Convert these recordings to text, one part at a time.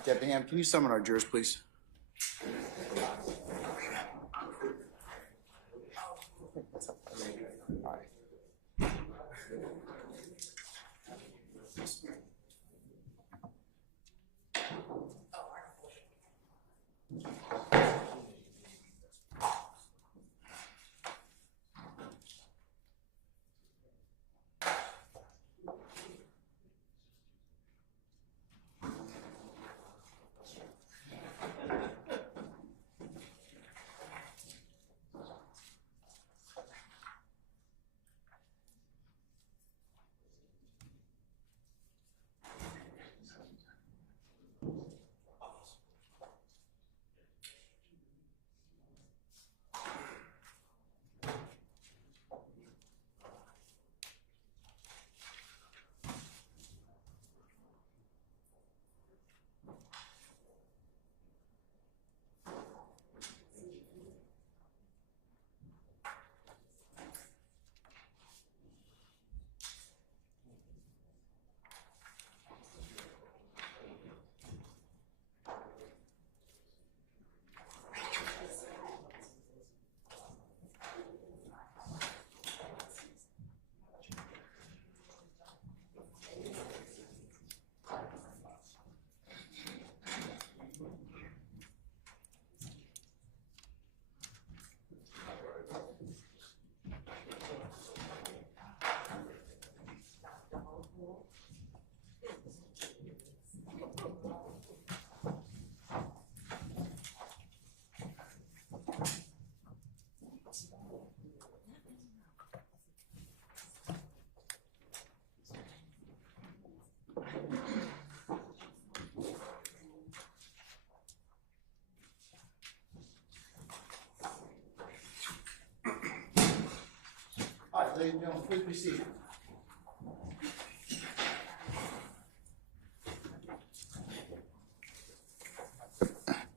right, Deputy Ham, can you summon our jurors, please? All right. All right, ladies and gentlemen, please be seated.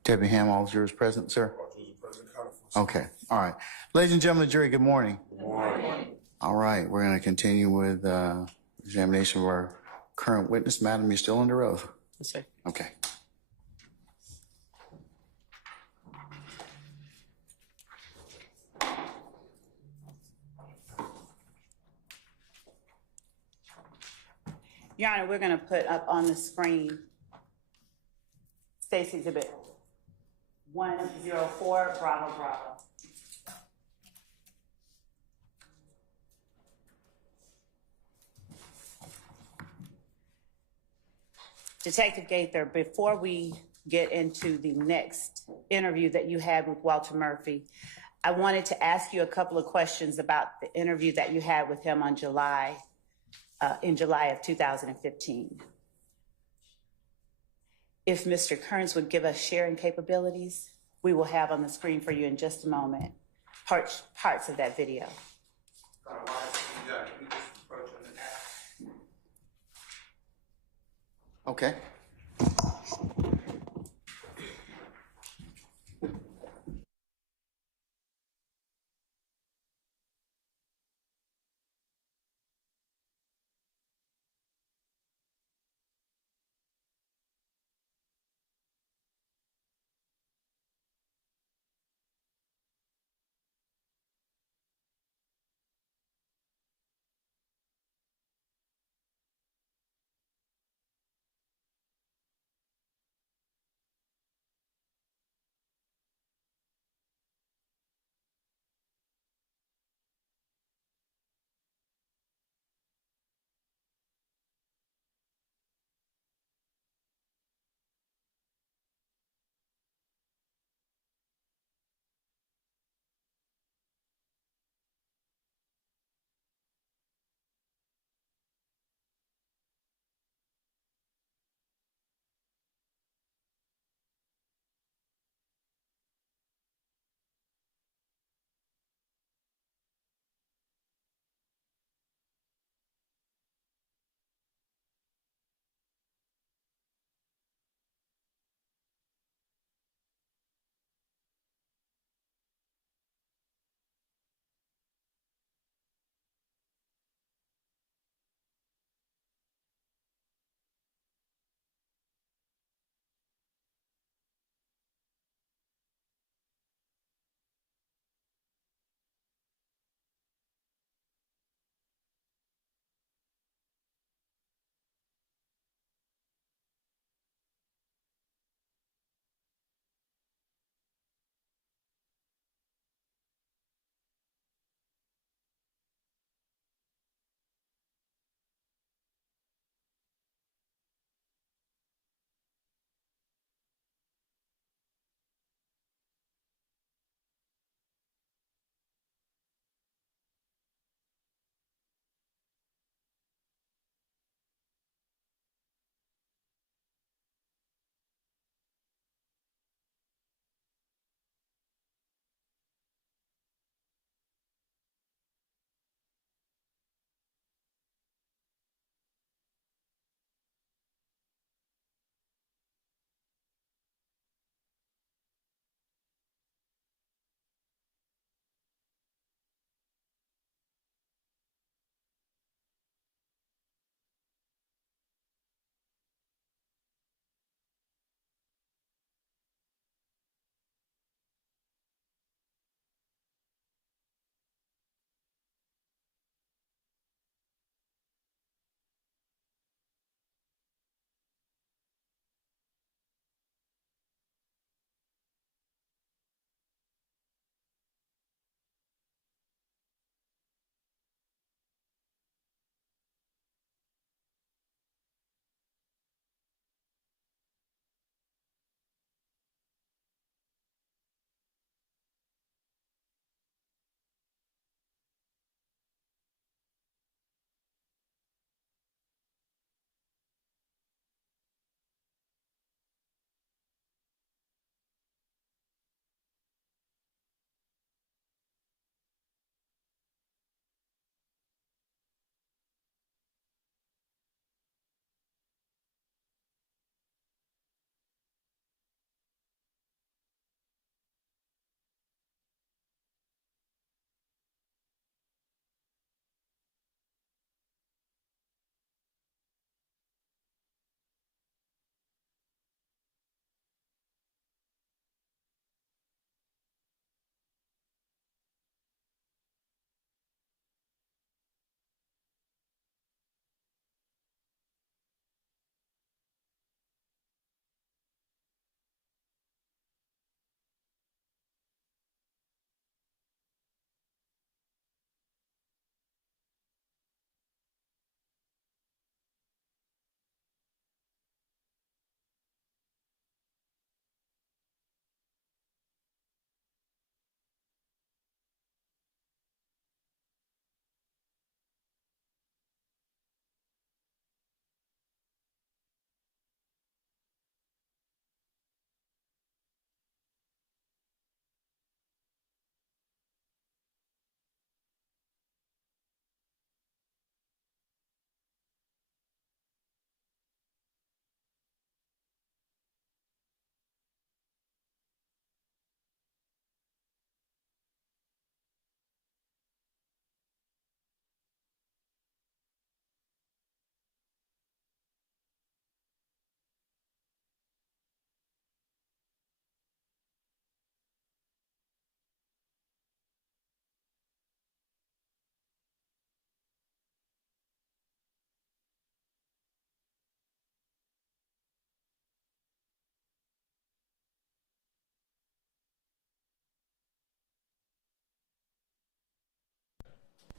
Deputy Ham, all jurors present, sir? Okay, all right. Ladies and gentlemen of the jury, good morning. Good morning. All right, we're going to continue with examination of our current witness. Madam, you're still under oath? Yes, sir. Okay. Your Honor, we're going to put up on the screen State's Exhibit 104, Bravo, Bravo. Detective Gaither, before we get into the next interview that you had with Walter Murphy, I wanted to ask you a couple of questions about the interview that you had with him on in July of 2015. If Mr. Kearns would give us sharing capabilities, we will have on the screen for you in just a moment parts of that video. Okay.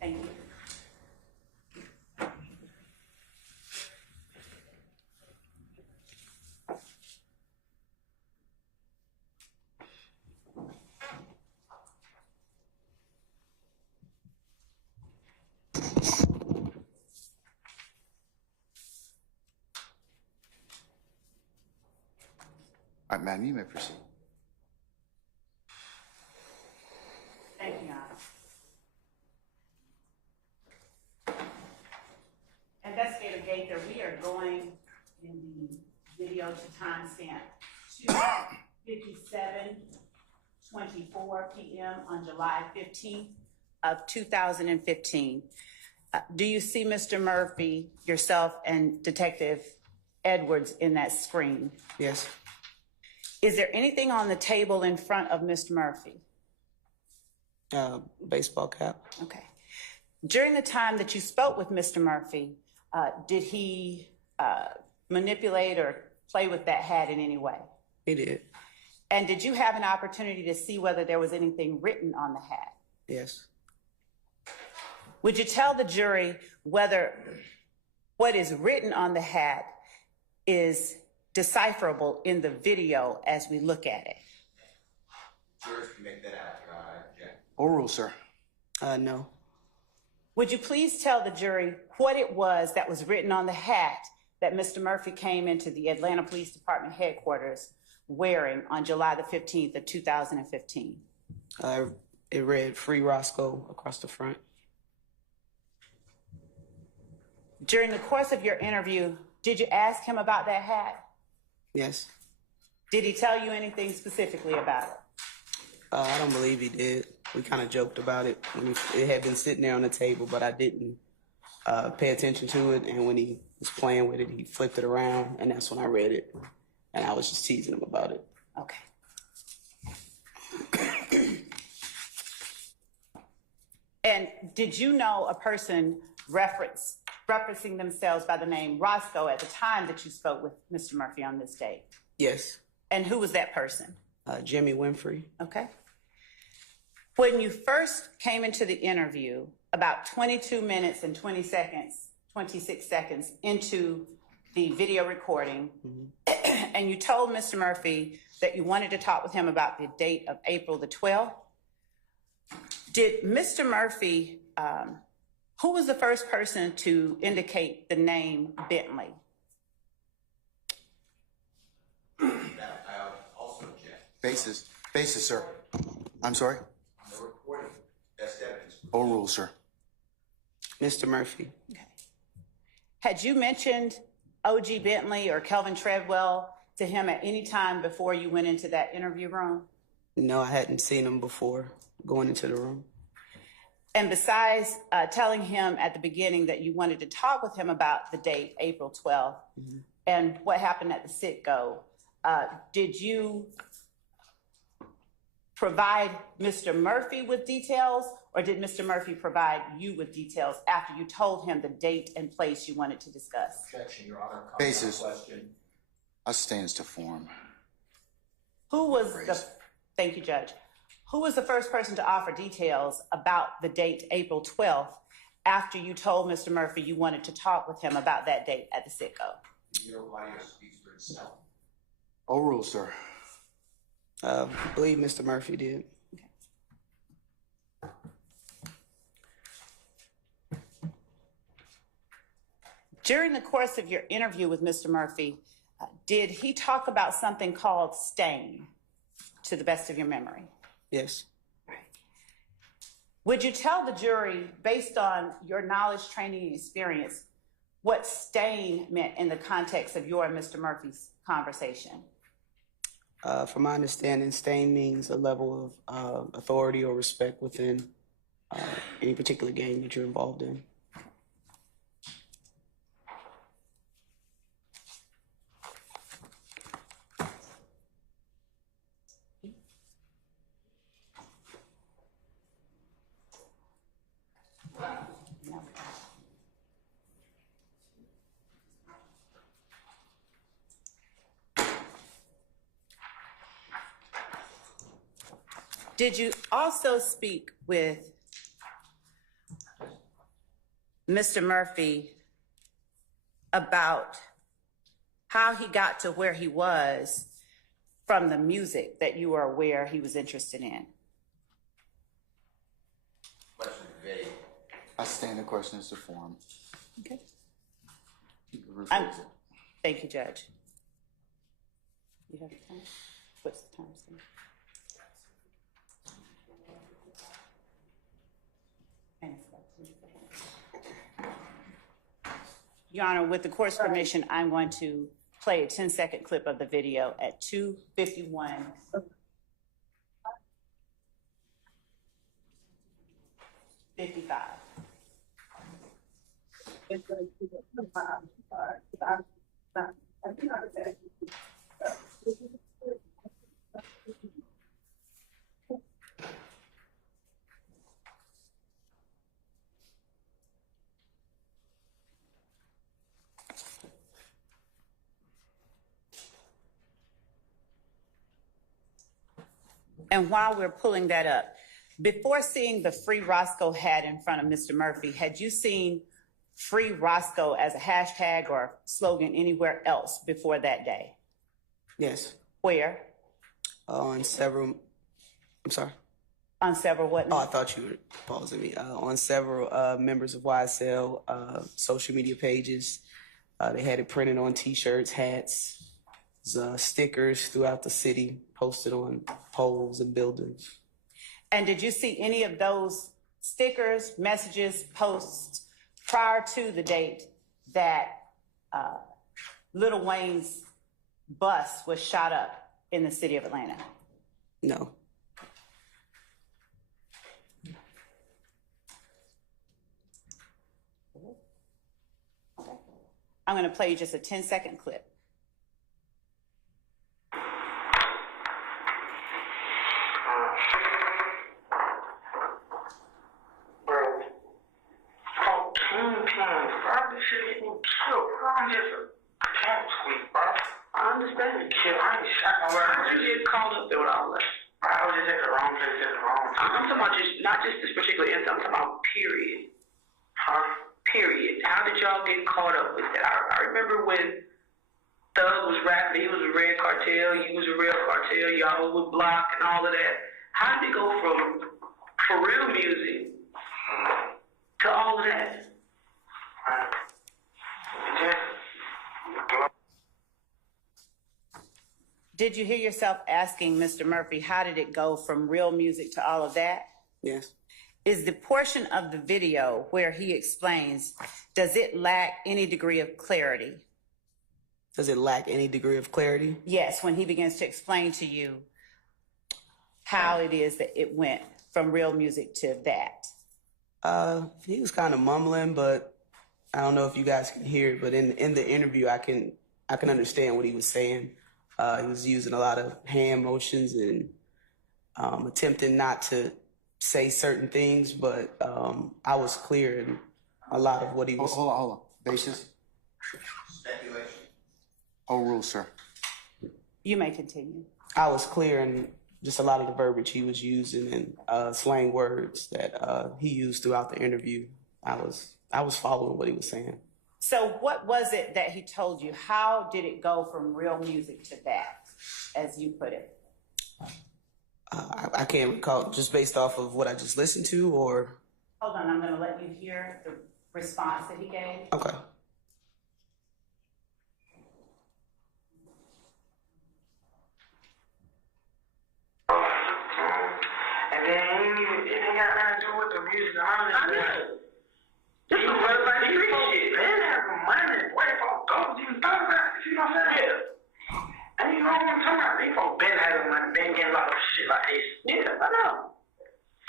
Thank you. All right, ma'am, you may proceed. Thank you, Your Honor. Investigator Gaither, we are going in the video to timestamp 2:57:24 p.m. on July 15th of 2015. Do you see Mr. Murphy, yourself, and Detective Edwards in that screen? Yes. Is there anything on the table in front of Mr. Murphy? Baseball cap. Okay. During the time that you spoke with Mr. Murphy, did he manipulate or play with that hat in any way? He did. And did you have an opportunity to see whether there was anything written on the hat? Yes. Would you tell the jury whether what is written on the hat is decipherable in the video as we look at it? Jurors can make that out, Your Honor. I object. Overruled, sir. No. Would you please tell the jury what it was that was written on the hat that Mr. Murphy came into the Atlanta Police Department headquarters wearing on July the 15th of 2015? It read "Free Roscoe" across the front. During the course of your interview, did you ask him about that hat? Yes. Did he tell you anything specifically about it? I don't believe he did. We kind of joked about it when it had been sitting there on the table, but I didn't pay attention to it. And when he was playing with it, he flipped it around, and that's when I read it. And I was just teasing him about it. Okay. And did you know a person referencing themselves by the name Roscoe at the time that you spoke with Mr. Murphy on this date? Yes. And who was that person? Jimmy Winfrey. Okay. When you first came into the interview, about 22 minutes and 26 seconds into the video recording, and you told Mr. Murphy that you wanted to talk with him about the date of April the 12th, did Mr. Murphy, who was the first person to indicate the name Bentley? That I also object. Basis, sir. I'm sorry? On the recording, that's evidence. Overruled, sir. Mr. Murphy. Okay. Had you mentioned O.G. Bentley or Kelvin Treadwell to him at any time before you went into that interview room? No, I hadn't seen him before going into the room. And besides telling him at the beginning that you wanted to talk with him about the date, April 12th, and what happened at the sit-go, did you provide Mr. Murphy with details, or did Mr. Murphy provide you with details after you told him the date and place you wanted to discuss? Objection, Your Honor. Basis. Question. Abstains to form. Who was thank you, Judge. Who was the first person to offer details about the date, April 12th, after you told Mr. Murphy you wanted to talk with him about that date at the sit-go? Your audio speaks for itself. Overruled, sir. I believe Mr. Murphy did. Okay. During the course of your interview with Mr. Murphy, did he talk about something called stain, to the best of your memory? Yes. Right. Would you tell the jury, based on your knowledge, training, and experience, what stain meant in the context of your and Mr. Murphy's conversation? From my understanding, stain means a level of authority or respect within any particular game that you're involved in. Did you also speak with Mr. Murphy about how he got to where he was from the music that you are aware he was interested in? Question vague. I stand the question as to form. Okay. You can rephrase it. Thank you, Judge. You have time? What's the time, sir? Your Honor, with the court's permission, I'm going to play a 10-second clip of the video at 2:51. And while we're pulling that up, before seeing the Free Roscoe hat in front of Mr. Murphy, had you seen Free Roscoe as a hashtag or slogan anywhere else before that day? Yes. Where? On several, I'm sorry. On several what? Oh, I thought you were pausing me. On several members of YSL social media pages. They had it printed on T-shirts, hats, stickers throughout the city, posted on poles and buildings. And did you see any of those stickers, messages, posts prior to the date that Lil Wayne's bus was shot up in the city of Atlanta? No. I'm going to play you just a 10-second clip. I understand the kid. I ain't shot nowhere. How did you get called up there with all that? I was just at the wrong place at the wrong time. I'm talking about just not just this particular instance. I'm talking about period. Huh? Period. How did y'all get caught up with that? I remember when Thug was rapping. He was a Red Cartel. You was a Real Cartel. Y'all would block and all of that. How did it go from for real music to all of that? Did you hear yourself asking Mr. Murphy, how did it go from real music to all of that? Yes. Is the portion of the video where he explains, does it lack any degree of clarity? Does it lack any degree of clarity? Yes, when he begins to explain to you how it is that it went from real music to that. He was kind of mumbling, but I don't know if you guys can hear it, but in the interview, I can understand what he was saying. He was using a lot of hand motions and attempting not to say certain things, but I was clear in a lot of what he was. Hold on. Basis? Speculation. Overrule, sir. You may continue. I was clear in just a lot of the verbiage he was using and slang words that he used throughout the interview. I was following what he was saying. So what was it that he told you? How did it go from real music to that, as you put it? I can't recall, just based off of what I just listened to, or? Hold on, I'm going to let you hear the response that he gave. Okay. And then it ain't got nothing to do with the music, honestly. This is what like street shit. They didn't have no money. Boy, folks don't even thought about it. You know what I'm saying? Yeah. And you know what I'm talking about? These folks been having money, been getting a lot of shit like this. Yeah, I know.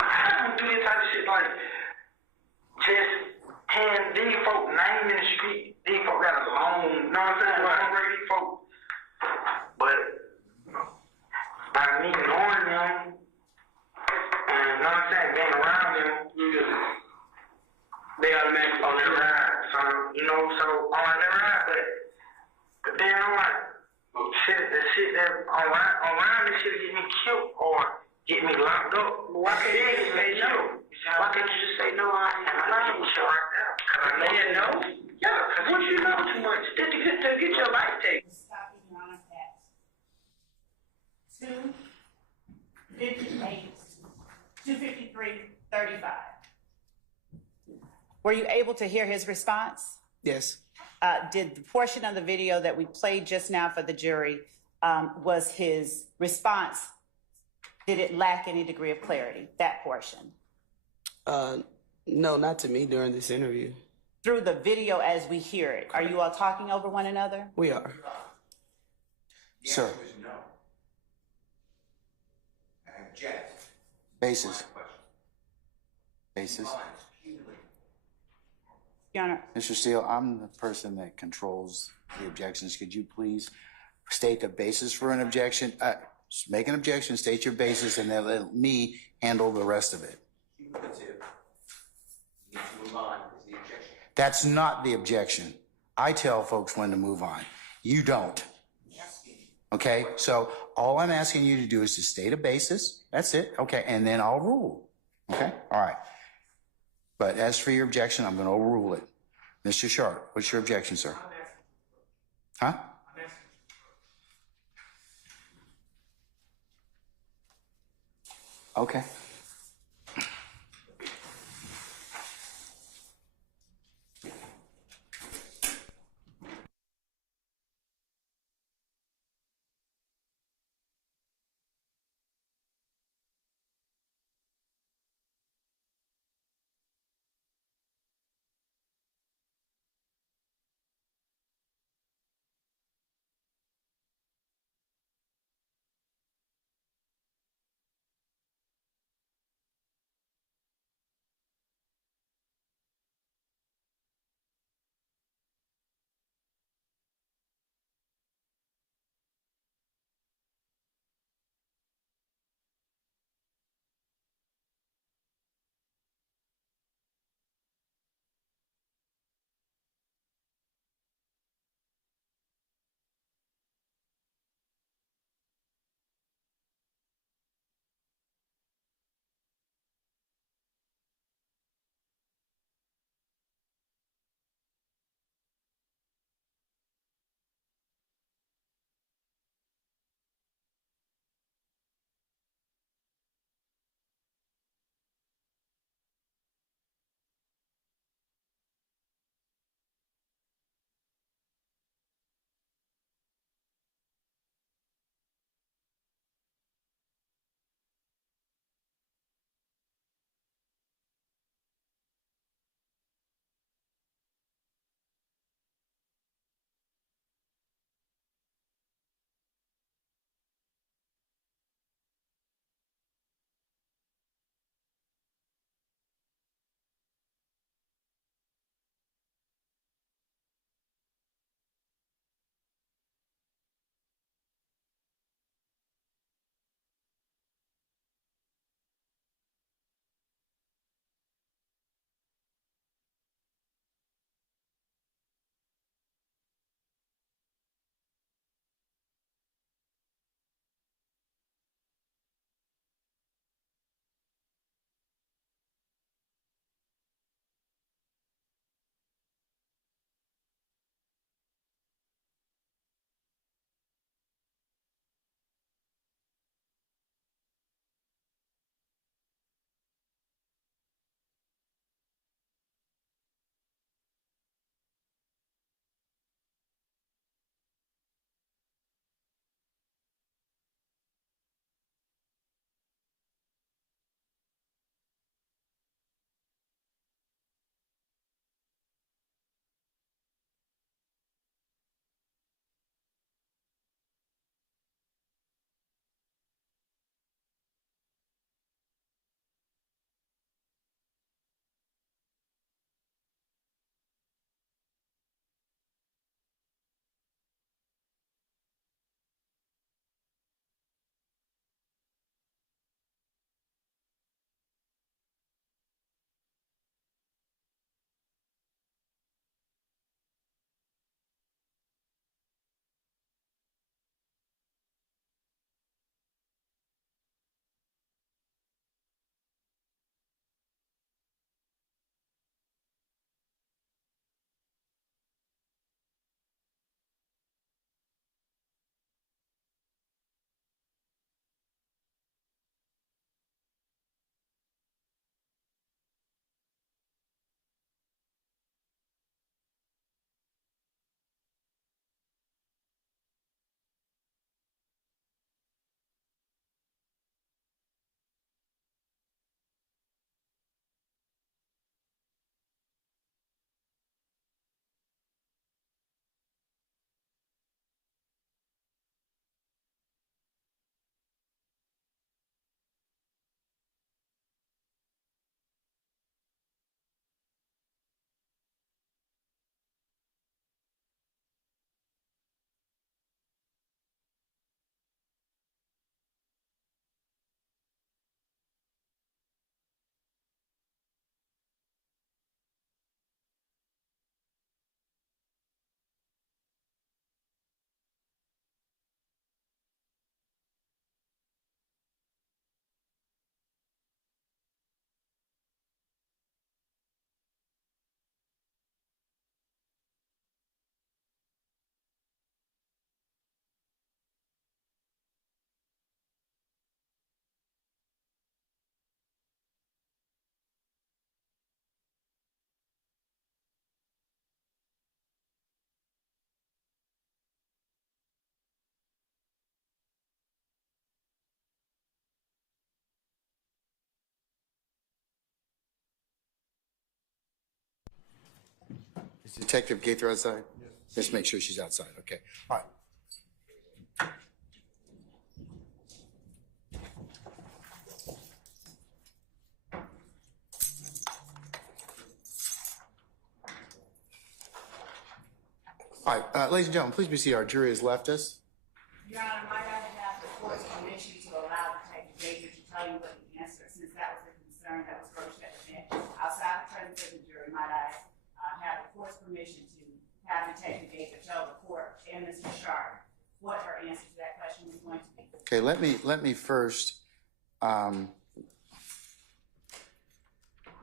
I don't do this type of shit like just hand these folks name in the street. These folks got a loan, you know what I'm saying? Right. Right. These folks. But by me knowing them, and you know what I'm saying, being around them, they automatically on their ride. So, you know, on their ride, but then I'm like, the shit that around this shit get me killed or get me locked up. Why can't you just say no? Why can't you just say no? I'm not doing shit right now. Because I Were you able to hear his response? Yes. Did the portion of the video that we played just now for the jury, was his response, did it lack any degree of clarity, that portion? No, not to me during this interview. Through the video as we hear it, are you all talking over one another? We are. Sir. No. I object. Basis. Basis. Your Honor, Mr. Steele, I'm the person that controls the objections. Could you please state the basis for an objection? Just make an objection, state your basis, and then let me handle the rest of it. You need to move on is the objection. That's not the objection. I tell folks when to move on. You don't. Okay? So all I'm asking you to do is to state a basis. That's it. Okay. And then I'll rule. Okay? All right. But as for your objection, I'm going to overrule it. Mr. Sharp, what's your objection, sir? Huh? Okay. Detective Gaither outside? Let's make sure she's outside, okay. All right. All right, ladies and gentlemen, please be seated. Our jury has left us. Your Honor, might I have the court's permission to allow Detective Gaither to tell you what the answer, since that was a concern that was broached at the bench. Outside the presence of the jury, might I have the court's permission to have Detective Gaither tell the court and Mr. Sharp what her answer to that question is going to be. Okay, let me first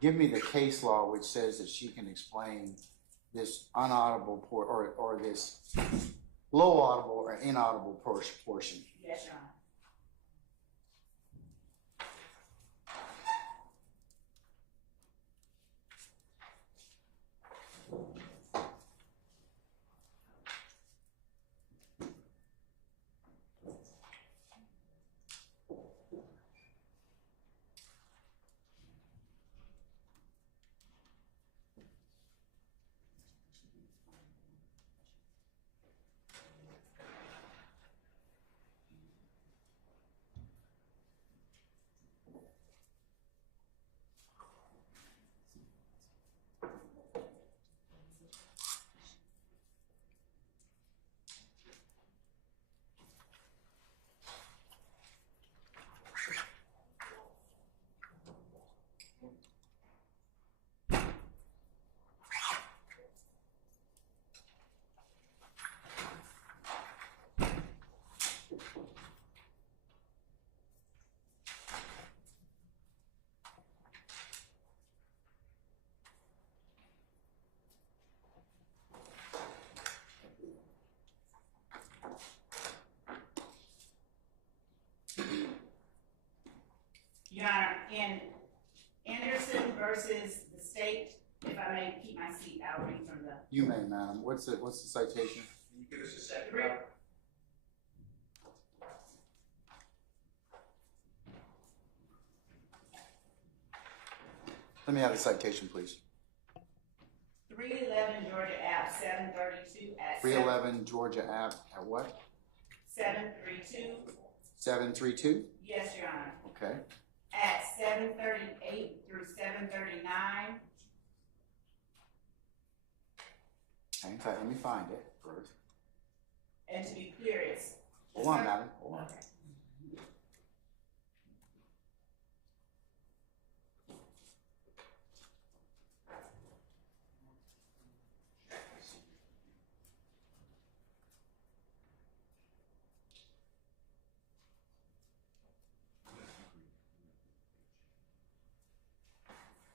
give me the case law which says that she can explain this unaudible or this low audible or inaudible portion. Yes, Your Honor. Your Honor, in Anderson versus the state, if I may keep my seat, I'll read from the. You may, madam. What's the citation? Can you give us a second? Rick. Let me have the citation, please. 311 Georgia Ave, 732 at 311 Georgia Ave at what? 732. 732? Yes, Your Honor. Okay. At 738 through 739. Hang tight. Let me find it first. And to be clear, it's. Hold on, madam. Hold on.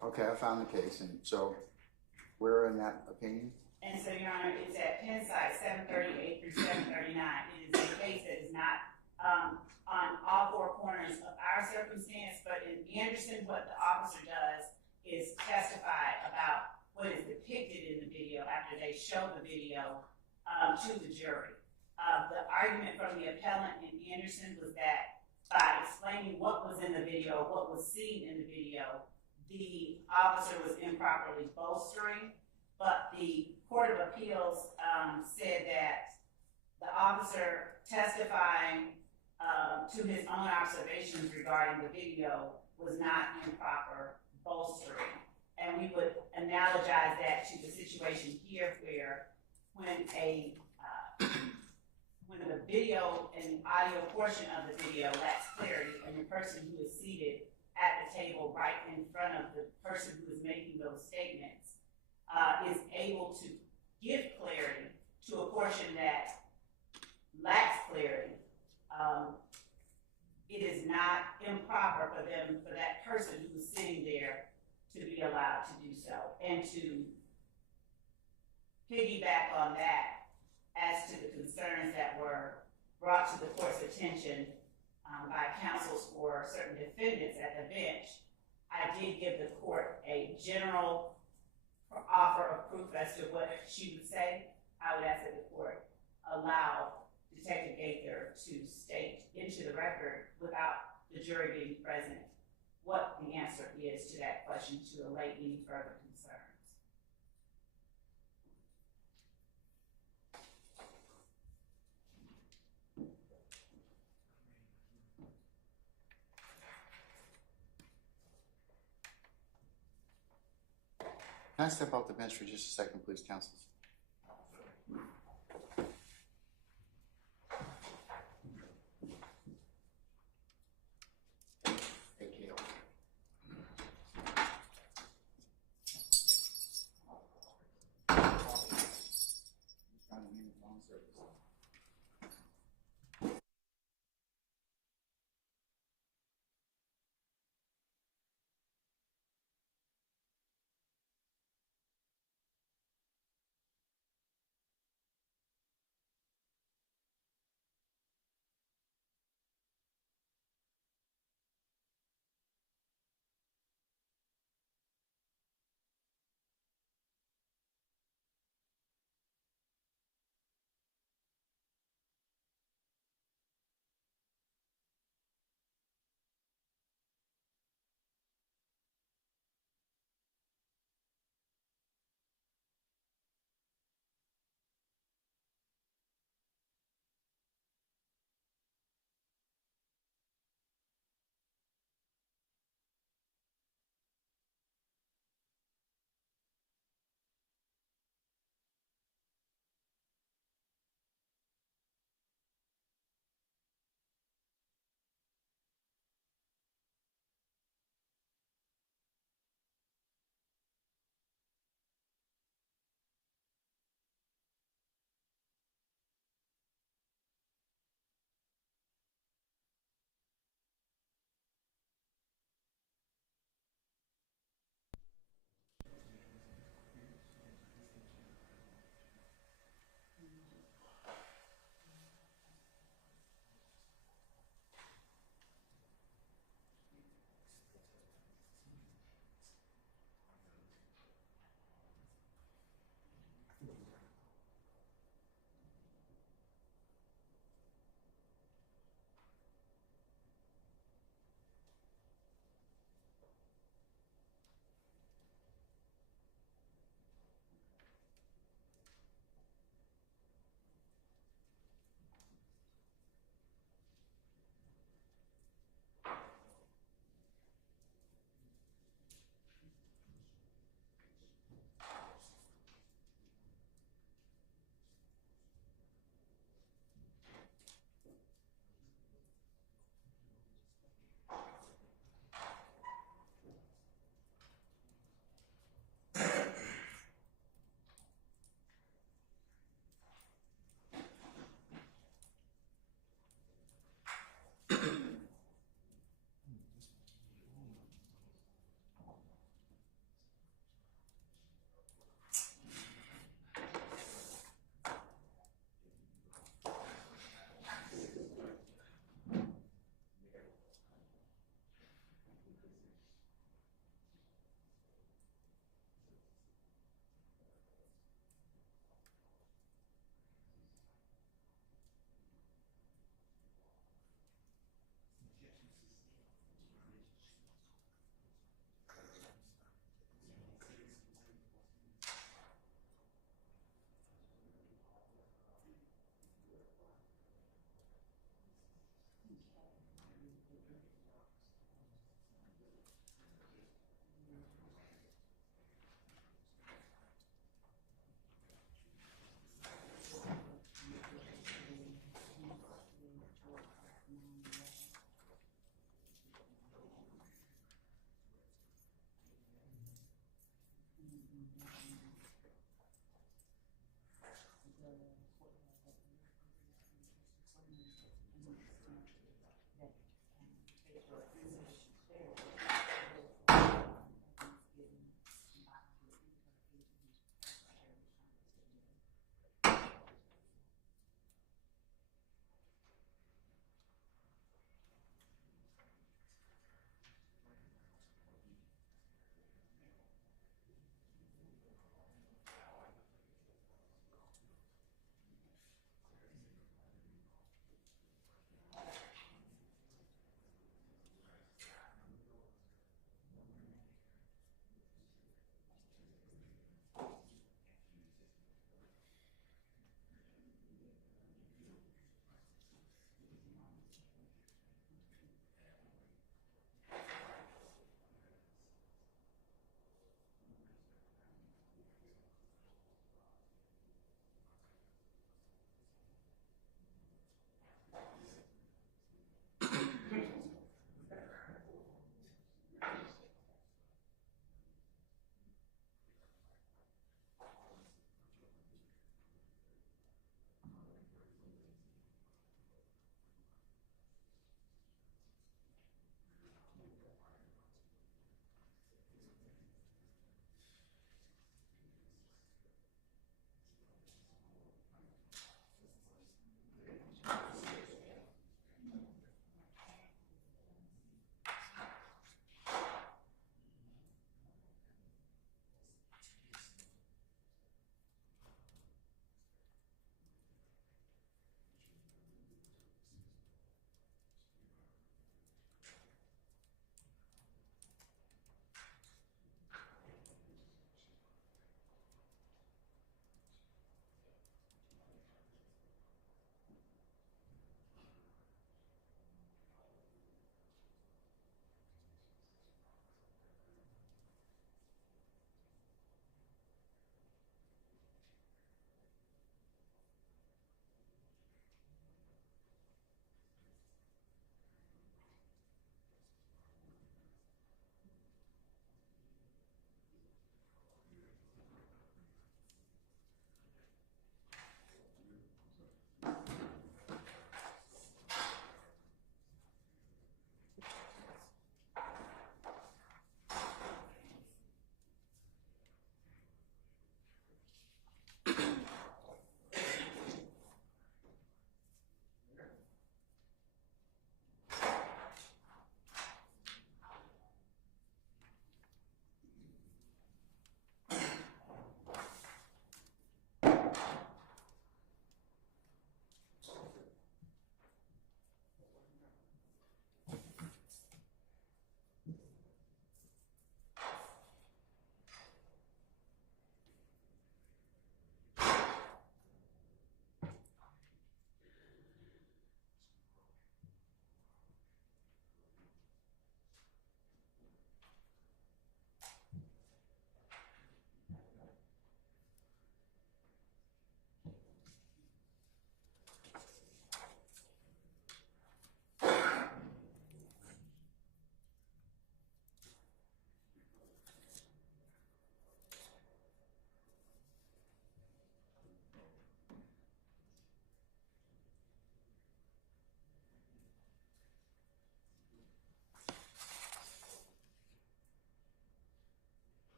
Okay, I found the case, and so we're in that opinion. And so, Your Honor, it's at Penn site 738 through 739. It is a case that is not on all four corners of our circumstance, but in Anderson, what the officer does is testify about what is depicted in the video after they show the video to the jury. The argument from the appellant in Anderson was that by explaining what was in the video, what was seen in the video, the officer was improperly bolstering, but the Court of Appeals said that the officer testifying to his own observations regarding the video was not improper bolstering. And we would analogize that to the situation here where when the video and audio portion of the video lacks clarity and the person who is seated at the table right in front of the person who is making those statements is able to give clarity to a portion that lacks clarity, it is not improper for that person who is sitting there to be allowed to do so. And to piggyback on that, as to the concerns that were brought to the court's attention by counsels for certain defendants at the bench, I did give the court a general offer of proof as to what she would say. I would ask that the court allow Detective Gaither to state into the record, without the jury being present, what the answer is to that question to allay any further concerns. Can I step off the bench for just a second, please, counsel?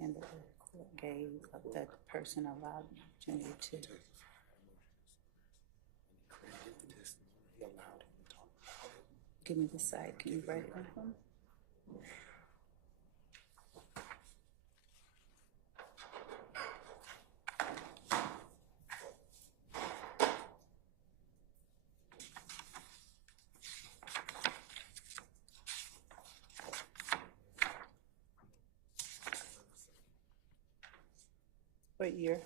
understand that the court gave that the person allowed an opportunity to. Give me the site. Can you write it down? What year?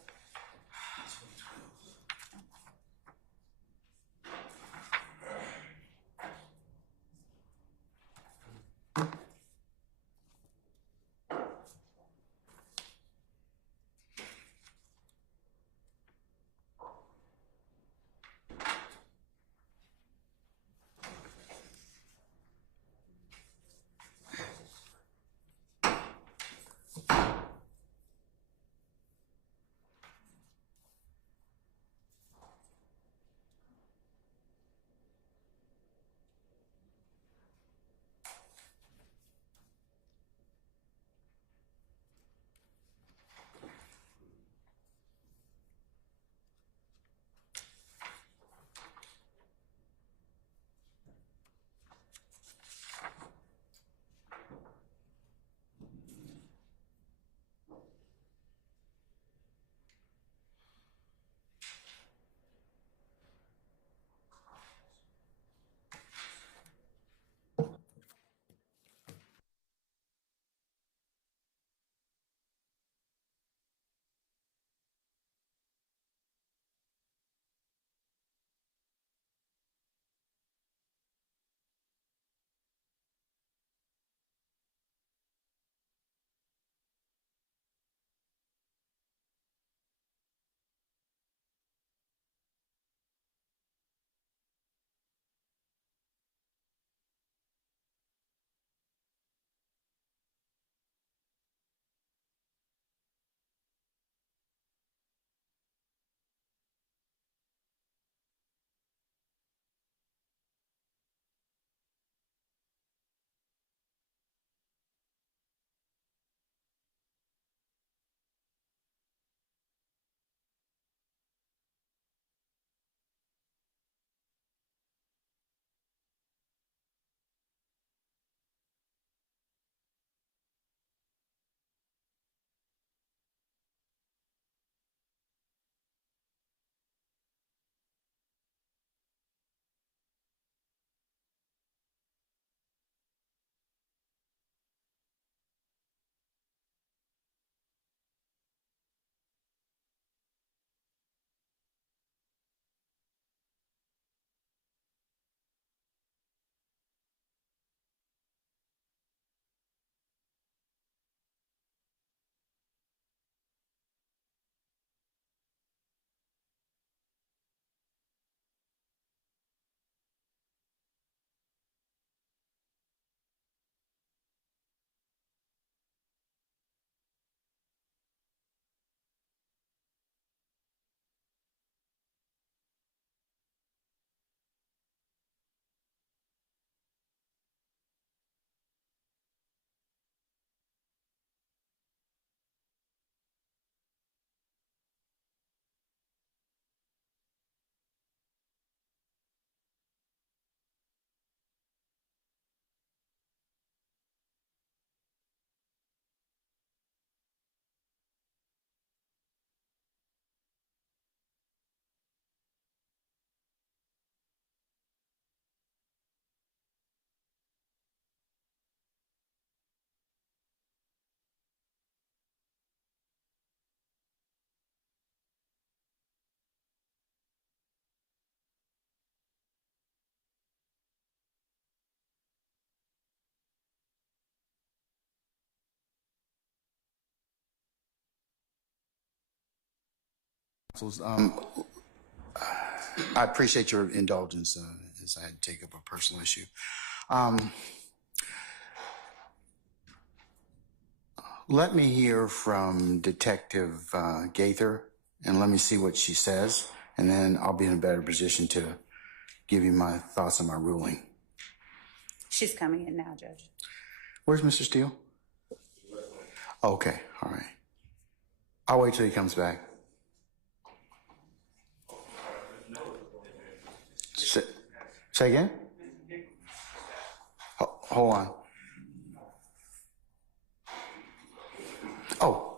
I appreciate your indulgence as I take up a personal issue. Let me hear from Detective Gaither, and let me see what she says, and then I'll be in a better position to give you my thoughts on my ruling. She's coming in now, Judge. Where's Mr. Steele? Okay, all right. I'll wait till he comes back. Say again? Hold on. Oh.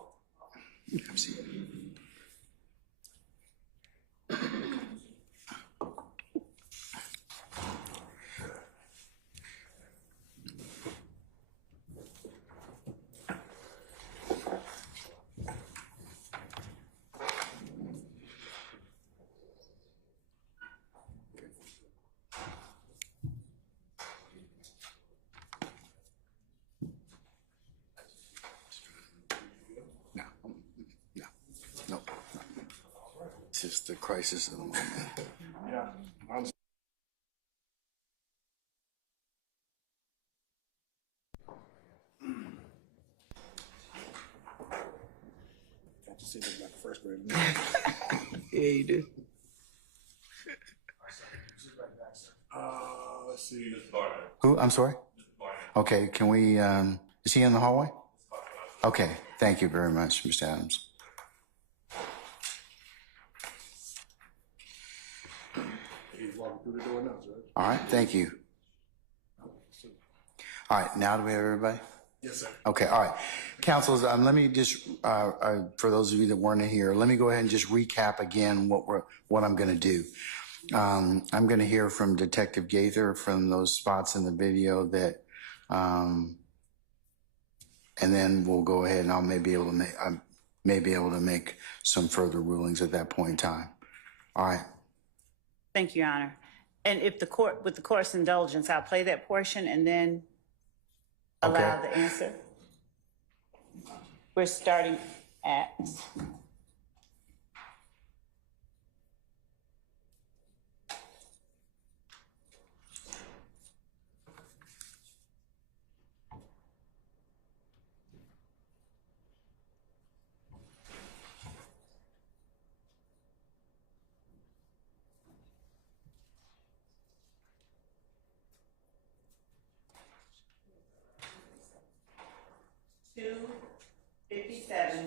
No. It's just the crisis of the moment. Got to see this like first grade. Yeah, you do. Let's see. Who? I'm sorry? Okay, can we, is he in the hallway? Okay, thank you very much, Mr. Adams. He's walking through the door now, Judge. All right, thank you. All right, now do we have everybody? Yes, sir. Okay, all right. Councils, let me just, for those of you that weren't here, let me go ahead and just recap again what I'm going to do. I'm going to hear from Detective Gaither from those spots in the video that, and then we'll go ahead and I may be able to make some further rulings at that point in time. All right. Thank you, Your Honor. And if the court, with the court's indulgence, I'll play that portion and then allow the answer. We're starting at $257.24.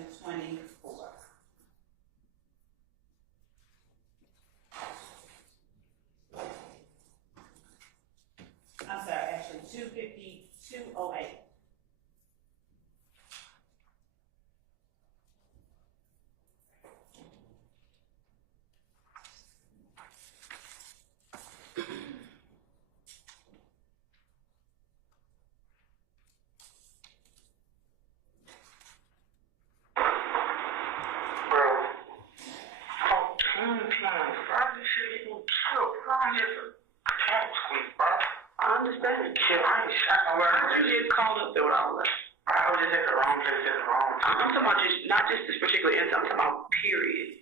I'm sorry, actually $252.08. I understand the kid. I ain't shot nowhere. How did you get called up there with all that? I was just at the wrong place at the wrong time. I'm talking about just, not just this particular instance, I'm talking about period.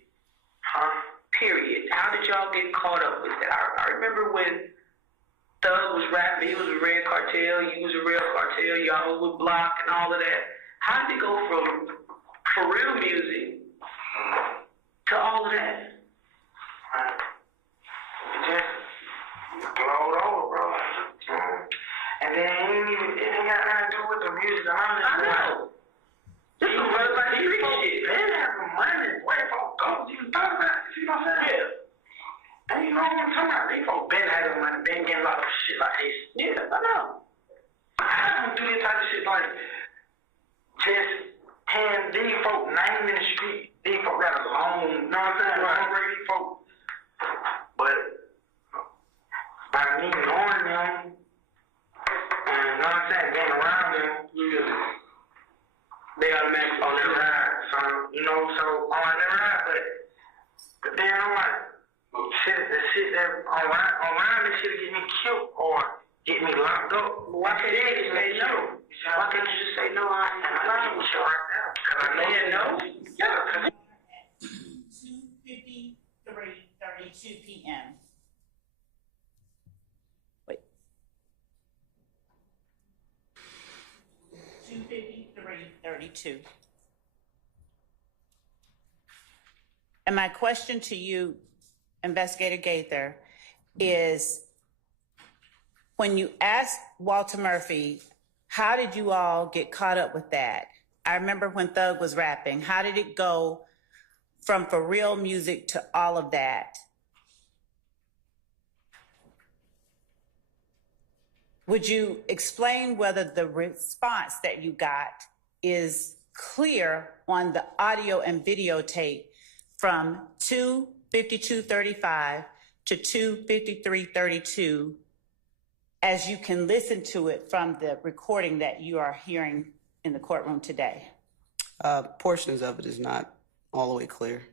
Huh? Period. How did y'all get caught up with that? I remember when Thug was rapping, he was a red cartel, you was a real cartel, y'all was with Block and all of that. How did it go from for real music to all of that? It just glowed over, bro. And then it ain't got nothing to do with the music. I know. This is what like street shit. They didn't have some money. Where folks go? You thought about it? See what I'm saying? Yeah. And you know what I'm talking about? These folks been having money, been getting a lot of shit like this. Yeah, I know. I don't do this type of shit like just hand these folks name in the street. These folks got a loan, you know what I'm saying? Right. These folks. But by me knowing them, and you know what I'm saying, being around them, they automatically on their ride. So, you know, so on their ride, but then I'm like, the shit that around this shit get me killed or get me locked up. Why can't you just say no? Why can't you just say no? I'm lying with you right now. Because I know you know. Yeah, 2:53:32 p.m. Wait. 2:53:32. And my question to you, Investigator Gaither, is when you asked Walter Murphy, how did you all get caught up with that? I remember when Thug was rapping. How did it go from For Real Music to all of that? Would you explain whether the response that you got is clear on the audio and videotape from 2:52:35 to 2:53:32, as you can listen to it from the recording that you are hearing in the courtroom today? Portions of it is not all the way clear.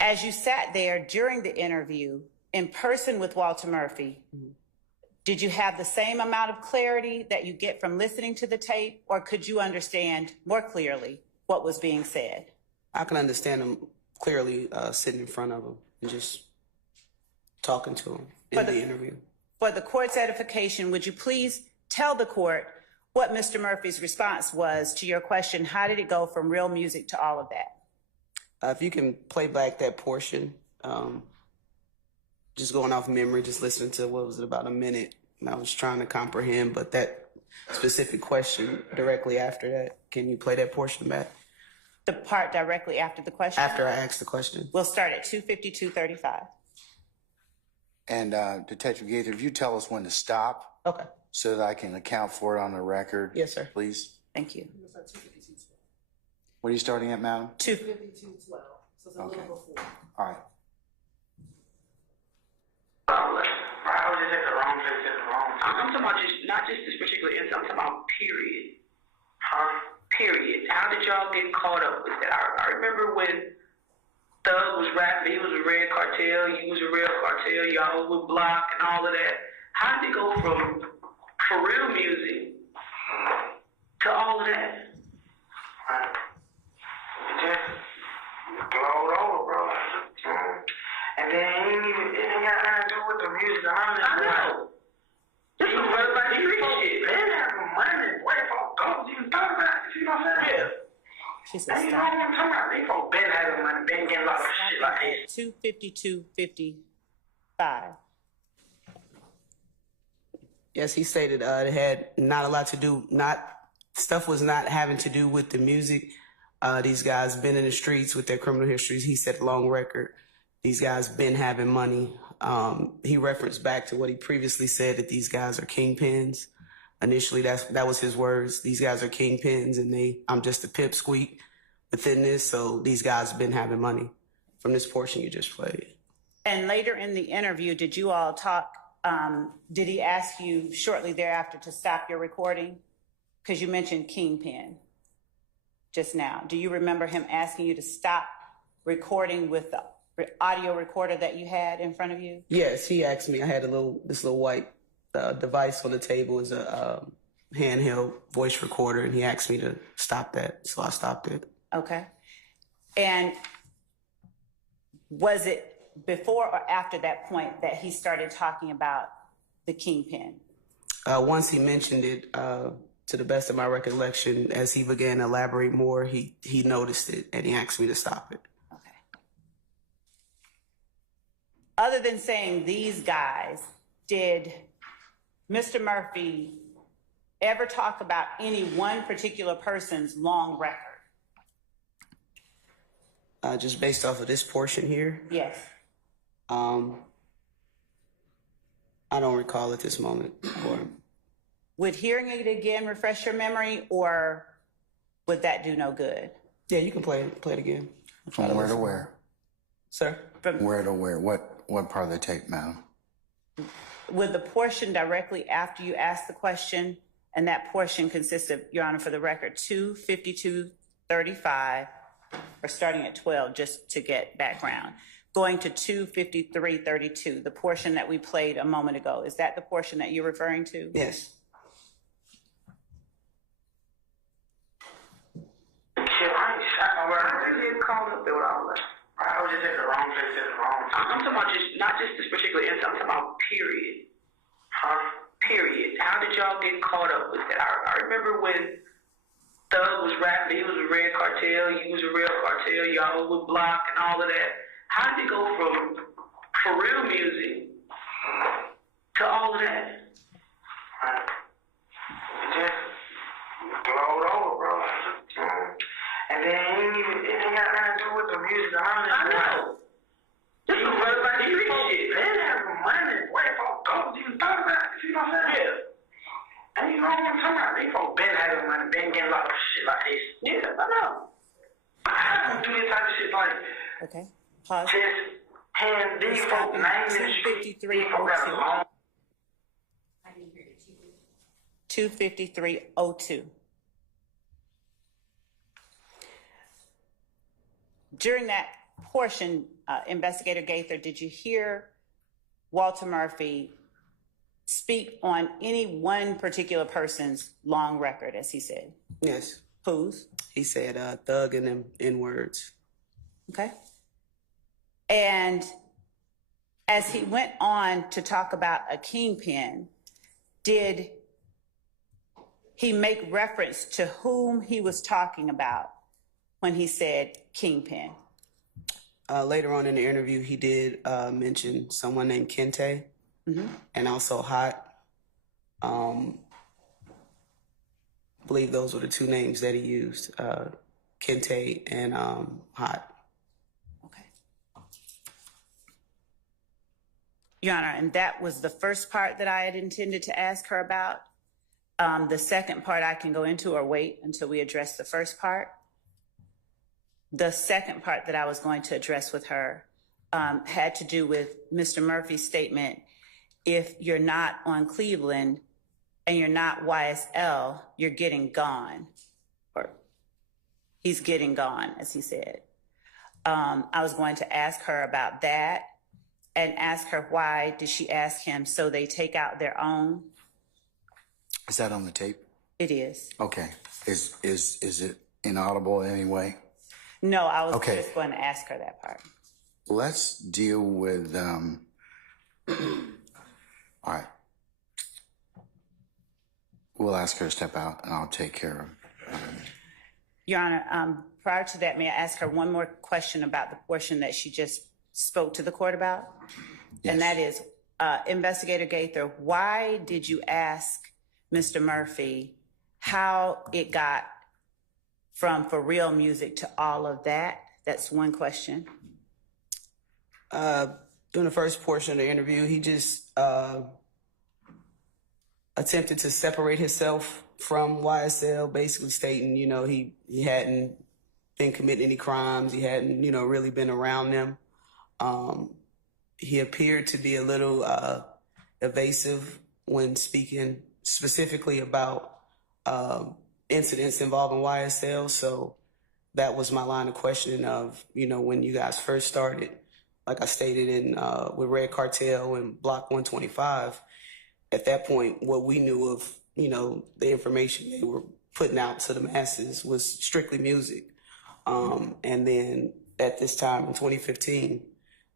As you sat there during the interview in person with Walter Murphy, did you have the same amount of clarity that you get from listening to the tape, or could you understand more clearly what was being said? I can understand him clearly sitting in front of him and just talking to him in the interview. For the court's edification, would you please tell the court what Mr. Murphy's response was to your question, how did it go from Real Music to all of that? If you can play back that portion, just going off memory, just listening to, what was it, about a minute, and I was trying to comprehend, but that specific question directly after that, can you play that portion back? The part directly after the question? After I asked the question. We'll start at 2:52:35. And Detective Gaither, if you tell us when to stop Okay. so that I can account for it on the record. Yes, sir. Please. Thank you. What are you starting at, madam? 2:52:12. So it's a little before. All right. I was just at the wrong place at the wrong time. I'm talking about not just this particular incident, I'm talking about period. Period. How did y'all get caught up with that? I remember when Thug was rapping, he was a Red Cartel, you was a Real Cartel, y'all was with Block and all of that. How did it go from For Real Music to all of that? It just glowed over, bro. And then it ain't got nothing to do with the music. I know. This is what about the street shit. They didn't have no money. Where folks go, even thought about it. You know what I'm saying? She said You know what stop. I'm talking about? These folks been having money, been getting a lot of shit like At this. 2:52:55. Yes, he stated it had not a lot to do, stuff was not having to do with the music. These guys been in the streets with their criminal histories. He said long record. These guys been having money. He referenced back to what he previously said, that these guys are kingpins. Initially, that was his words. These guys are kingpins, and I'm just a pipsqueak within this. So these guys been having money from this portion you just played. And later in the interview, did you all talk? Did he ask you shortly thereafter to stop your recording? Because you mentioned kingpin just now. Do you remember him asking you to stop recording with the audio recorder that you had in front of you? Yes, he asked me. I had this little white device on the table, is a handheld voice recorder, and he asked me to stop that, so I stopped it. Okay. And was it before or after that point that he started talking about the kingpin? Once he mentioned it, to the best of my recollection, as he began to elaborate more, he noticed it, and he asked me to stop it. Okay. Other than saying these guys, did Mr. Murphy ever talk about any one particular person's long record? Just based off of this portion here, Yes. I don't recall at this moment. Would hearing it again refresh your memory, or would that do no good? Yeah, you can play it again. From where to where? Sir? Where to where? What part of the tape, madam? Would the portion directly after you asked the question, and that portion consists of, Your Honor, for the record, 2:52:35, or starting at 12, just to get background, going to 2:53:32, the portion that we played a moment ago. Is that the portion that you're referring to? Yes. Shit, I ain't shot nowhere. I just get caught up there with all that. I was just at the wrong place at the wrong time. I'm talking about not just this particular incident, I'm talking about period. Period. How did y'all get caught up with that? I remember when Thug was rapping, he was a Red Cartel, you was a Real Cartel, y'all was with Block and all of that. How did it go from For Real Music to all of that? It just glowed over. talking about these folks been having money, been getting locked up shit like this. Yeah, I know. I don't do this type of shit like Okay. Pause. just hand these folks names in the street. These folks got a loan. 25302. During that portion, Investigator Gaither, did you hear Walter Murphy speak on any one particular person's long record, as he said? Yes. Whose? He said thug and them N-words. Okay. And as he went on to talk about a kingpin, did he make reference to whom he was talking about when he said kingpin? Later on in the interview, he did mention someone named Kente and also Hot. I believe those were the two names that he used, Kente and Hot. Okay. Your Honor, and that was the first part that I had intended to ask her about. The second part I can go into or wait until we address the first part. The second part that I was going to address with her had to do with Mr. Murphy's statement, if you're not on Cleveland and you're not YSL, you're getting gone. Or he's getting gone, as he said. I was going to ask her about that and ask her why did she ask him so they take out their own? Is that on the tape? It is. Okay. Is it inaudible in any way? No, I was Okay. just going to ask her that part. Let's deal with, all right. We'll ask her to step out and I'll take care of it. Your Honor, prior to that, may I ask her one more question about the portion that she just spoke to the court about? Yes. And that is, Investigator Gaither, why did you ask Mr. Murphy how it got from For Real Music to all of that? That's one question. During the first portion of the interview, he just attempted to separate himself from YSL, basically stating, you know, he hadn't been committing any crimes. He hadn't, you know, really been around them. He appeared to be a little evasive when speaking specifically about incidents involving YSL. So that was my line of questioning of, you know, when you guys first started, like I stated in with Red Cartel and Block 125, at that point, what we knew of, you know, the information they were putting out to the masses was strictly music. And then at this time in 2015,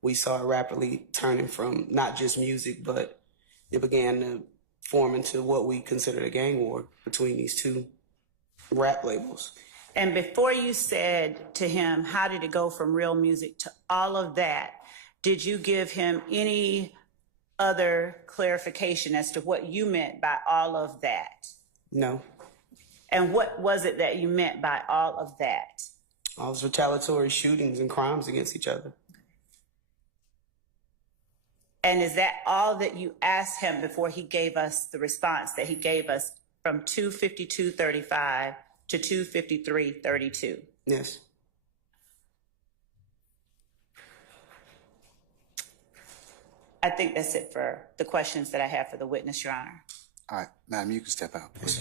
we saw it rapidly turning from not just music, but it began to form into what we considered a gang war between these two rap labels. And before you said to him, how did it go from Real Music to all of that, did you give him any other clarification as to what you meant by all of that? No. And what was it that you meant by all of that? All those retaliatory shootings and crimes against each other. And is that all that you asked him before he gave us the response that he gave us from 252.35 to 253.32? Yes. I think that's it for the questions that I have for the witness, Your Honor. All right, ma'am, you can step out, please.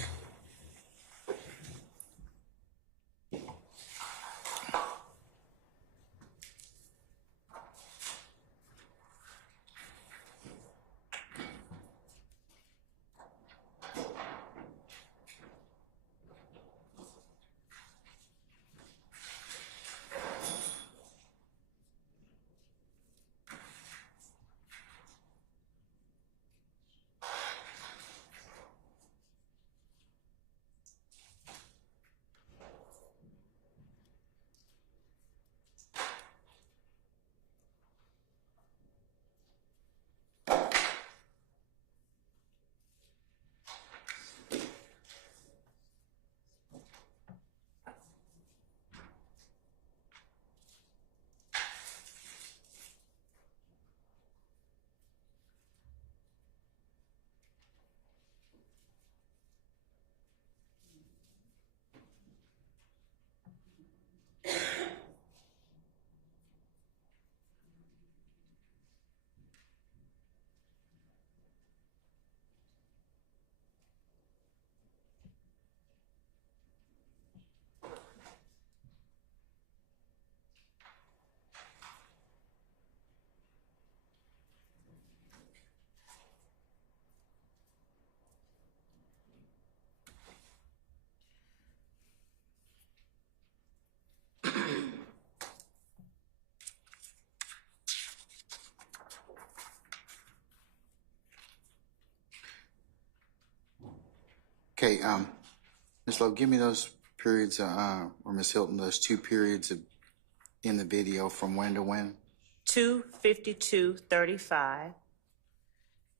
Okay, Ms. Lowe, give me those periods, or Ms. Hilton, those 2 periods in the video from when to when? 2:52:35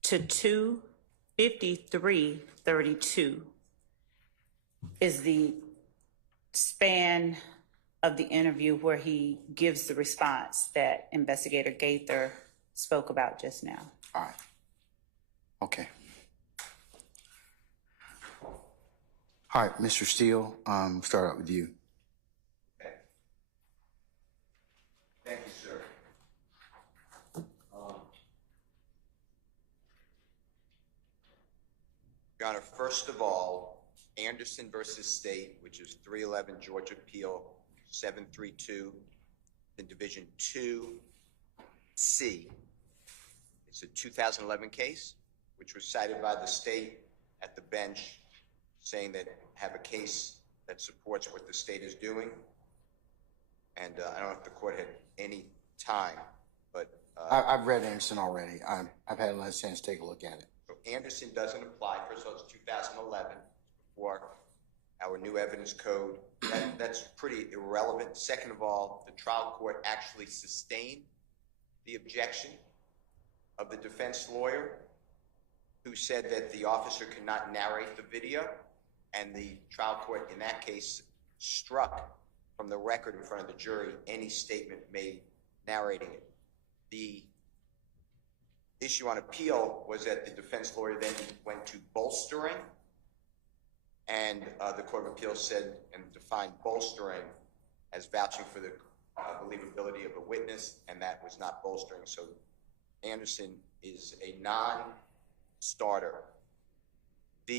to 2:53:32 is the span of the interview where he gives the response that Investigator Gaither spoke about just now. All right. Okay. All right, Mr. Steele, start out with you. Okay. Thank you, sir. Your Honor, first of all, Anderson versus State, which is 311 Georgia Appeal 732 in Division 2C. It's a 2011 case, which was cited by the state at the bench, saying that have a case that supports what the state is doing. And I don't know if the court had any time, but I've read Anderson already. I've had a chance to take a look at it. so Anderson doesn't apply. First of all, it's 2011 before our new evidence code. That's pretty irrelevant. Second of all, the trial court actually sustained the objection of the defense lawyer, who said that the officer could not narrate the video, and the trial court in that case struck from the record in front of the jury any statement made narrating it. The issue on appeal was that the defense lawyer then went to bolstering, and the Court of Appeals said and defined bolstering as vouching for the believability of a witness, and that was not bolstering. So Anderson is a non-starter.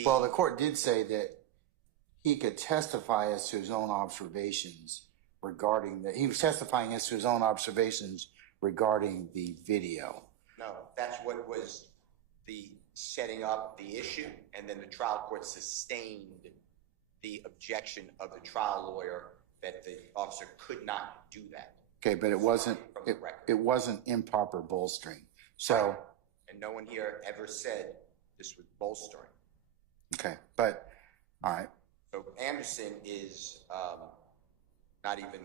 Well, the court did say that he could testify as to his own observations regarding he was testifying as to his own observations regarding the video. No, that's what was the setting up the issue, and then the trial court sustained the objection of the trial lawyer that the officer could not do that. Okay, but it wasn't improper bolstering. So, and no one here ever said this was bolstering. okay, but all right. So Anderson is not even,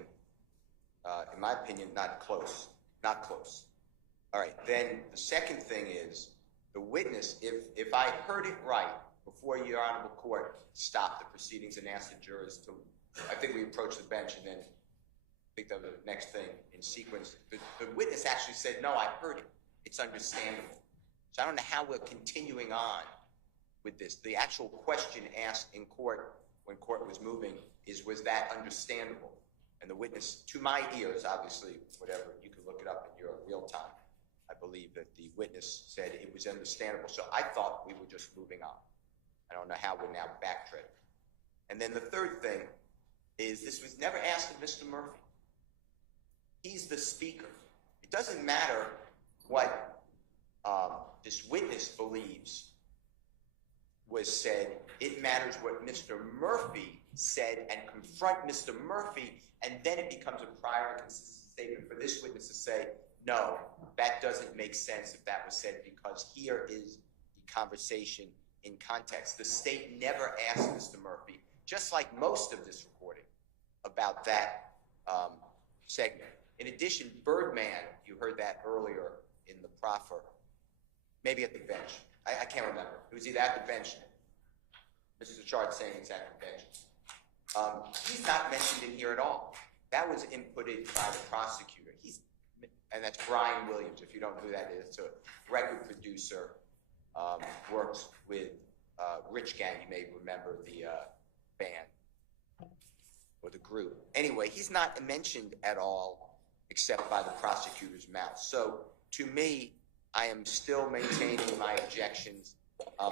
in my opinion, not close. Not close. All right. Then the second thing is the witness. If I heard it right before Your Honorable Court stopped the proceedings and asked the jurors to, I think we approached the bench and then I think that was the next thing in sequence. The witness actually said, "No, I heard it. It's understandable." So I don't know how we're continuing on with this. The actual question asked in court when court was moving is, was that understandable? And the witness, to my ears, obviously, whatever, you can look it up in your real time. I believe that the witness said it was understandable. So I thought we were just moving on. I don't know how we're now backtracking. And then the third thing is this was never asked of Mr. Murphy. He's the speaker. It doesn't matter what this witness believes was said. It matters what Mr. Murphy said and confront Mr. Murphy, and then it becomes a prior and consistent statement for this witness to say, no, that doesn't make sense if that was said, because here is the conversation in context. The state never asked Mr. Murphy, just like most of this recording, about that segment. In addition, Birdman, you heard that earlier in the proffer, maybe at the bench. I can't remember. It was either at the bench. Mr. Chart saying he's at the bench. He's not mentioned in here at all. That was inputted by the prosecutor. And that's Brian Williams. If you don't know who that is, it's a record producer, works with Rich Gang. You may remember the band or the group. Anyway, he's not mentioned at all except by the prosecutor's mouth. So to me, I am still maintaining my objections. I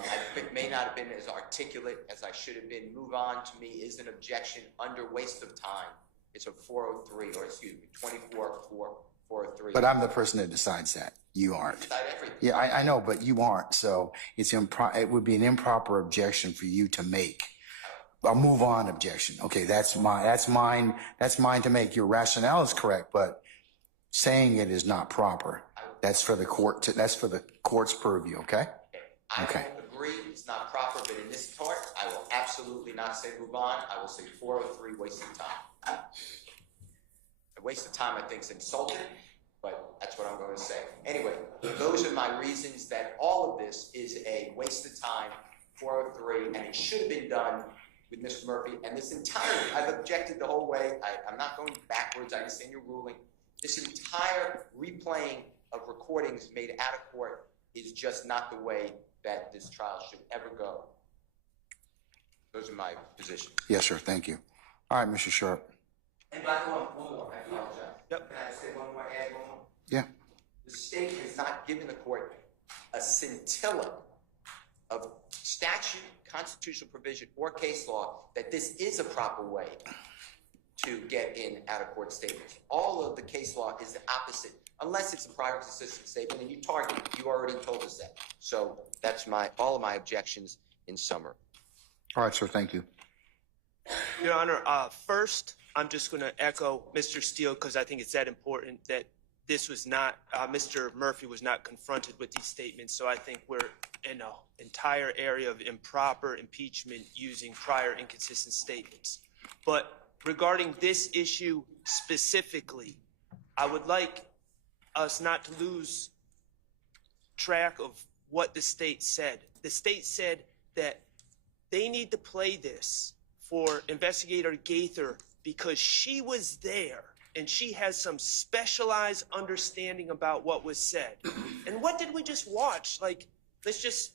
may not have been as articulate as I should have been. Move on to me is an objection under waste of time. It's a 403, or excuse me, 24-403. But I'm the person that decides that. You aren't. Decide everything. Yeah, I know, but you aren't. So it's it would be an improper objection for you to make. A move on objection. Okay, that's mine to make. Your rationale is correct, but saying it is not proper. That's for the court. That's for the court's purview. Okay. I don't agree. It's not proper, but in this part, I will absolutely not say move on. I will say 403, waste of time. A waste of time, I think, is insulting, but that's what I'm going to say. Anyway, those are my reasons that all of this is a waste of time, 403, and it should have been done with Mr. Murphy. And this entire, I've objected the whole way. I'm not going backwards. I understand your ruling. This entire replaying of recordings made out of court is just not the way that this trial should ever go. Those are my positions. Yes, sir. Thank you. All right, Mr. Sharp. And by the way, one more. I apologize. Yep. Can I say one more, add one more? Yeah. The state has not given the court a scintilla of statute, constitutional provision, or case law that this is a proper way to get in out-of-court statements. All of the case law is the opposite, unless it's a prior consistent statement, and you target it. You already told us that. So that's all of my objections in summary. All right, sir. Thank you. Your Honor, first, I'm just going to echo Mr. Steele because I think it's that important that this was not, Mr. Murphy was not confronted with these statements. So I think we're in an entire area of improper impeachment using prior inconsistent statements. But regarding this issue specifically, I would like us not to lose track of what the state said. The state said that they need to play this for Investigator Gaither because she was there and she has some specialized understanding about what was said. And what did we just watch? Like, let's just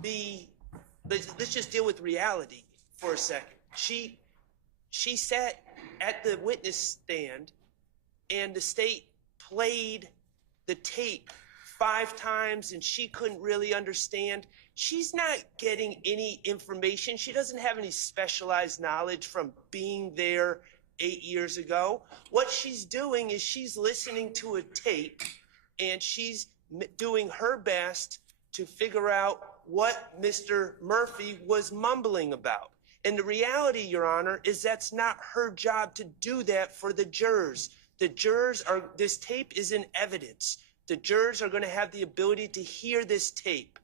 deal with reality for a second. She sat at the witness stand and the state played the tape 5 times and she couldn't really understand. She's not getting any information. She doesn't have any specialized knowledge from being there 8 years ago. What she's doing is she's listening to a tape and she's doing her best to figure out what Mr. Murphy was mumbling about. And the reality, Your Honor, is that's not her job to do that for the jurors. The jurors are, this tape is in evidence. The jurors are going to have the ability to hear this tape.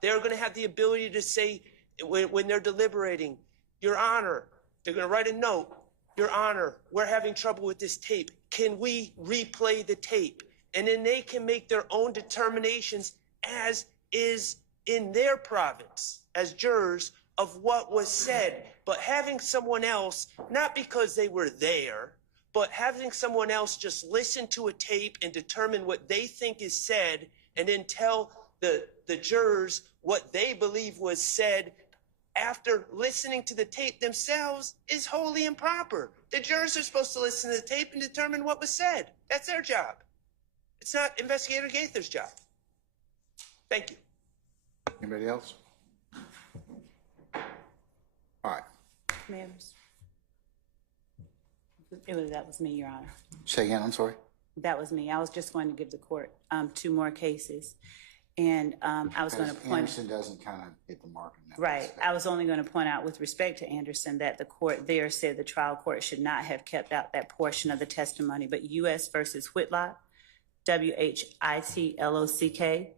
They're going to have the ability to say, when they're deliberating, Your Honor, they're going to write a note, Your Honor, we're having trouble with this tape. Can we replay the tape? And then they can make their own determinations as is in their province as jurors of what was said. But having someone else, not because they were there, but having someone else just listen to a tape and determine what they think is said and then tell the jurors what they believe was said after listening to the tape themselves is wholly improper. The jurors are supposed to listen to the tape and determine what was said. That's their job. It's not Investigator Gaither's job. Thank you. Anybody else? All right. That was me, Your Honor. Say again. I'm sorry. That was me. I was just going to give the court 2 more cases. And I was going to point... Anderson doesn't kind of hit the mark in that Right. respect. I was only going to point out with respect to Anderson that the court there said the trial court should not have kept out that portion of the testimony, but U.S. versus Whitlock, WHITLOCK,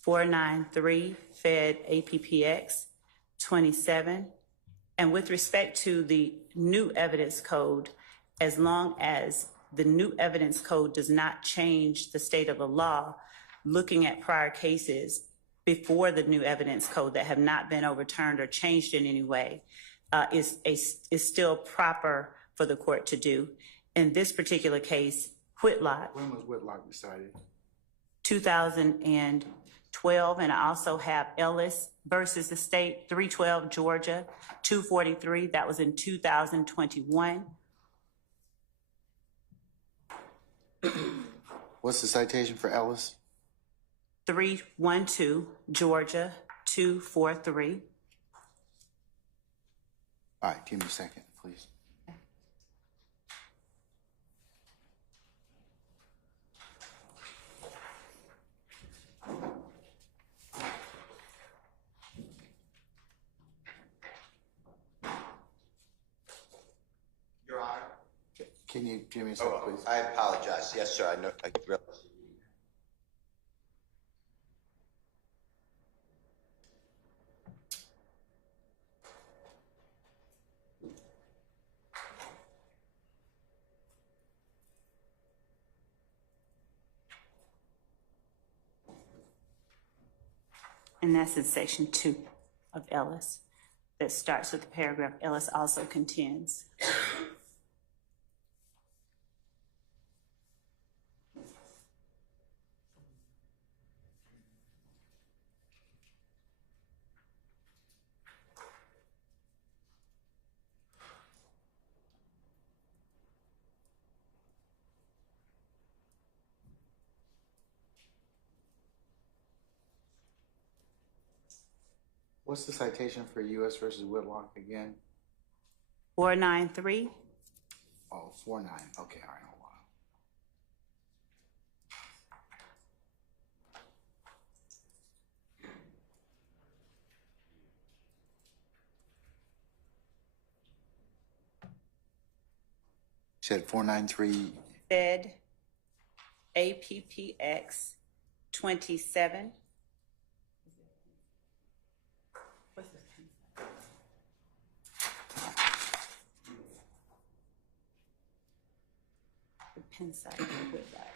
493, Fed APPX 27. And with respect to the new evidence code, as long as the new evidence code does not change the state of the law, looking at prior cases before the new evidence code that have not been overturned or changed in any way is still proper for the court to do. In this particular case, Whitlock, When was Whitlock decided? 2012, and I also have Ellis versus the state, 312 Georgia, 243. That was in 2021. What's the citation for Ellis? 312 Georgia, 243. All right, give me a second, please. Your Honor. Can you give me a second, please? I apologize. Yes, sir. I know. I realize. And that's in section 2 of Ellis that starts with the paragraph, Ellis also contends. What's the citation for U.S. versus Whitlock again? 493. Oh, 49. Okay, all right, hold on. Said 493. Fed APPX 27. The pen side of the Whitlock.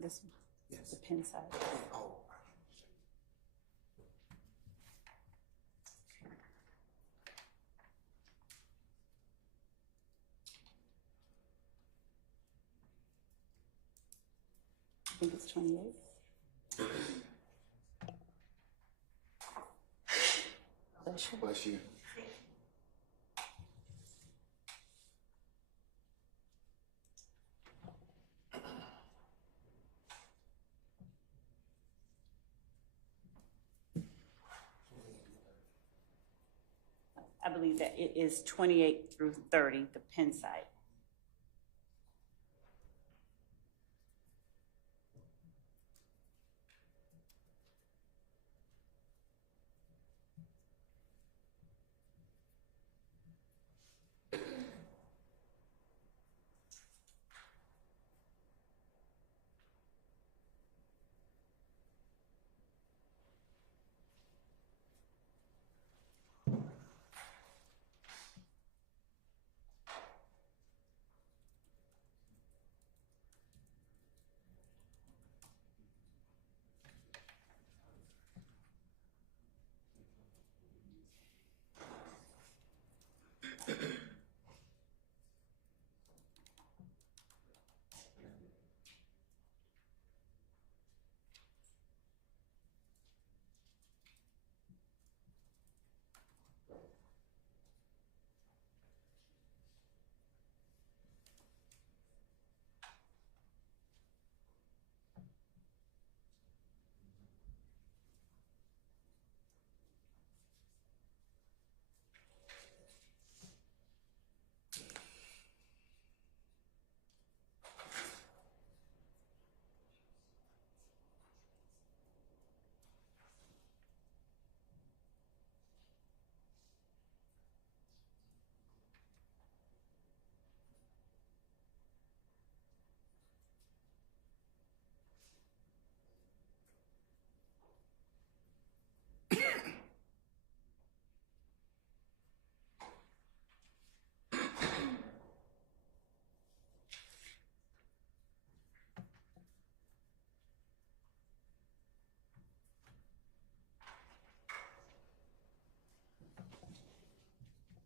This one. Yes. The pen side. Oh. I think it's 28. Bless you. Bless you. I believe that it is 28 through 30, the pen side.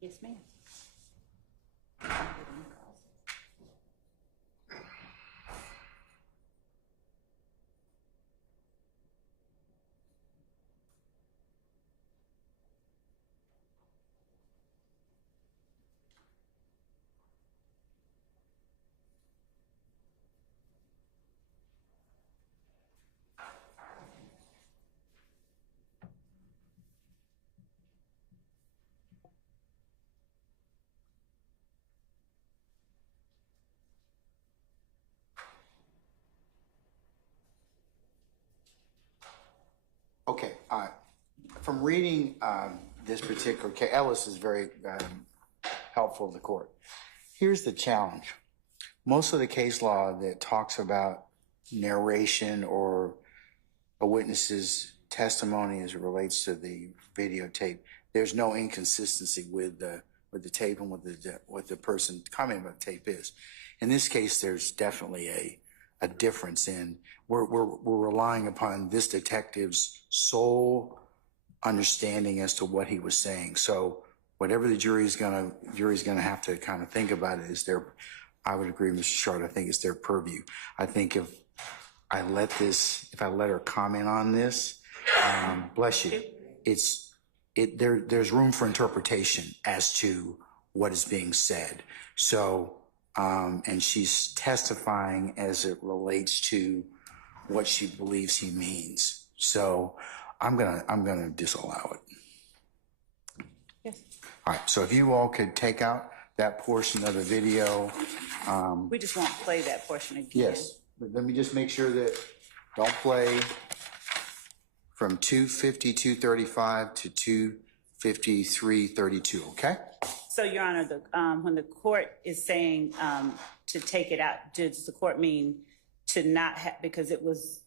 Yes, ma'am. Okay, from reading this particular case, Ellis is very helpful to the court. Here's the challenge. Most of the case law that talks about narration or a witness's testimony as it relates to the videotape, there's no inconsistency with the the tape and what the person commenting about the tape is. In this case, there's definitely a difference in we're relying upon this detective's sole understanding as to what he was saying. So whatever the jury's gonna have to kind of think about it is I would agree, Mr. Short, I think it's their purview. I think if I let her comment on this, bless you, there's room for interpretation as to what is being said. So, and she's testifying as it relates to what she believes he means. So I'm gonna disallow it. Yes. All right, so if you all could take out that portion of the video. We just won't play that portion again. Yes, but let me just make sure that don't play from 2:52:35 to 2:53:32, okay? So, Your Honor, when the court is saying to take it out, does the court mean to not have, because it was...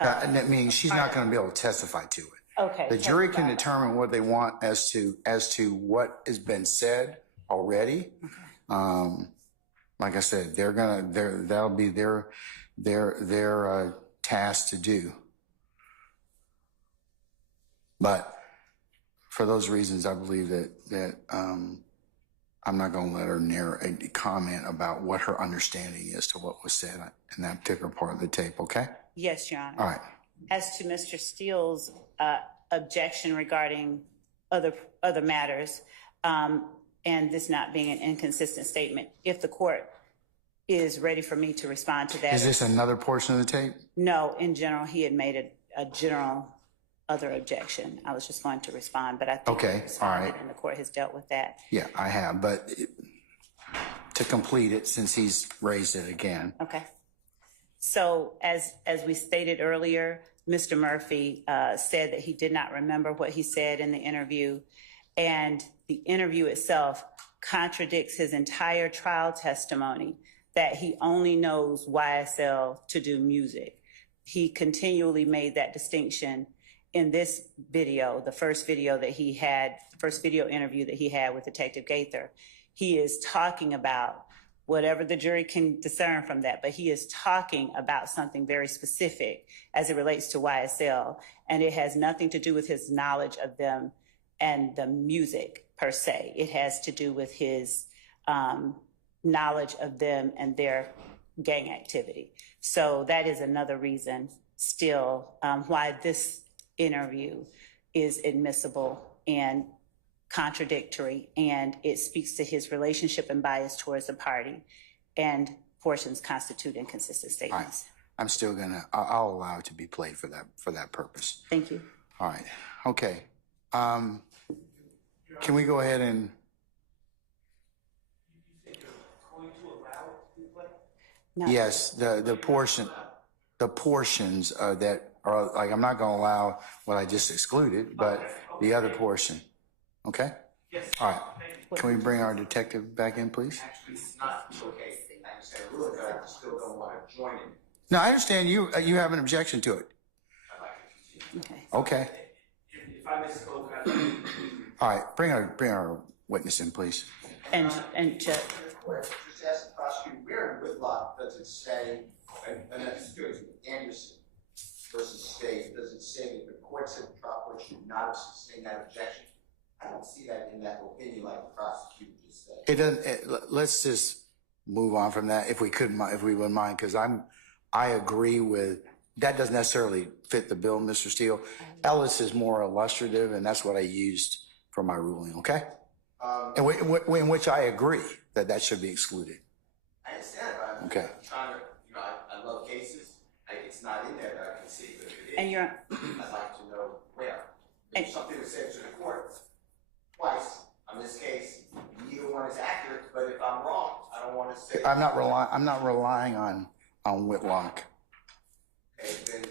and that means she's not going to be able to testify to it. Okay. The jury can determine what they want as to what has been said already. Okay. Like I said, that'll be their task to do. But for those reasons, I believe that I'm not going to let her comment about what her understanding is to what was said in that particular part of the tape. Okay? Yes, Your Honor. All right. As to Mr. Steele's objection regarding other matters, and this not being an inconsistent statement, if the court is ready for me to respond to that. Is this another portion of the tape? No, in general, he had made a general other objection. I was just going to respond, but I think Okay, all right. and the court has dealt with that. Yeah, I have, but to complete it, since he's raised it again. Okay. So as we stated earlier, Mr. Murphy said that he did not remember what he said in the interview, and the interview itself contradicts his entire trial testimony that he only knows YSL to do music. He continually made that distinction in this video, the first video interview that he had with Detective Gaither. He is talking about whatever the jury can discern from that, but he is talking about something very specific as it relates to YSL, and it has nothing to do with his knowledge of them and the music per se. It has to do with his knowledge of them and their gang activity. So that is another reason still why this interview is admissible and contradictory, and it speaks to his relationship and bias towards the party, and portions constitute inconsistent statements. I'm still I'll allow it to be played for that purpose. Thank you. All right. Okay. Can we go ahead and? No. Yes, the portions that are like, I'm not going to allow what I just excluded, but the other portion. Okay? Yes. All right. Can we bring our detective back in, please? Actually, it's not okay. I said, really, but I still don't want to join in. No, I understand you have an objection to it. I'd like to continue. Okay. Okay. If I misspoke, All right. Bring our witness in, please. And Just ask the prosecutor, where in Whitlock does it say, and that's good, Anderson versus State, does it say that the court said the trial court should not have sustained that objection? I don't see that in that opinion like the prosecutor just said. It doesn't. Let's just move on from that, if we wouldn't mind, because I agree with that. Doesn't necessarily fit the bill, Mr. Steele. Ellis is more illustrative, and that's what I used for my ruling. Okay, in which I agree that should be excluded. I understand, but Okay. I'm trying to, I love cases. It's not in there that I can see, but if it is, And you're I'd like to know where. There's something that said to the court twice on this case. Neither one is accurate, but if I'm wrong, I don't want to say. I'm not relying on Whitlock. Okay, then.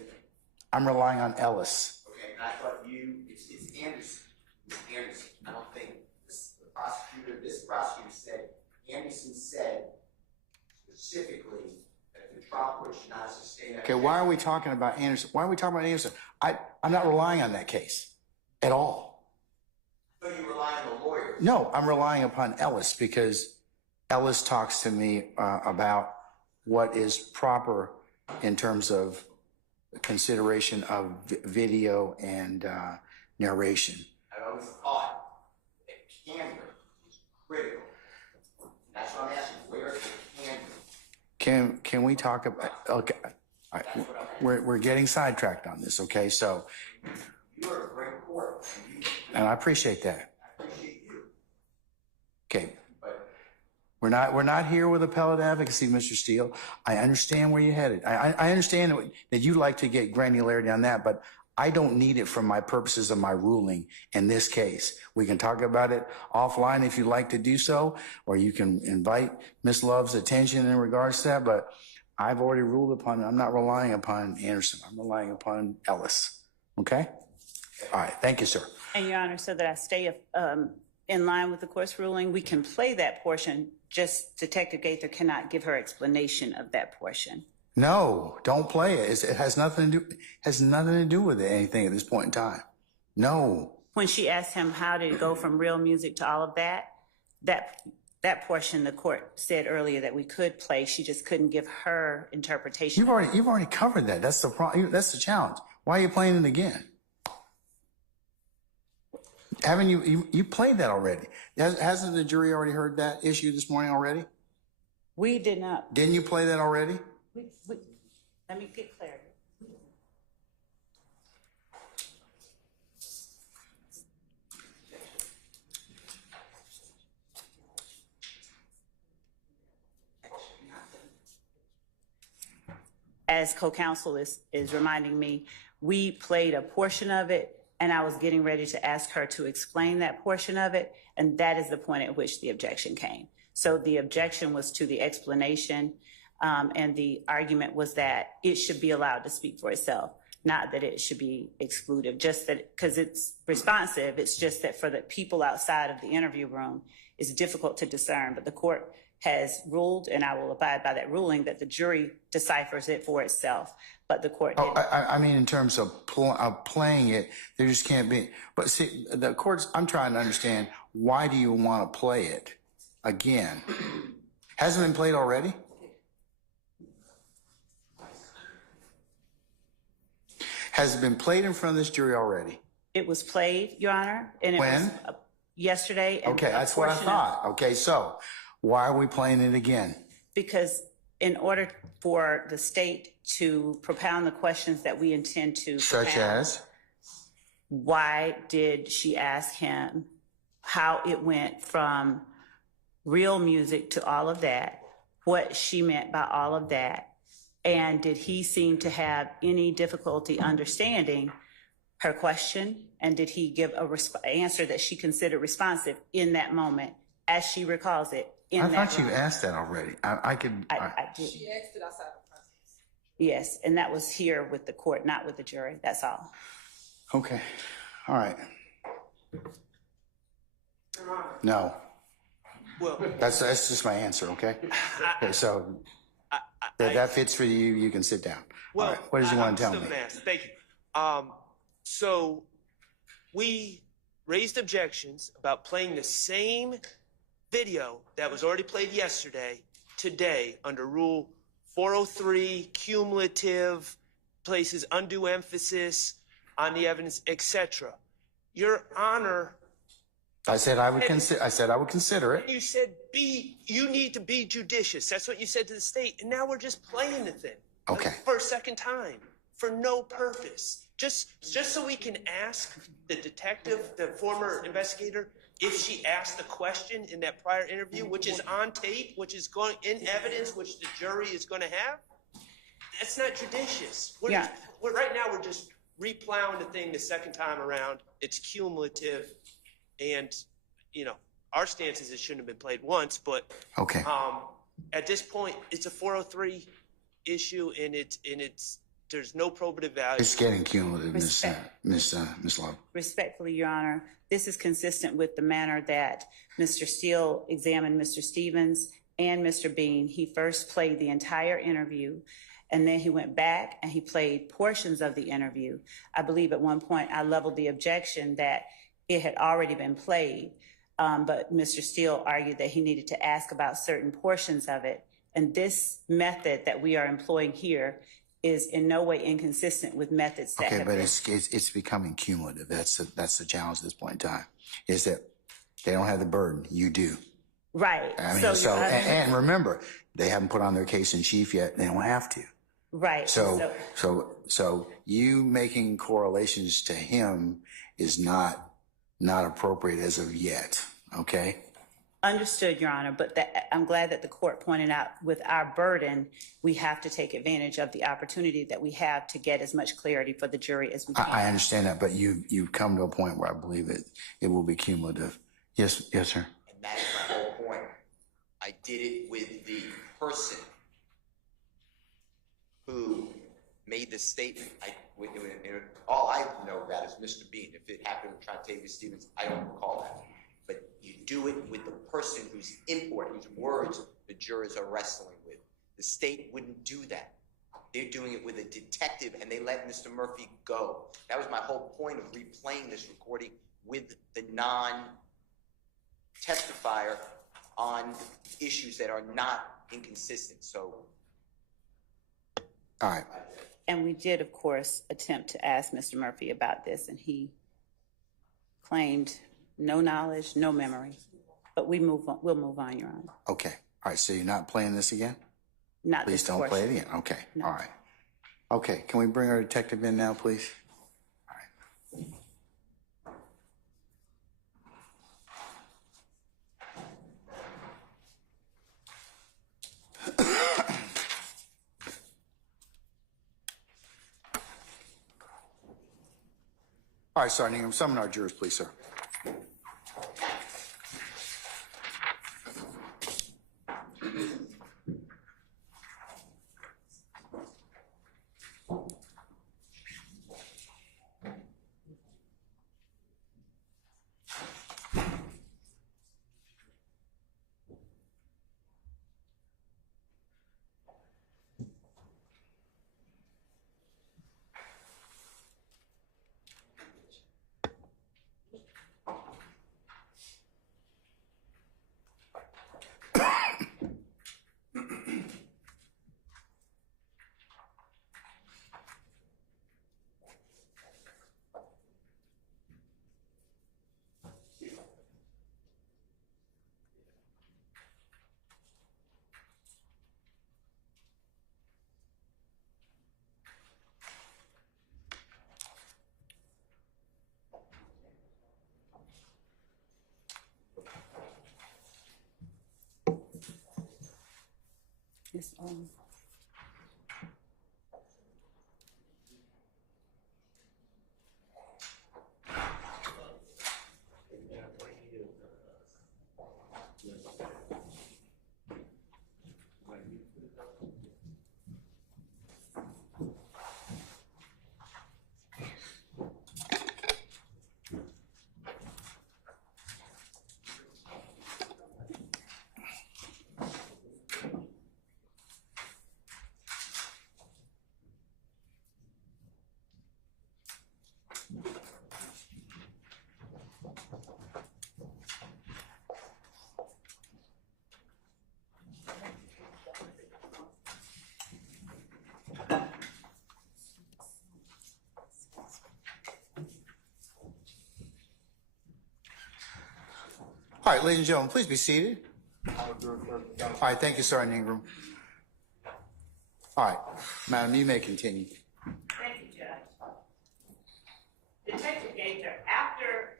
I'm relying on Ellis. Okay, and I thought it's Anderson. It's Anderson. I don't think this prosecutor said, Anderson said specifically that the trial court should not sustain that. Okay, why are we talking about Anderson? I'm not relying on that case at all. So you rely on the lawyers. No, I'm relying upon Ellis because Ellis talks to me about what is proper in terms of consideration of video and narration. I always thought that candor is critical. That's what I'm asking. Where's the candor? Can we talk about? Okay, all right. We're getting sidetracked on this. Okay, so You're a great court, and I appreciate that. I appreciate you. Okay, But we're not here with appellate advocacy, Mr. Steele. I understand where you're headed. I understand that you like to get granularity on that, but I don't need it for my purposes of my ruling in this case. We can talk about it offline if you'd like to do so, or you can invite Ms. Love's attention in regards to that, but I've already ruled upon it. I'm not relying upon Anderson. I'm relying upon Ellis. Okay? All right. Thank you, sir. And Your Honor, so that I stay in line with the court's ruling, we can play that portion. Just Detective Gaither cannot give her explanation of that portion. No, don't play it. It has nothing to do with anything at this point in time. No. When she asked him how to go from real music to all of that, that portion the court said earlier that we could play. She just couldn't give her interpretation. You've already covered that. That's the problem. That's the challenge. Why are you playing it again? Haven't you played that already? Hasn't the jury already heard that issue this morning already? We did not. Didn't you play that already? Let me get clarity. As co-counsel is reminding me, we played a portion of it, and I was getting ready to ask her to explain that portion of it, and that is the point at which the objection came. So the objection was to the explanation, and the argument was that it should be allowed to speak for itself, not that it should be excluded, just that because it's responsive, it's just that for the people outside of the interview room, it's difficult to discern, but the court has ruled, and I will abide by that ruling, that the jury deciphers it for itself, but the court didn't. I mean, in terms of playing it, there just can't be. But see, the courts, I'm trying to understand, why do you want to play it again? Hasn't it been played already? Has it been played in front of this jury already? It was played, Your Honor, and it When? was yesterday. And Okay, that's what I thought. Okay, so why are we playing it again? Because in order for the state to propound the questions that we intend to Such propound, as? why did she ask him how it went from real music to all of that, what she meant by all of that, and did he seem to have any difficulty understanding her question, and did he give a answer that she considered responsive in that moment, as she recalls it? I thought you asked that already. I did. She asked it outside the presence. Yes, and that was here with the court, not with the jury. That's all. Okay. All right. No. Well, That's just my answer, okay? Okay, so that fits for you. You can sit down. well, All right. What did you want to tell I'm me? still gonna ask. Thank you. So we raised objections about playing the same video that was already played yesterday, today, under Rule 403, cumulative, places undue emphasis on the evidence, etc. Your Honor, I said I would consider it. you said you need to be judicious. That's what you said to the state, and now we're just playing the thing. Okay. For a second time, for no purpose. Just so we can ask the detective, the former investigator, if she asked the question in that prior interview, which is on tape, which is going in evidence, which the jury is going to have. That's not judicious. Yeah. Right now we're just replowing the thing the second time around. It's cumulative, and our stance is it shouldn't have been played once. But Okay. at this point, it's a 403 issue, and there's no probative value. It's getting cumulative, Miss Love. Respectfully, Your Honor, this is consistent with the manner that Mr. Steele examined Mr. Stevens and Mr. Bean. He first played the entire interview, and then he went back and he played portions of the interview. I believe at one point I leveled the objection that it had already been played. but Mr. Steele argued that he needed to ask about certain portions of it. And this method that we are employing here is in no way inconsistent with methods that Okay, have but been. it's becoming cumulative. That's the challenge at this point in time, is that they don't have the burden. You do. Right. I mean, and remember, they haven't put on their case in chief yet. They don't have to. Right. So you making correlations to him is not appropriate as of yet. Okay. Understood, Your Honor, but I'm glad that the court pointed out with our burden, we have to take advantage of the opportunity that we have to get as much clarity for the jury as we can. I understand that, but you've come to a point where I believe it will be cumulative. Yes, sir. And that is my whole point. I did it with the person who made the statement. All I know about is Mr. Bean. If it happened with Trontavia Stevens, I don't recall that. But you do it with the person whose import, whose words the jurors are wrestling with. The state wouldn't do that. They're doing it with a detective, and they let Mr. Murphy go. That was my whole point of replaying this recording with the non-testifier on issues that are not inconsistent. So, all right. And we did, of course, attempt to ask Mr. Murphy about this, and he claimed no knowledge, no memory. But we'll move on, Your Honor. Okay. All right. So you're not playing this again? Not Please this don't portion. play it again. Okay. No. All right. Okay. Can we bring our detective in now, please? All right. All right, Sergeant Ingram, summon our jurors, please, sir. It's on. All right, ladies and gentlemen, please be seated. All right, thank you, Sergeant Ingram. All right, madam, you may continue. Thank you, Judge. Detective Gaither, after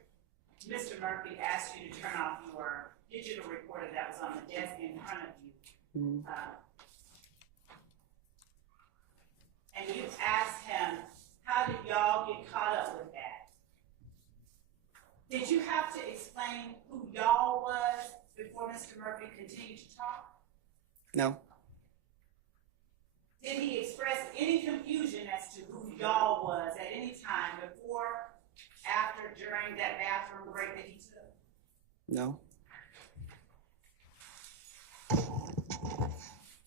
Mr. Murphy asked you to turn off your digital recorder that was on the desk in front of you, and you asked him, how did y'all get caught up with that? Did you have to explain who y'all was before Mr. Murphy continued to talk? No. Did he express any confusion as to who y'all was at any time before, after, during that bathroom break that he took? No.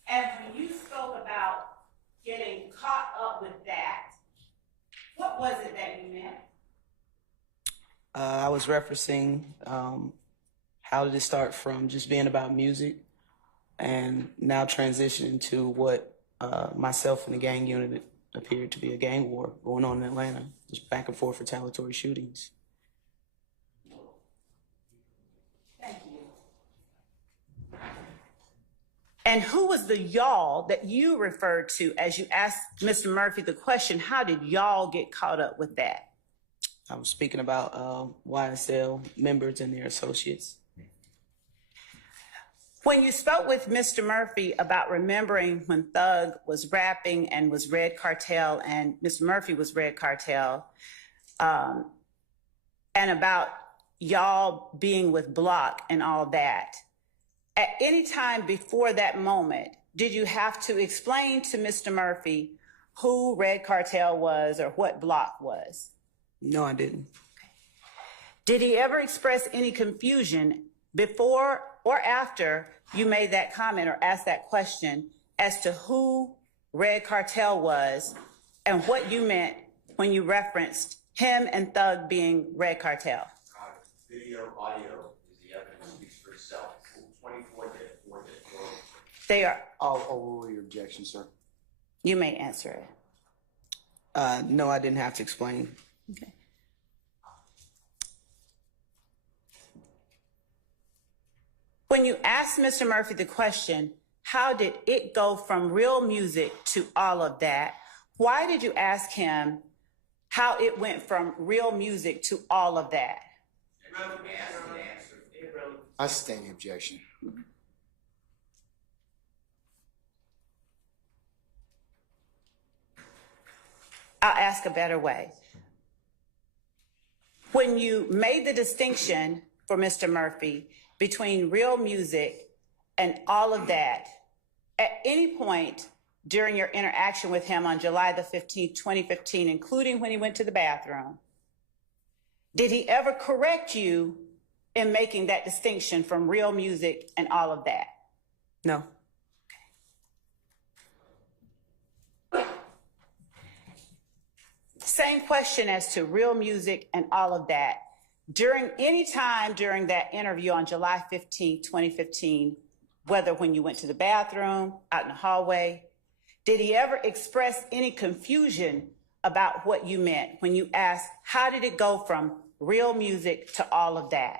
And when you spoke about getting caught up with that, what was it that you meant? I was referencing how did it start from just being about music and now transitioning to what myself and the gang unit appeared to be a gang war going on in Atlanta, just back and forth retaliatory shootings. And who was the y'all that you referred to as you asked Mr. Murphy the question, how did y'all get caught up with that? I was speaking about YSL members and their associates. When you spoke with Mr. Murphy about remembering when Thug was rapping and was Red Cartel and Mr. Murphy was Red Cartel, and about y'all being with Block and all that, at any time before that moment, did you have to explain to Mr. Murphy who Red Cartel was or what Block was? No, I didn't. Did he ever express any confusion before or after you made that comment or asked that question as to who Red Cartel was and what you meant when you referenced him and Thug being Red Cartel? Video, audio is the evidence speaks for itself. 24-4-4. They are. I'll rule your objection, sir. You may answer it. No, I didn't have to explain. Okay. When you asked Mr. Murphy the question, how did it go from real music to all of that? Why did you ask him how it went from real music to all of that? I sustain the objection. I'll ask a better way. When you made the distinction for Mr. Murphy between real music and all of that, at any point during your interaction with him on July the 15th, 2015, including when he went to the bathroom, did he ever correct you in making that distinction from real music and all of that? No. Same question as to real music and all of that. During any time during that interview on July 15th, 2015, whether when you went to the bathroom, out in the hallway, did he ever express any confusion about what you meant when you asked, how did it go from real music to all of that?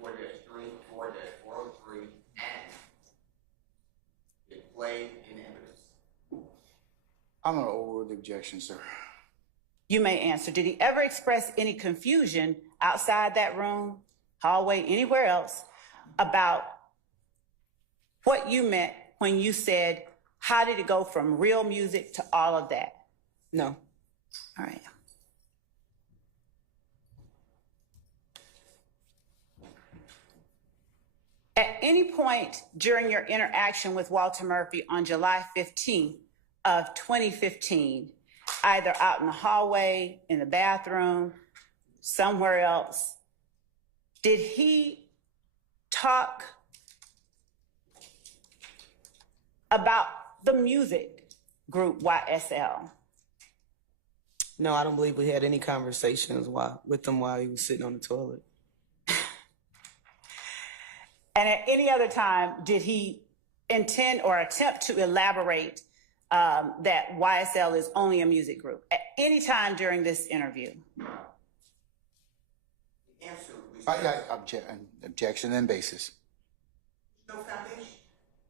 24-3, 4-403, and it played in evidence. I'm going to overrule the objection, sir. You may answer. Did he ever express any confusion outside that room, hallway, anywhere else about what you meant when you said, how did it go from real music to all of that? No. All right. At any point during your interaction with Walter Murphy on July 15th of 2015, either out in the hallway, in the bathroom, somewhere else, did he talk about the music group YSL? No, I don't believe we had any conversations with him while he was sitting on the toilet. And at any other time, did he intend or attempt to elaborate that YSL is only a music group? At any time during this interview? Objection and basis. No foundation.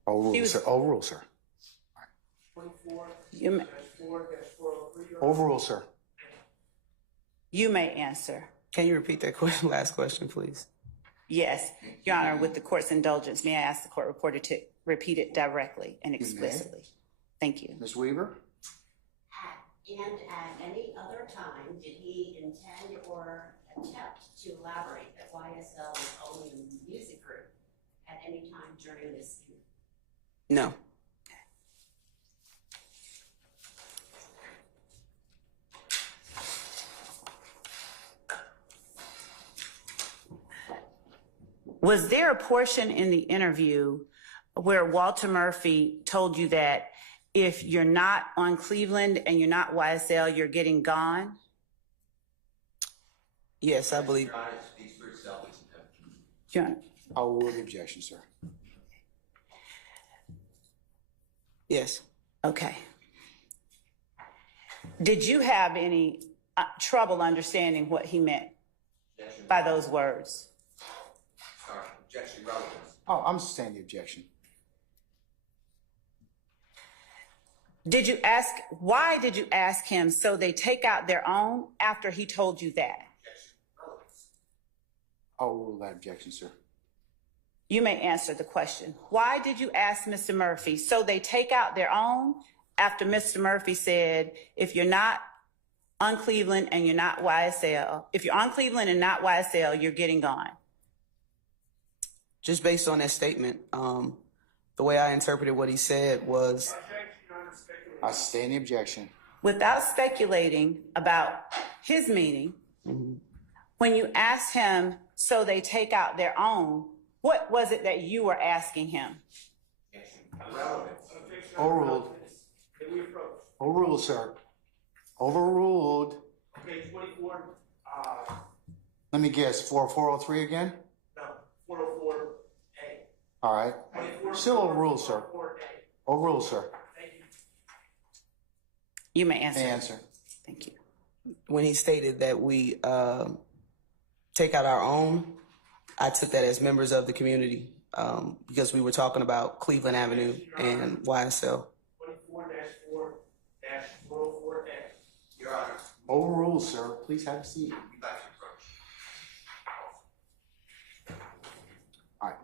Overrule, sir. Overrule, sir. 24-4-403. Overrule, sir. You may answer. Can you repeat that last question, please? Yes, Your Honor, with the court's indulgence, may I ask the court reporter to repeat it directly and explicitly? Thank you. Ms. Weaver? And at any other time, did he intend or attempt to elaborate that YSL is only a music group at any time during this? No. Was there a portion in the interview where Walter Murphy told you that if you're not on Cleveland and you're not YSL, you're getting gone? Yes, I believe. Your Honor, it speaks for itself. Your Honor. I'll rule the objection, sir. Yes. Okay. Did you have any trouble understanding what he meant by those words? Sorry, objection relevance. Oh, I'm sustaining the objection. Why did you ask him so they take out their own after he told you that? Objection relevance. I'll rule that objection, sir. You may answer the question. Why did you ask Mr. Murphy so they take out their own after Mr. Murphy said, if you're not on Cleveland and you're not YSL, if you're on Cleveland and not YSL, you're getting gone? Just based on that statement, the way I interpreted what he said was, I sustain the objection. Without speculating about his meaning, when you asked him so they take out their own, what was it that you were asking him? Relevance. Overruled. Overruled, sir. Overruled. Okay, 24. Let me guess, 4403 again? No, 404A. All right. 24, Still overruled, sir. 404A. Overruled, sir. Thank you. You may answer. Answer. Thank you. when he stated that we take out our own, I took that as members of the community because we were talking about Cleveland Avenue and YSL. 24-4-404A. Your Honor. Overruled, sir. Please have a seat. You got your approach. All right.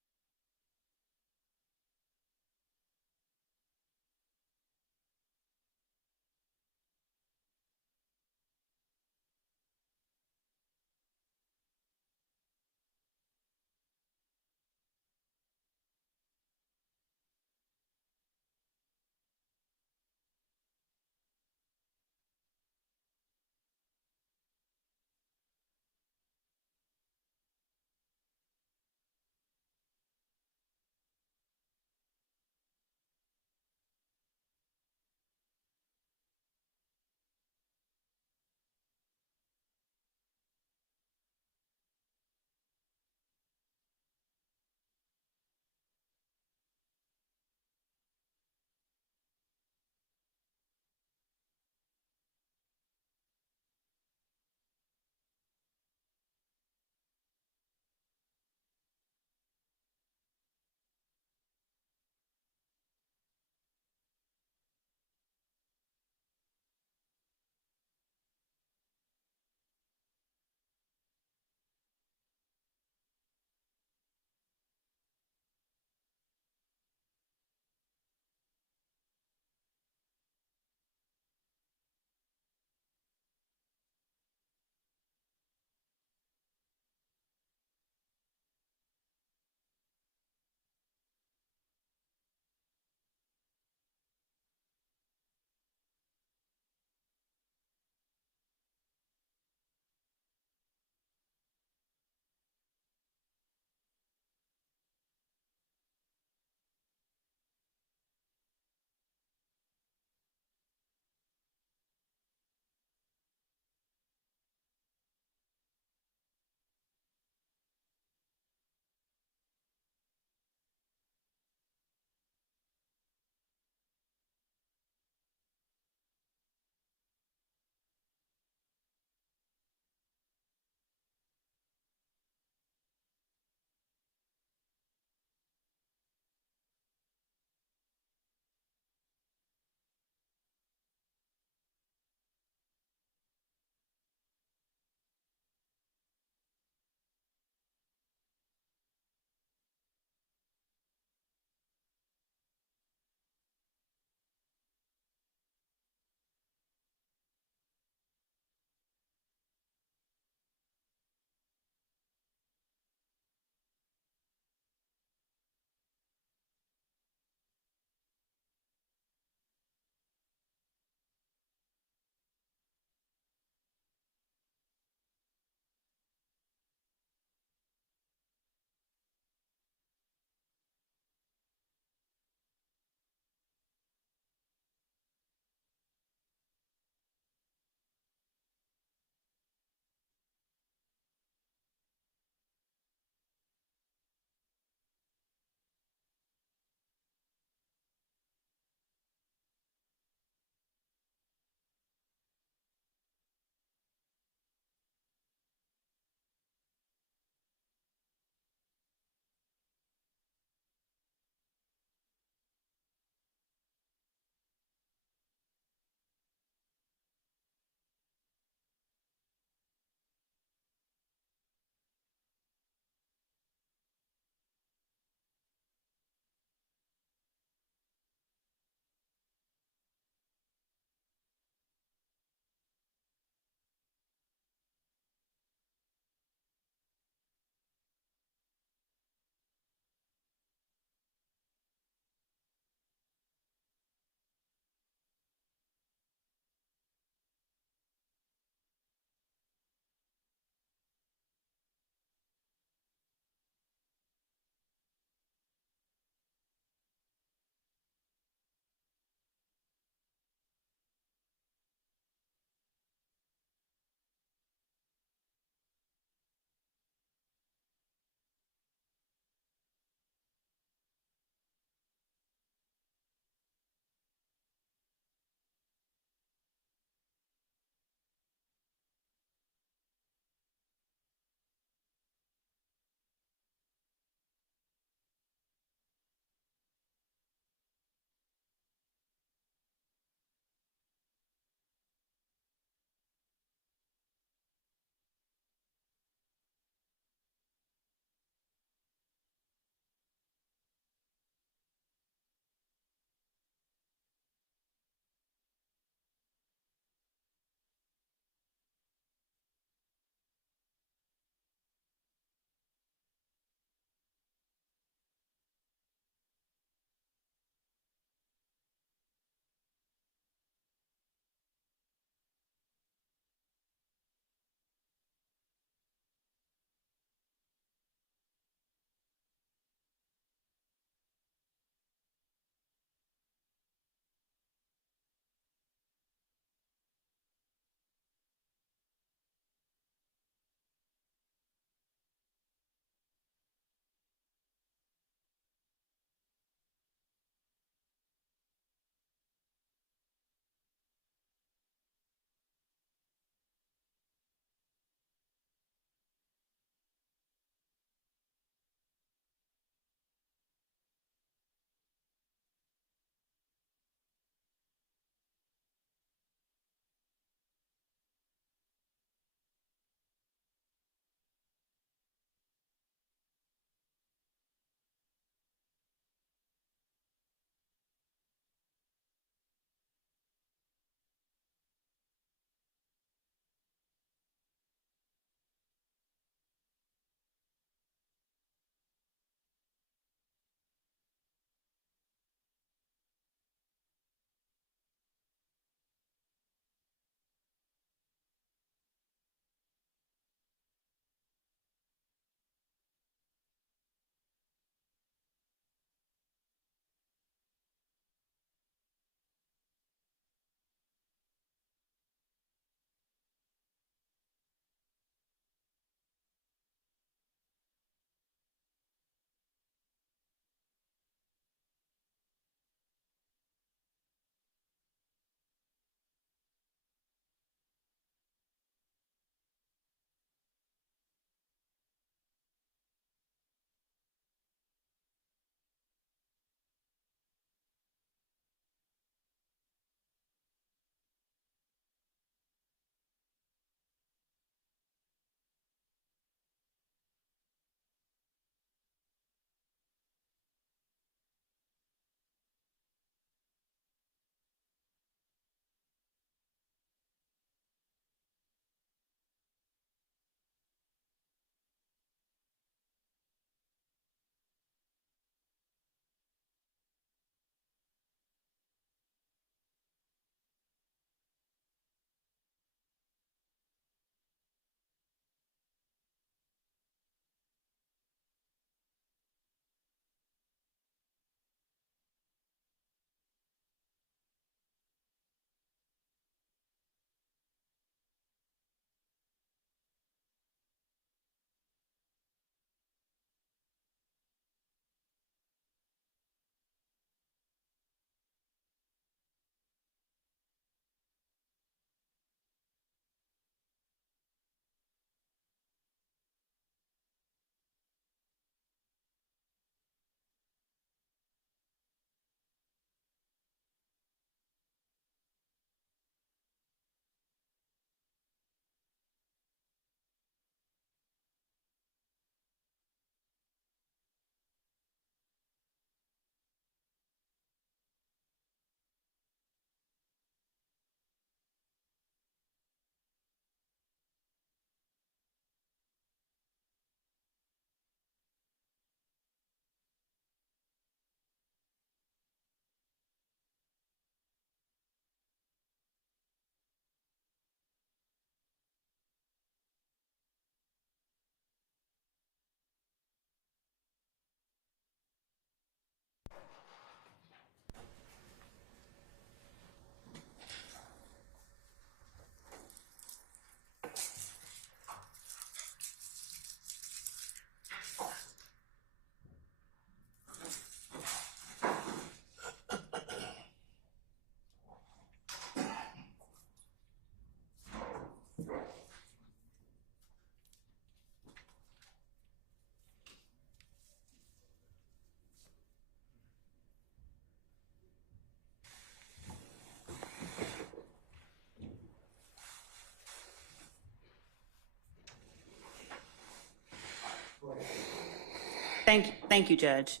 Thank you, Judge.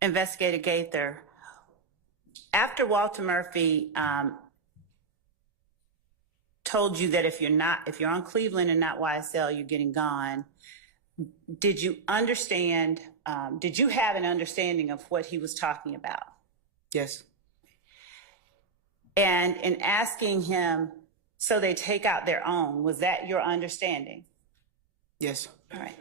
Investigator Gaither, after Walter Murphy told you that if you're on Cleveland and not YSL, you're getting gone, did you understand, did you have an understanding of what he was talking about? Yes. And in asking him, so they take out their own, was that your understanding? Yes. All right.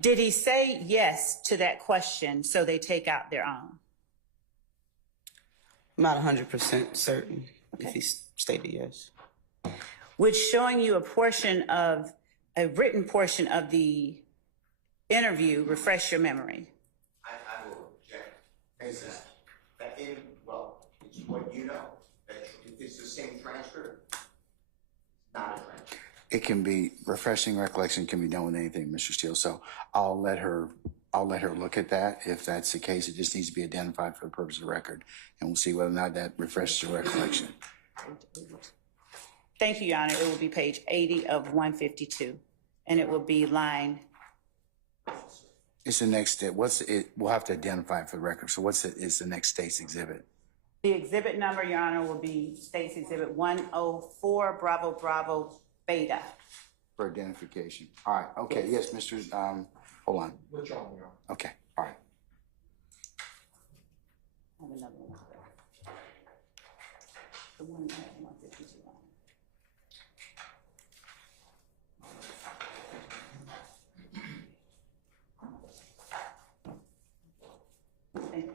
Did he say yes to that question, so they take out their own? I'm not 100% certain if he stated yes. Would showing you a written portion of the interview refresh your memory? I will object. Well, it's what you know. If it's the same transcript, it's not a transcript. It can be, refreshing recollection can be done with anything, Mr. Steele. So I'll let her look at that. If that's the case, it just needs to be identified for the purpose of the record. And we'll see whether or not that refreshes the recollection. Thank you, Your Honor. It will be page 80 of 152. And it will be line. It's the next step. We'll have to identify it for the record. So is the next state's exhibit? The exhibit number, Your Honor, will be State's Exhibit 104 Bravo Bravo Beta. For identification. All right. Okay. Yes, Mr. Hold on. Withdrawn, Your Honor. Okay. All right. I have another one. The one at 152. Thank you.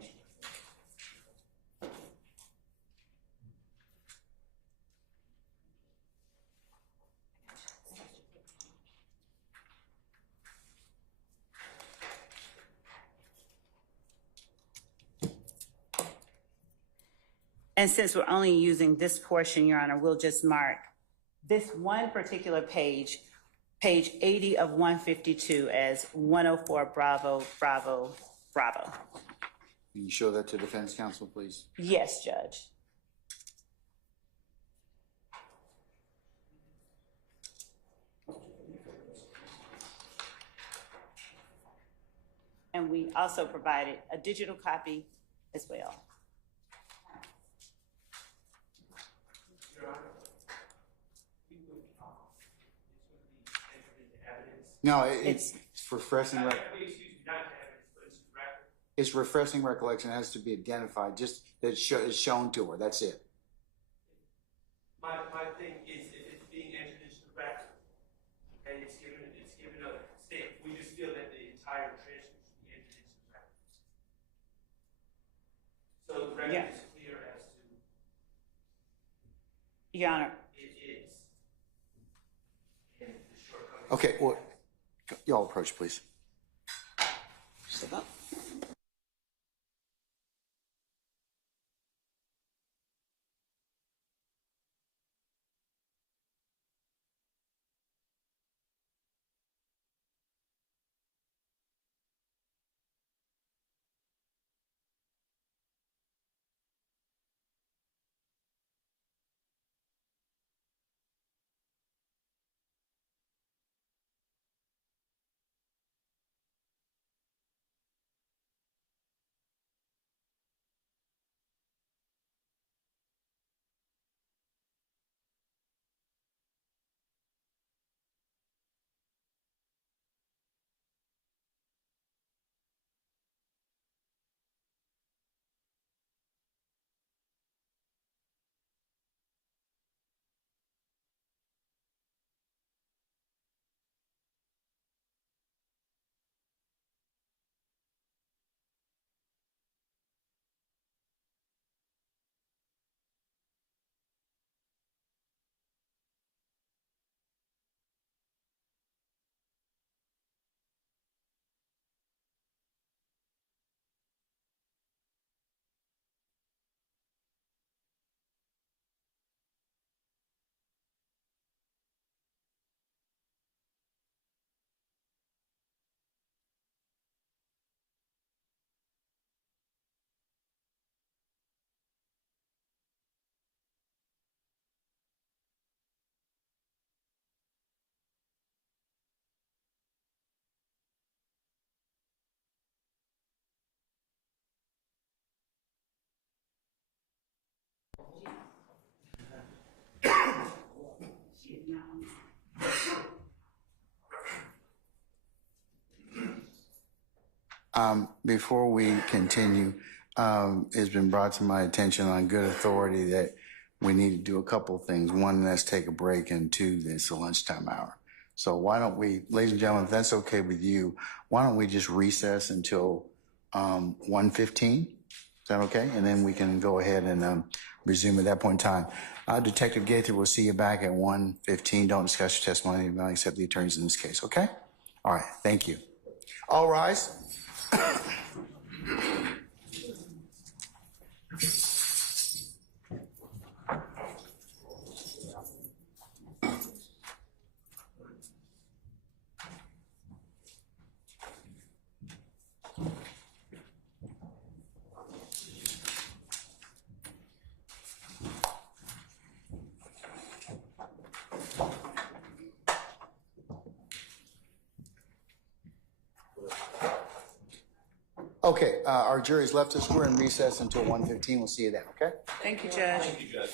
And since we're only using this portion, Your Honor, we'll just mark this one particular page, page 80 of 152, as 104 Bravo Bravo Bravo. Can you show that to defense counsel, please? Yes, Judge. And we also provided a digital copy as well. No, it's refreshing. It's refreshing recollection. It has to be identified. Just that it's shown to her. That's it. My thing is if it's being entered into the record and it's given a stamp, we just feel that the entire transcript should be entered into the record. So the record is clear as to Your Honor. it is. And the shortcomings. Okay. Well, y'all approach, please. Step up. Before we continue, it's been brought to my attention on good authority that we need to do a couple of things. One, let's take a break, and two, it's the lunchtime hour. So why don't we, ladies and gentlemen, if that's okay with you, why don't we just recess until 1:15? Is that okay? And then we can go ahead and resume at that point in time. Detective Gaither, we'll see you back at 1:15. Don't discuss your testimony, not accept the attorneys in this case, okay? All right, thank you. All rise. Okay, our jury's left us. We're in recess until 1:15. We'll see you then, okay? Thank you, Judge.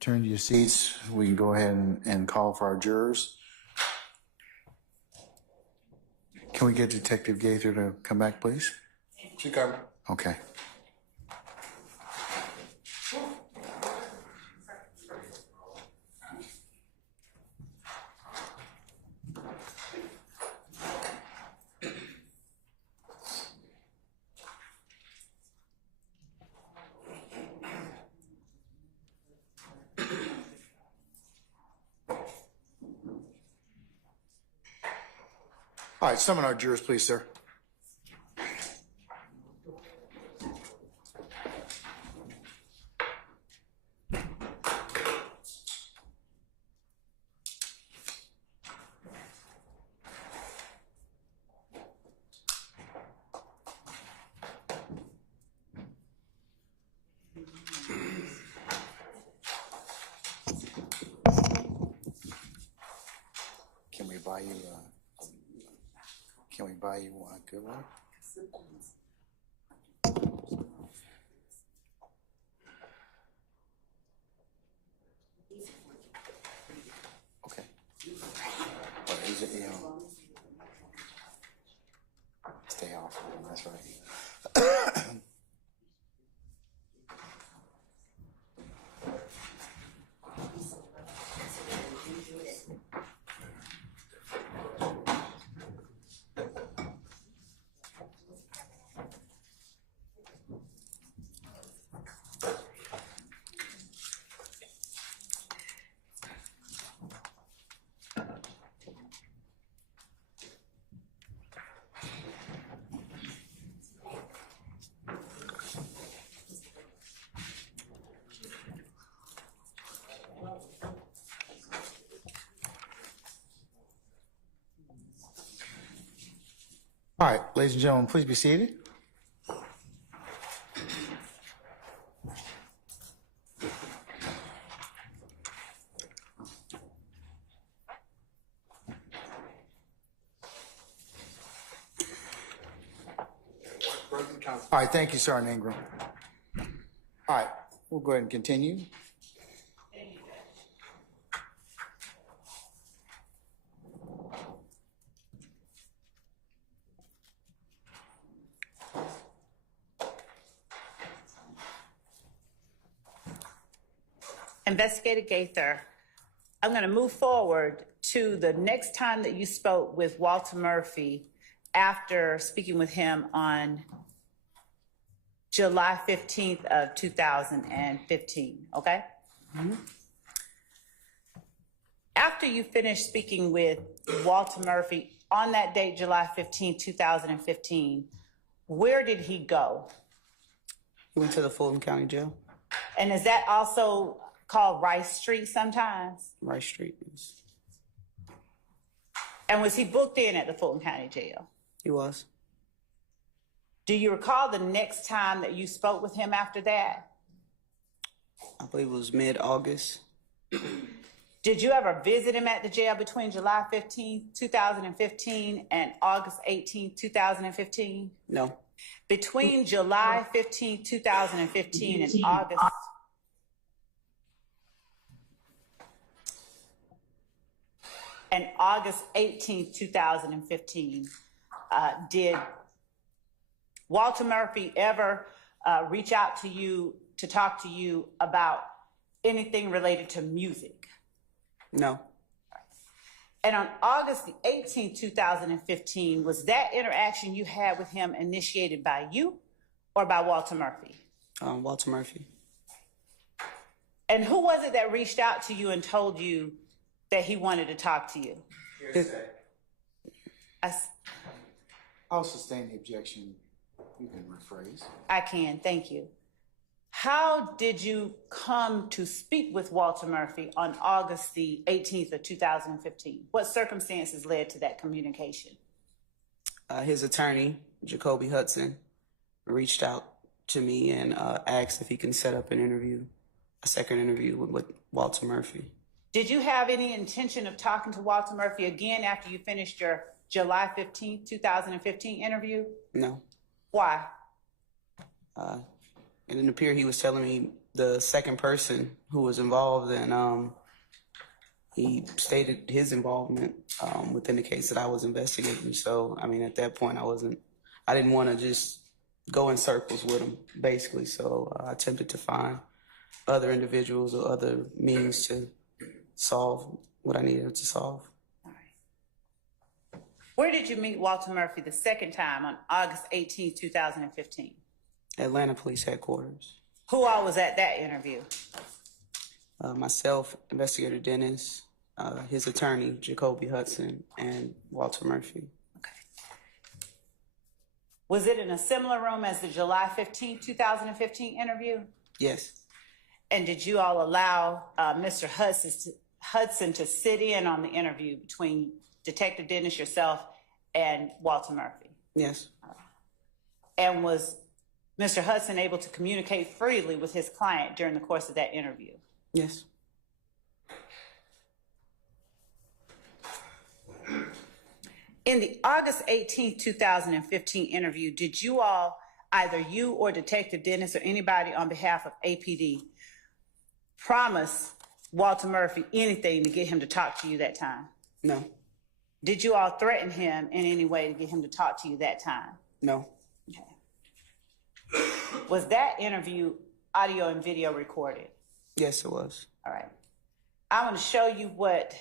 return to your seats. We can go ahead and call for our jurors. Can we get Detective Gaither to come back, please? She coming. Okay. All right, summon our jurors, please, sir. Can we buy you a good one? Okay. But is it, stay off. That's right. All right, ladies and gentlemen, please be seated. All right, thank you, Sergeant Ingram. All right, we'll go ahead and continue. Investigator Gaither, I'm going to move forward to the next time that you spoke with Walter Murphy after speaking with him on July 15th of 2015, okay? Mm-hmm. After you finished speaking with Walter Murphy on that date, July 15th, 2015, where did he go? He went to the Fulton County Jail. And is that also called Rice Street sometimes? Rice Street, yes. And was he booked in at the Fulton County Jail? He was. Do you recall the next time that you spoke with him after that? I believe it was mid-August. Did you ever visit him at the jail between July 15th, 2015 and August 18th, 2015? No. Between July 15th, 2015 and August 18th, 2015, did Walter Murphy ever reach out to you to talk to you about anything related to music? No. And on August the 18th, 2015, was that interaction you had with him initiated by you or by Walter Murphy? Walter Murphy. And who was it that reached out to you and told you that he wanted to talk to you? I'll sustain the objection. You can rephrase. I can, thank you. How did you come to speak with Walter Murphy on August the 18th of 2015? What circumstances led to that communication? His attorney, Jacoby Hudson, reached out to me and asked if he can set up an interview, a second interview with Walter Murphy. Did you have any intention of talking to Walter Murphy again after you finished your July 15th, 2015 interview? No. Why? It didn't appear he was telling me the second person who was involved, and he stated his involvement within the case that I was investigating. So, I mean, at that point, I didn't want to just go in circles with him, basically. So I attempted to find other individuals or other means to solve what I needed to solve. All right. Where did you meet Walter Murphy the second time on August 18, 2015? Atlanta Police Headquarters. Who all was at that interview? Myself, Investigator Dennis, his attorney, Jacoby Hudson, and Walter Murphy. Okay. Was it in a similar room as the July 15, 2015 interview? Yes. And did you all allow Mr. Hudson to sit in on the interview between Detective Dennis, yourself, and Walter Murphy? Yes. And was Mr. Hudson able to communicate freely with his client during the course of that interview? Yes. In the August 18, 2015 interview, did you all, either you or Detective Dennis or anybody on behalf of APD, promise Walter Murphy anything to get him to talk to you that time? No. Did you all threaten him in any way to get him to talk to you that time? No. Okay. Was that interview audio and video recorded? Yes, it was. All right. I want to show you what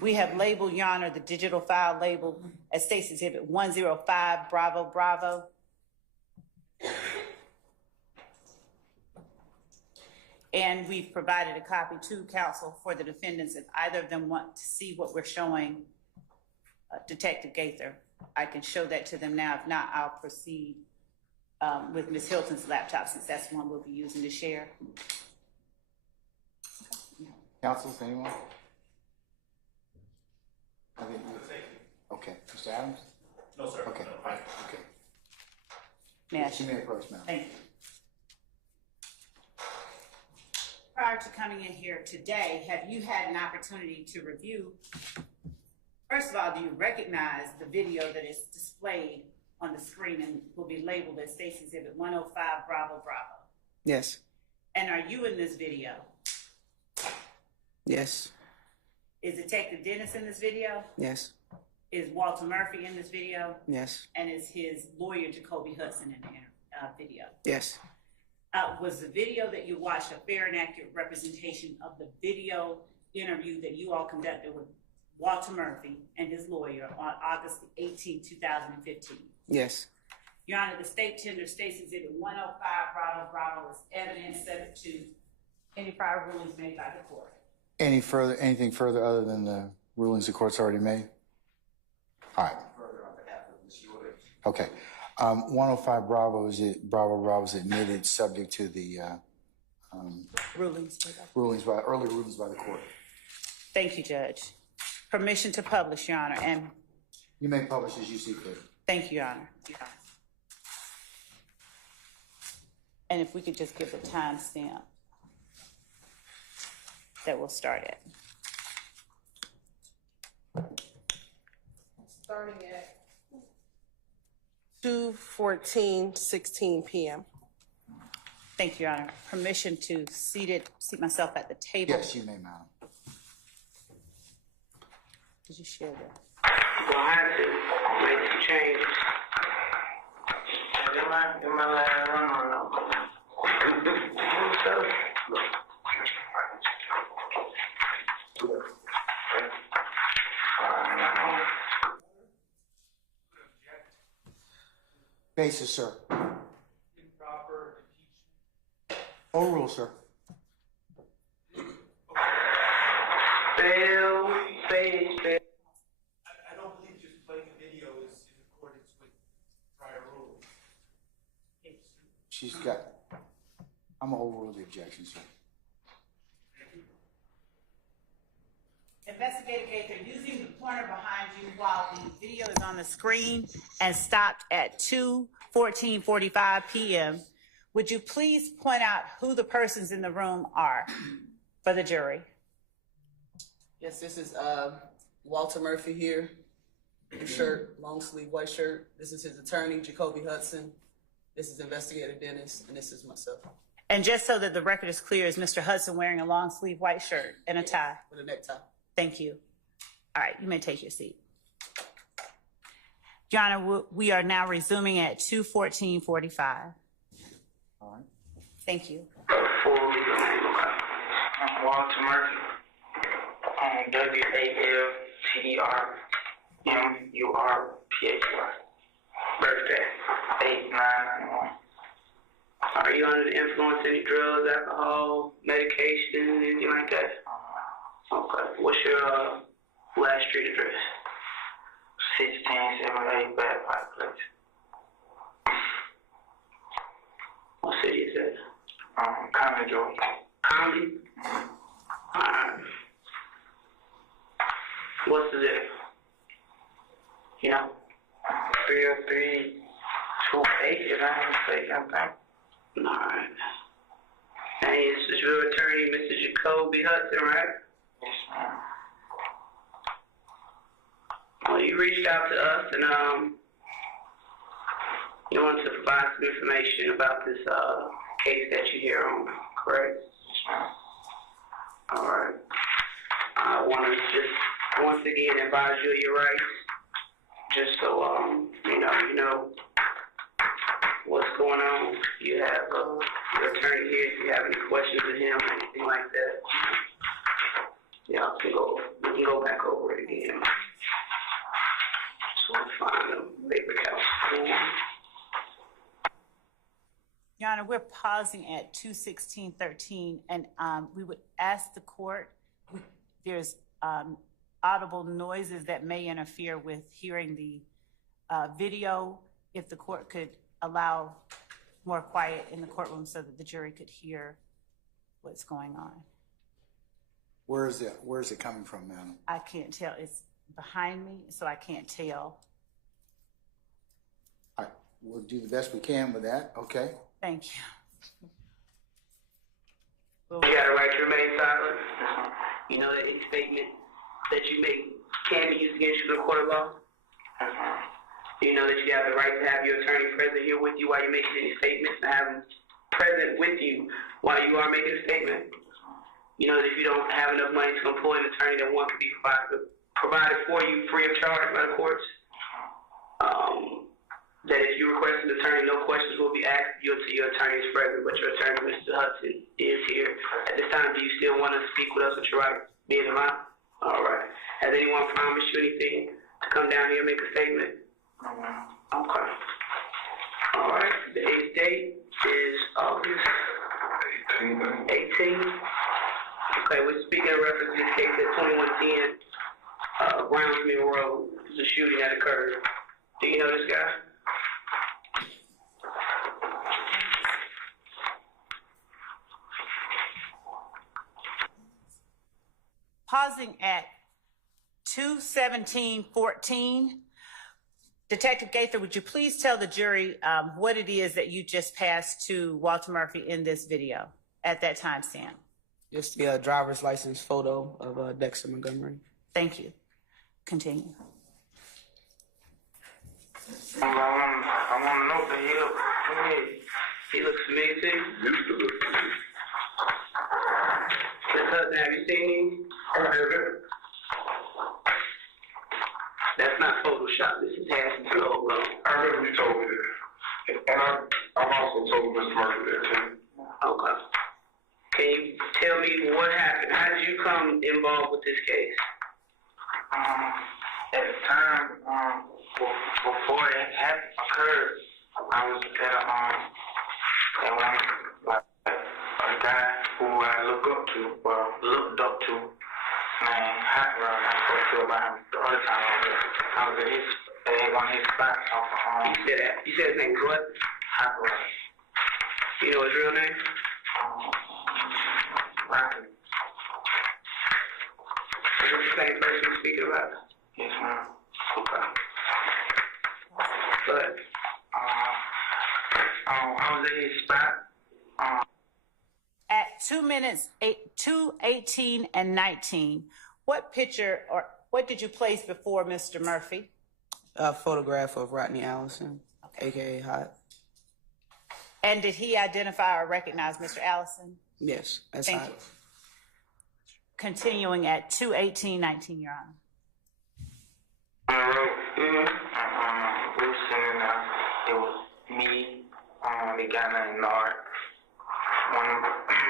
we have labeled, Your Honor, the digital file labeled as State's Exhibit 105, Bravo, Bravo. And we've provided a copy to counsel for the defendants. If either of them want to see what we're showing Detective Gaither, I can show that to them now. If not, I'll proceed with Ms. Hilton's laptop, since that's the one we'll be using to share. Counsel, anyone? Okay, Mr. Adams? No, sir. Okay, No, fine. okay. May I- She may approach now. Thank you. Prior to coming in here today, have you had an opportunity to review? First of all, do you recognize the video that is displayed on the screen and will be labeled as State's Exhibit 105, Bravo, Bravo? Yes. And are you in this video? Yes. Is Detective Dennis in this video? Yes. Is Walter Murphy in this video? Yes. And is his lawyer, Jacoby Hudson, in the video? Yes. Was the video that you watched a fair and accurate representation of the video interview that you all conducted with Walter Murphy and his lawyer on August 18, 2015? Yes. Your Honor, the state tender State's Exhibit 105, Bravo, Bravo, is evidence subject to any prior rulings made by the court. Anything further other than the rulings the court's already made? All right. Further on behalf of Ms. Williams. Okay. 105 Bravo is admitted subject to the Rulings. early rulings by the court. Thank you, Judge. Permission to publish, Your Honor, and You may publish as you see fit. thank you, Your Honor. And if we could just give the timestamp that we'll start at. Starting at 2:14:16 p.m. Thank you, Your Honor. Permission to seat myself at the table. Yes, you may, madam. Did you share that? You're gonna have to make some changes. In my last run on Basis, sir. Improper impeachment. Overrule, sir. fail. I don't believe just playing a video is in accordance with prior rules. I'm gonna overrule the objection, sir. Investigator Gaither, using the pointer behind you while the video is on the screen and stopped at 2:14:45 p.m., would you please point out who the persons in the room are for the jury? Yes, this is Walter Murphy here. Blue shirt, long sleeve white shirt. This is his attorney, Jacoby Hudson. This is Investigator Dennis, and this is myself. And just so that the record is clear, is Mr. Hudson wearing a long sleeve white shirt and a tie? With a necktie. Thank you. All right, you may take your seat. Your Honor, we are now resuming at 2:14:45. All right. Thank you. Full legal name, okay. I'm Walter Murphy. WALTERMURPHY. Birthday, 8/9/91. Are you under the influence of any drugs, alcohol, medication, anything like that? Okay. What's your last street address? 1678 Bad Pipe Place. What city is that? Conley, Georgia. Conley? Alright. What's the zip? You know? 30328, if I'm not mistaken, I think. Alright. Hey, this is your attorney, Mr. Jacoby Hudson, right? Yes, ma'am. Well, you reached out to us and you wanted to provide some information about this case that you're here on, correct? Yes, ma'am. All right. I want to just once again advise you of your rights, just so you know what's going on. You have your attorney here. If you have any questions of him, anything like that, yeah, we can go back over it again. Just want to find a labor counsel. Your Honor, we're pausing at 2:16:13, and we would ask the court, there's audible noises that may interfere with hearing the video, if the court could allow more quiet in the courtroom so that the jury could hear what's going on. Where is it? Where is it coming from, madam? I can't tell. It's behind me, so I can't tell. All right, we'll do the best we can with that, okay? Thank you. You got a right to remain silent. You know that any statement that you make can be used against you in a court of law. You know that you have the right to have your attorney present here with you while you're making any statements, and have him present with you while you are making a statement. You know that if you don't have enough money to employ an attorney, that one could be provided for you free of charge by the courts. That if you request an attorney, no questions will be asked you until your attorney is present, but your attorney, Mr. Hudson, is here. At this time, do you still want to speak with us with your right being in mind? All right. Has anyone promised you anything to come down here and make a statement? Okay. All right. The 8th date is August 18. Okay, we're speaking in reference to this case at 2110 Brownsmill Road. There's a shooting that occurred. Do you know this guy? Pausing at 2:17:14. Detective Gaither, would you please tell the jury what it is that you just passed to Walter Murphy in this video at that time stamp? Just the driver's license photo of Dexter Montgomery. Thank you. Continue. I want to know that he looks familiar to you? Used to look familiar. Ms. Hudson, have you seen him? I have. That's not Photoshop. This is Harrison logo. I remember you told me that. And I've also told Mr. Murphy that too. Okay. Can you tell me what happened? How did you come involved with this case? At the time, before it occurred, I was at a guy who I looked up to, named Hacker. I spoke to about him the other time. I was at one of his spots off of home. You said his name was what? Hacker. You know his real name? Rocky. Is this the same person you're speaking about? Yes, ma'am. Okay. But I was at his spot. At 2:18:19, what picture or what did you place before Mr. Murphy? A photograph of Rodney Allison, aka Hot. And did he identify or recognize Mr. Allison? Yes, that's Thank how. you. Continuing at 2:18:19, Your Honor. We were sitting there. It was me, the guy named Nard.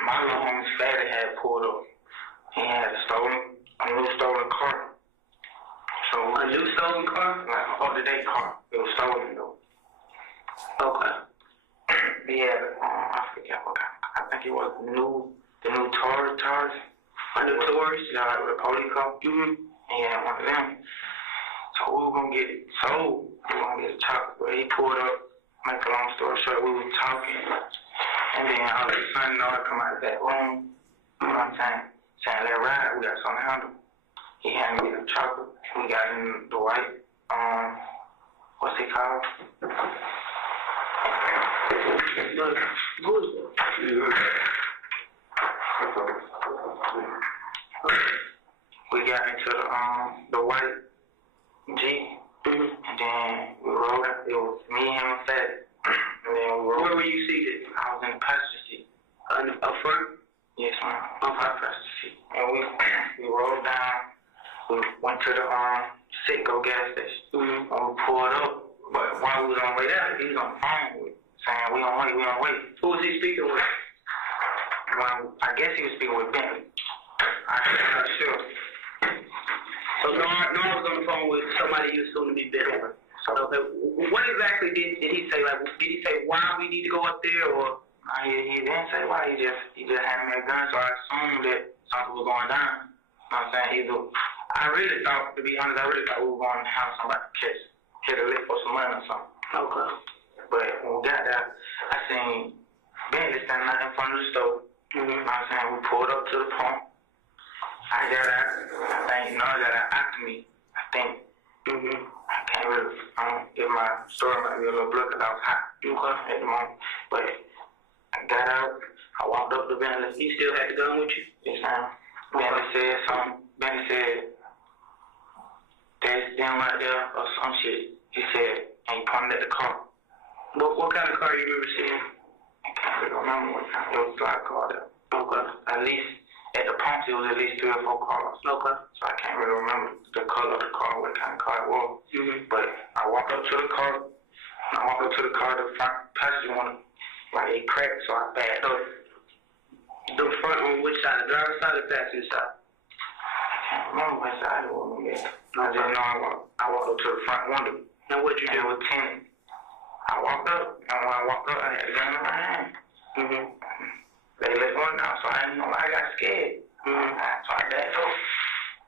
My little homie's father had pulled up. He had a new stolen car. So a new stolen car? Like an up-to-date car. It was stolen though. Okay. He had, I forget what kind. I think it was the new Taurus. A new Taurus? You know, like with a police car? Mm-hmm. He had one of them. So we were gonna get it sold. We were gonna get it chopped. But he pulled up. Make a long story short, we were talking. And then all of a sudden, Nard come out of that room. You know what I'm saying? Saying, let's ride. We got something to handle. He handed me the chopper. We got in the white, what's it called? We got into the white Jeep, and then we rode. It was me, him, and Fatty. And then we rode. Where were you seated? I was in the passenger seat. Up front? Yes, ma'am. Up front passenger seat. And we rode down. We went to the Citgo gas station. And we pulled up. But while we was on the way there, he was on the phone saying, we on wait. Who was he speaking with? Well, I guess he was speaking with Bentley. I'm not sure. So Nard was on the phone with somebody you assumed to be Bentley. Okay. What exactly did he say? Like, did he say why we need to go up there, or? He didn't say why. He just handed me a gun, so I assumed that something was going down. You know what I'm saying? I really thought, to be honest, we were going to have somebody hit a lick for some money or something. Okay. But when we got there, I seen Bentley standing out in front of the store. You know what I'm saying? We pulled up to the pump. I got out. I think Nard got out after me. I think. I can't really, if my story might be a little blurry because I was hot at the moment. But I got out. I walked up to Bentley. He still had the gun with you? Yes, ma'am. Bentley said something. Bentley said, there's them right there or some shit. He said, and he pointed at the car. What kind of car you remember seeing? I can't really remember what kind. It was a lot of car there. Okay. At least, at the pumps, it was at least 3 or 4 cars. Okay. So I can't really remember the color of the car, what kind of car it was. But I walked up to the car. The front passenger one, like, it cracked, so I backed up. The front on which side? The driver's side or the passenger side? I can't remember which side it was. I just know I walked up to the front window. And what'd you do? It was tinted. I walked up, and when I walked up, I had the gun in my hand. They let one down, so I didn't know. I got scared. So I backed up.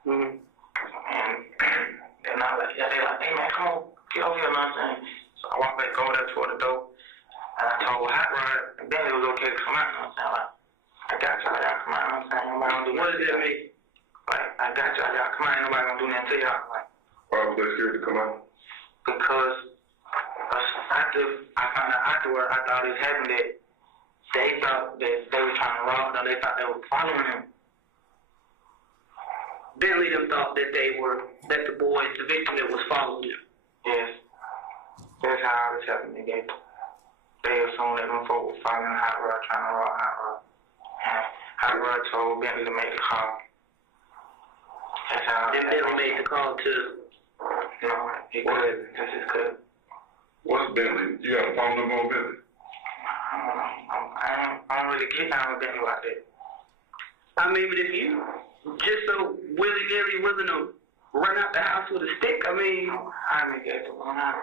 And they're not like, yeah, they're like, hey man, come on, get over here, you know what I'm saying? So I walked back over there toward the door, and I told Hot Rod, and then it was okay to come out, you know what I'm saying? Like, I got y'all, come out, you know what I'm saying? Nobody gonna do nothing. What does that mean? Like, I got y'all, come out, ain't nobody gonna do nothing to y'all. Like, why was they scared to come out? Because I found out afterward, I thought it happened that they thought that they were trying to rob them, they thought they were following him. Bentley them thought that the boys, the victim that was following him. Yes. That's how it happened. They assumed that them folks were following Hot Rod, trying to rob Hot Rod. And Hot Rod told Bentley to make the call. That's how. And Bentley made the call too. No, he couldn't. That's his cousin. What's Bentley? You got a phone number on Bentley? I don't really get down with Bentley like that. I mean, but if you just so willy-nilly willing to run out the house with a stick, I mean, I make that one out.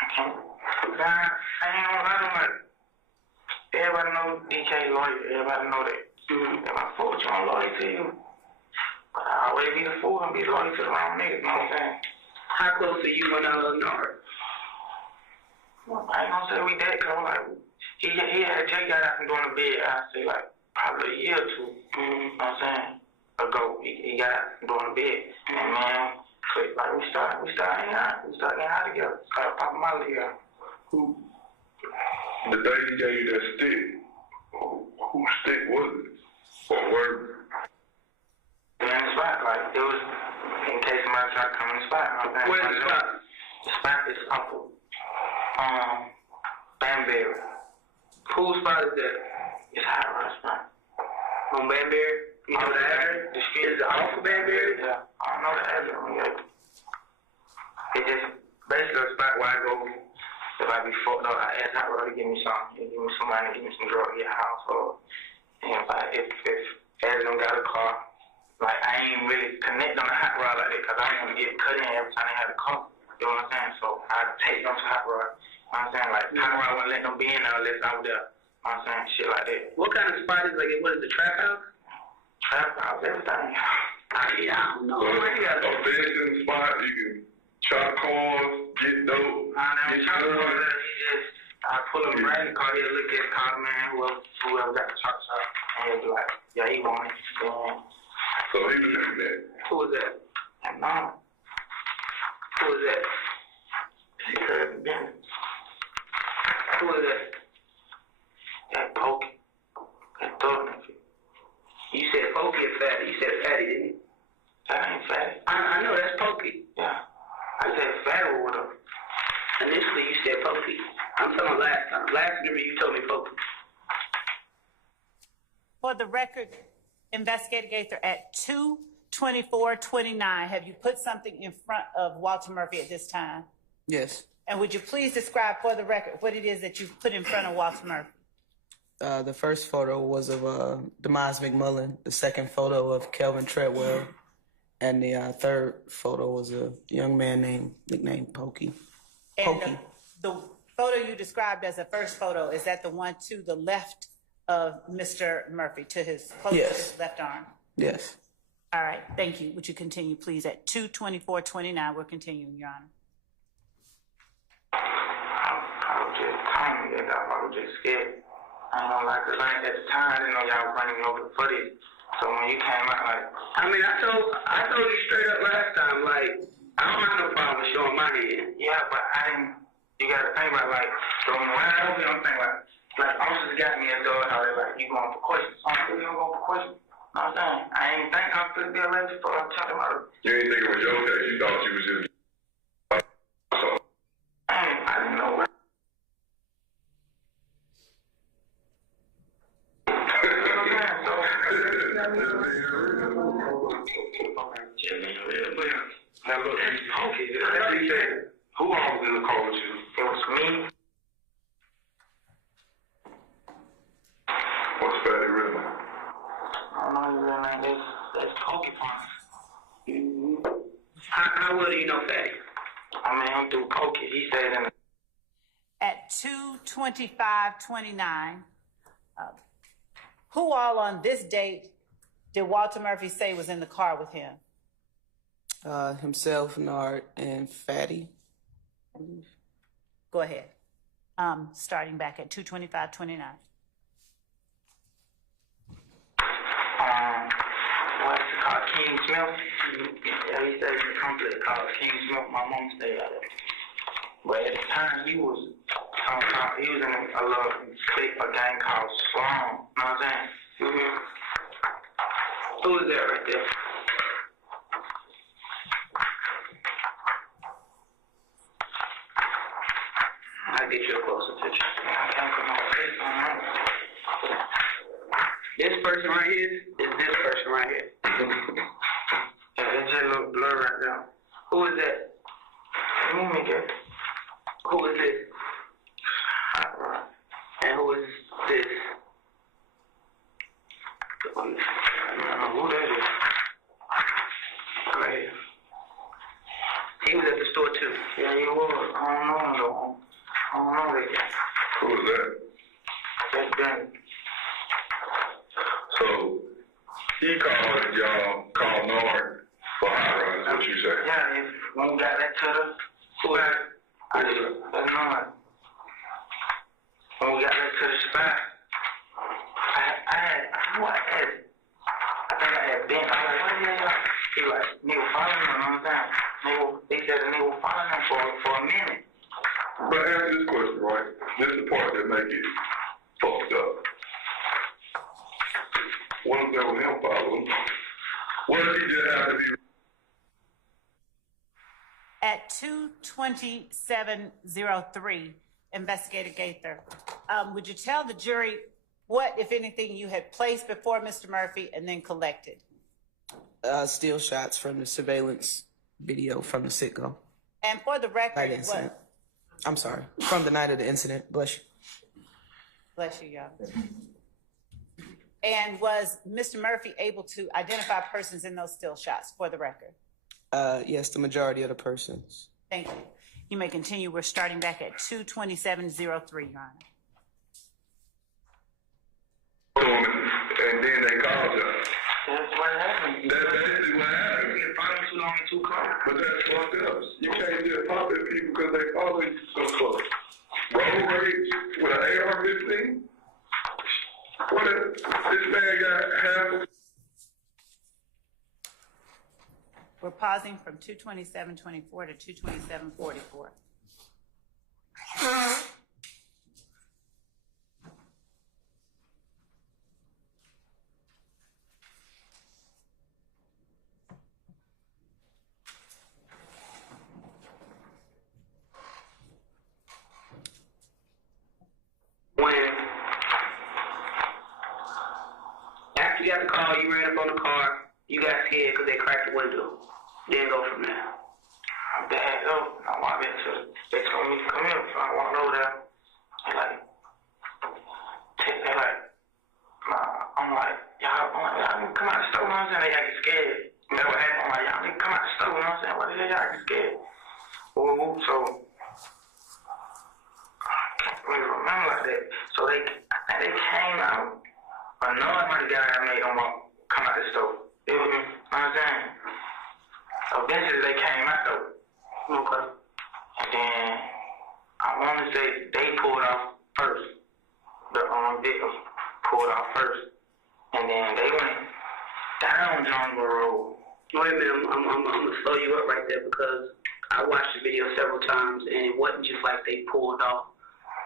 I can't. I ain't gonna lie to my. Everybody know DK lawyer. Everybody know that. If I fool with you, I'm loyal to you. But I always be the fool and be loyal to the wrong niggas, you know what I'm saying? How close are you when I Nard? Well, I ain't gonna say we dead, cause like, he had Jay got out from doing the bed, I'd say like, probably a year or two, you know what I'm saying, ago, he got out from doing the bed. And man, like, we started getting out together, started popping my together. The day he gave you that stick, whose stick was it? Or word? In the spot, like, it was, in case somebody tried to come in the spot. You know what I'm saying? Where's the spot? The spot is up Banbury. Whose spot is that? It's Hot Rod spot. On Banbury? You know the address? The street is off of Banbury? Yeah. I don't know the address. It's just basically a spot where I go. If I be fucked up, I ask Hot Rod to give me something. He'll give me some money, give me some drugs, get a house. And if Eddie don't got a car, like I ain't really connect on the Hot Rod like that because I ain't gonna get cut in every time they have a car. You know what I'm saying? So I take them to Hot Rod. You know what I'm saying? Like Hot Rod wouldn't let them be in there unless I was there. You know what I'm saying? Shit like that. What kind of spot is like? What is the trap house? Trap house, everything. Yeah, I don't know. So a fishing spot, you can chop cars, get dope, get drugs. I pull up right in the car, he'll look at the car, man, whoever got the chop shop, and he'll be like, yeah, he want it. So he was doing that. Who was that? And mom. Who was that? She said, Ben. Who was that? That Pokey. That thug nigga. You said Pokey or Fatty? You said Fatty, didn't you? That ain't Fatty. I know, that's Pokey. Yeah. I said Fatty with him. Initially, you said Pokey. I'm talking about last time. Last interview, you told me Pokey. For the record, Investigator Gaither, at 2:24:29, have you put something in front of Walter Murphy at this time? Yes. And would you please describe for the record what it is that you've put in front of Walter Murphy? The first photo was of Demise McMullen. The second photo of Kelvin Treadwell. And the third photo was a young man nicknamed Pokey. And the photo you described as the first photo, is that the one to the left of Mr. Murphy, to his his left arm? Yes. All right, thank you. Would you continue, please? At 2:24:29, we're continuing, Your Honor. I was just tiny, I was just scared. I ain't gonna lie, cause at the time I didn't know y'all was running me over the footage. So when you came out, like, I mean, I told you straight up last time, like, I don't have no problem with showing my head. Yeah, but I didn't. You gotta think about like, so when I over here, I'm thinking like officers got me and told how they like, you going for questions? So I'm really gonna go for questions. You know what I'm saying? I ain't think I was gonna be arrested for talking about it. You ain't think it was your case. You thought you was just. I didn't know what. Now look, who all was in the car with you? It was me. What's Fatty real name? I don't know his real name. That's Pokey Pond. How well do you know Fatty? I mean, I'm through Pokey. He said in the... At 2:25:29, who all on this date did Walter Murphy say was in the car with him? Himself, Nard, and Fatty. Go ahead. Starting back at 2:25:29. What's it called? King Smith? Yeah, he stayed in the complex called King Smith. My mom stayed out there. But at the time, he was in a little clique, a gang called Slum. You know what I'm saying? Mm-hmm. Who was that right there? I'll get you a closer picture. I can't put my face on that. This person right here is this person right here. Yeah, it's just a little blur right now. Who is that? Let me make it. Who is this? And who is this? I don't know who that is. Right here. He was at the store too. Yeah, he was. I don't know him though. I don't know that guy. Who was that? That's Danny. So he called Nord for hot rod, is what you say? Yeah, when we got that to the that's Nord. When we got that to the spot, I think I had Ben. I was like, what the hell? He was like, nigga following him, you know what I'm saying? They said the nigga was following him for a minute. But answer this question, right? This is the part that make it fucked up. What if that was him following? What if he just had to be? At 2:27:03, Investigator Gaither, would you tell the jury what, if anything, you had placed before Mr. Murphy and then collected? Still shots from the surveillance video from the sit-go. And for the record, incident. what? I'm sorry. From the night of the incident. Bless you. Bless you, y'all. And was Mr. Murphy able to identify persons in those still shots, for the record? Yes, the majority of the persons. Thank you. You may continue. We're starting back at 2:27:03, Your Honor. And then they called you. That's what happened. That's basically what happened. You following too long and too close. But that's fucked up. You can't just pop at people because they follow you so close. Road rage with an AR-15? What if this man got half? We're pausing from 2:27:24 to 2:27:44. When after you got the call, you ran up on the car, you got scared because they cracked the window. Then go from there. I'm bad though. I walked into they told me to come in, so I walked over there. I'm like, y'all need to come out the store, you know what I'm saying? They got scared. They were acting like, y'all need to come out the store, you know what I'm saying? What the hell, y'all get scared? Ooh, so I can't really remember like that. So I think they came out. Another money guy made them come out the store. You know what I'm saying? Eventually they came out though. Okay. And then I want to say they pulled off first. The victims pulled off first. And then they went down Jungle Road. Wait a minute, I'm gonna slow you up right there because I watched the video several times and it wasn't just like they pulled off.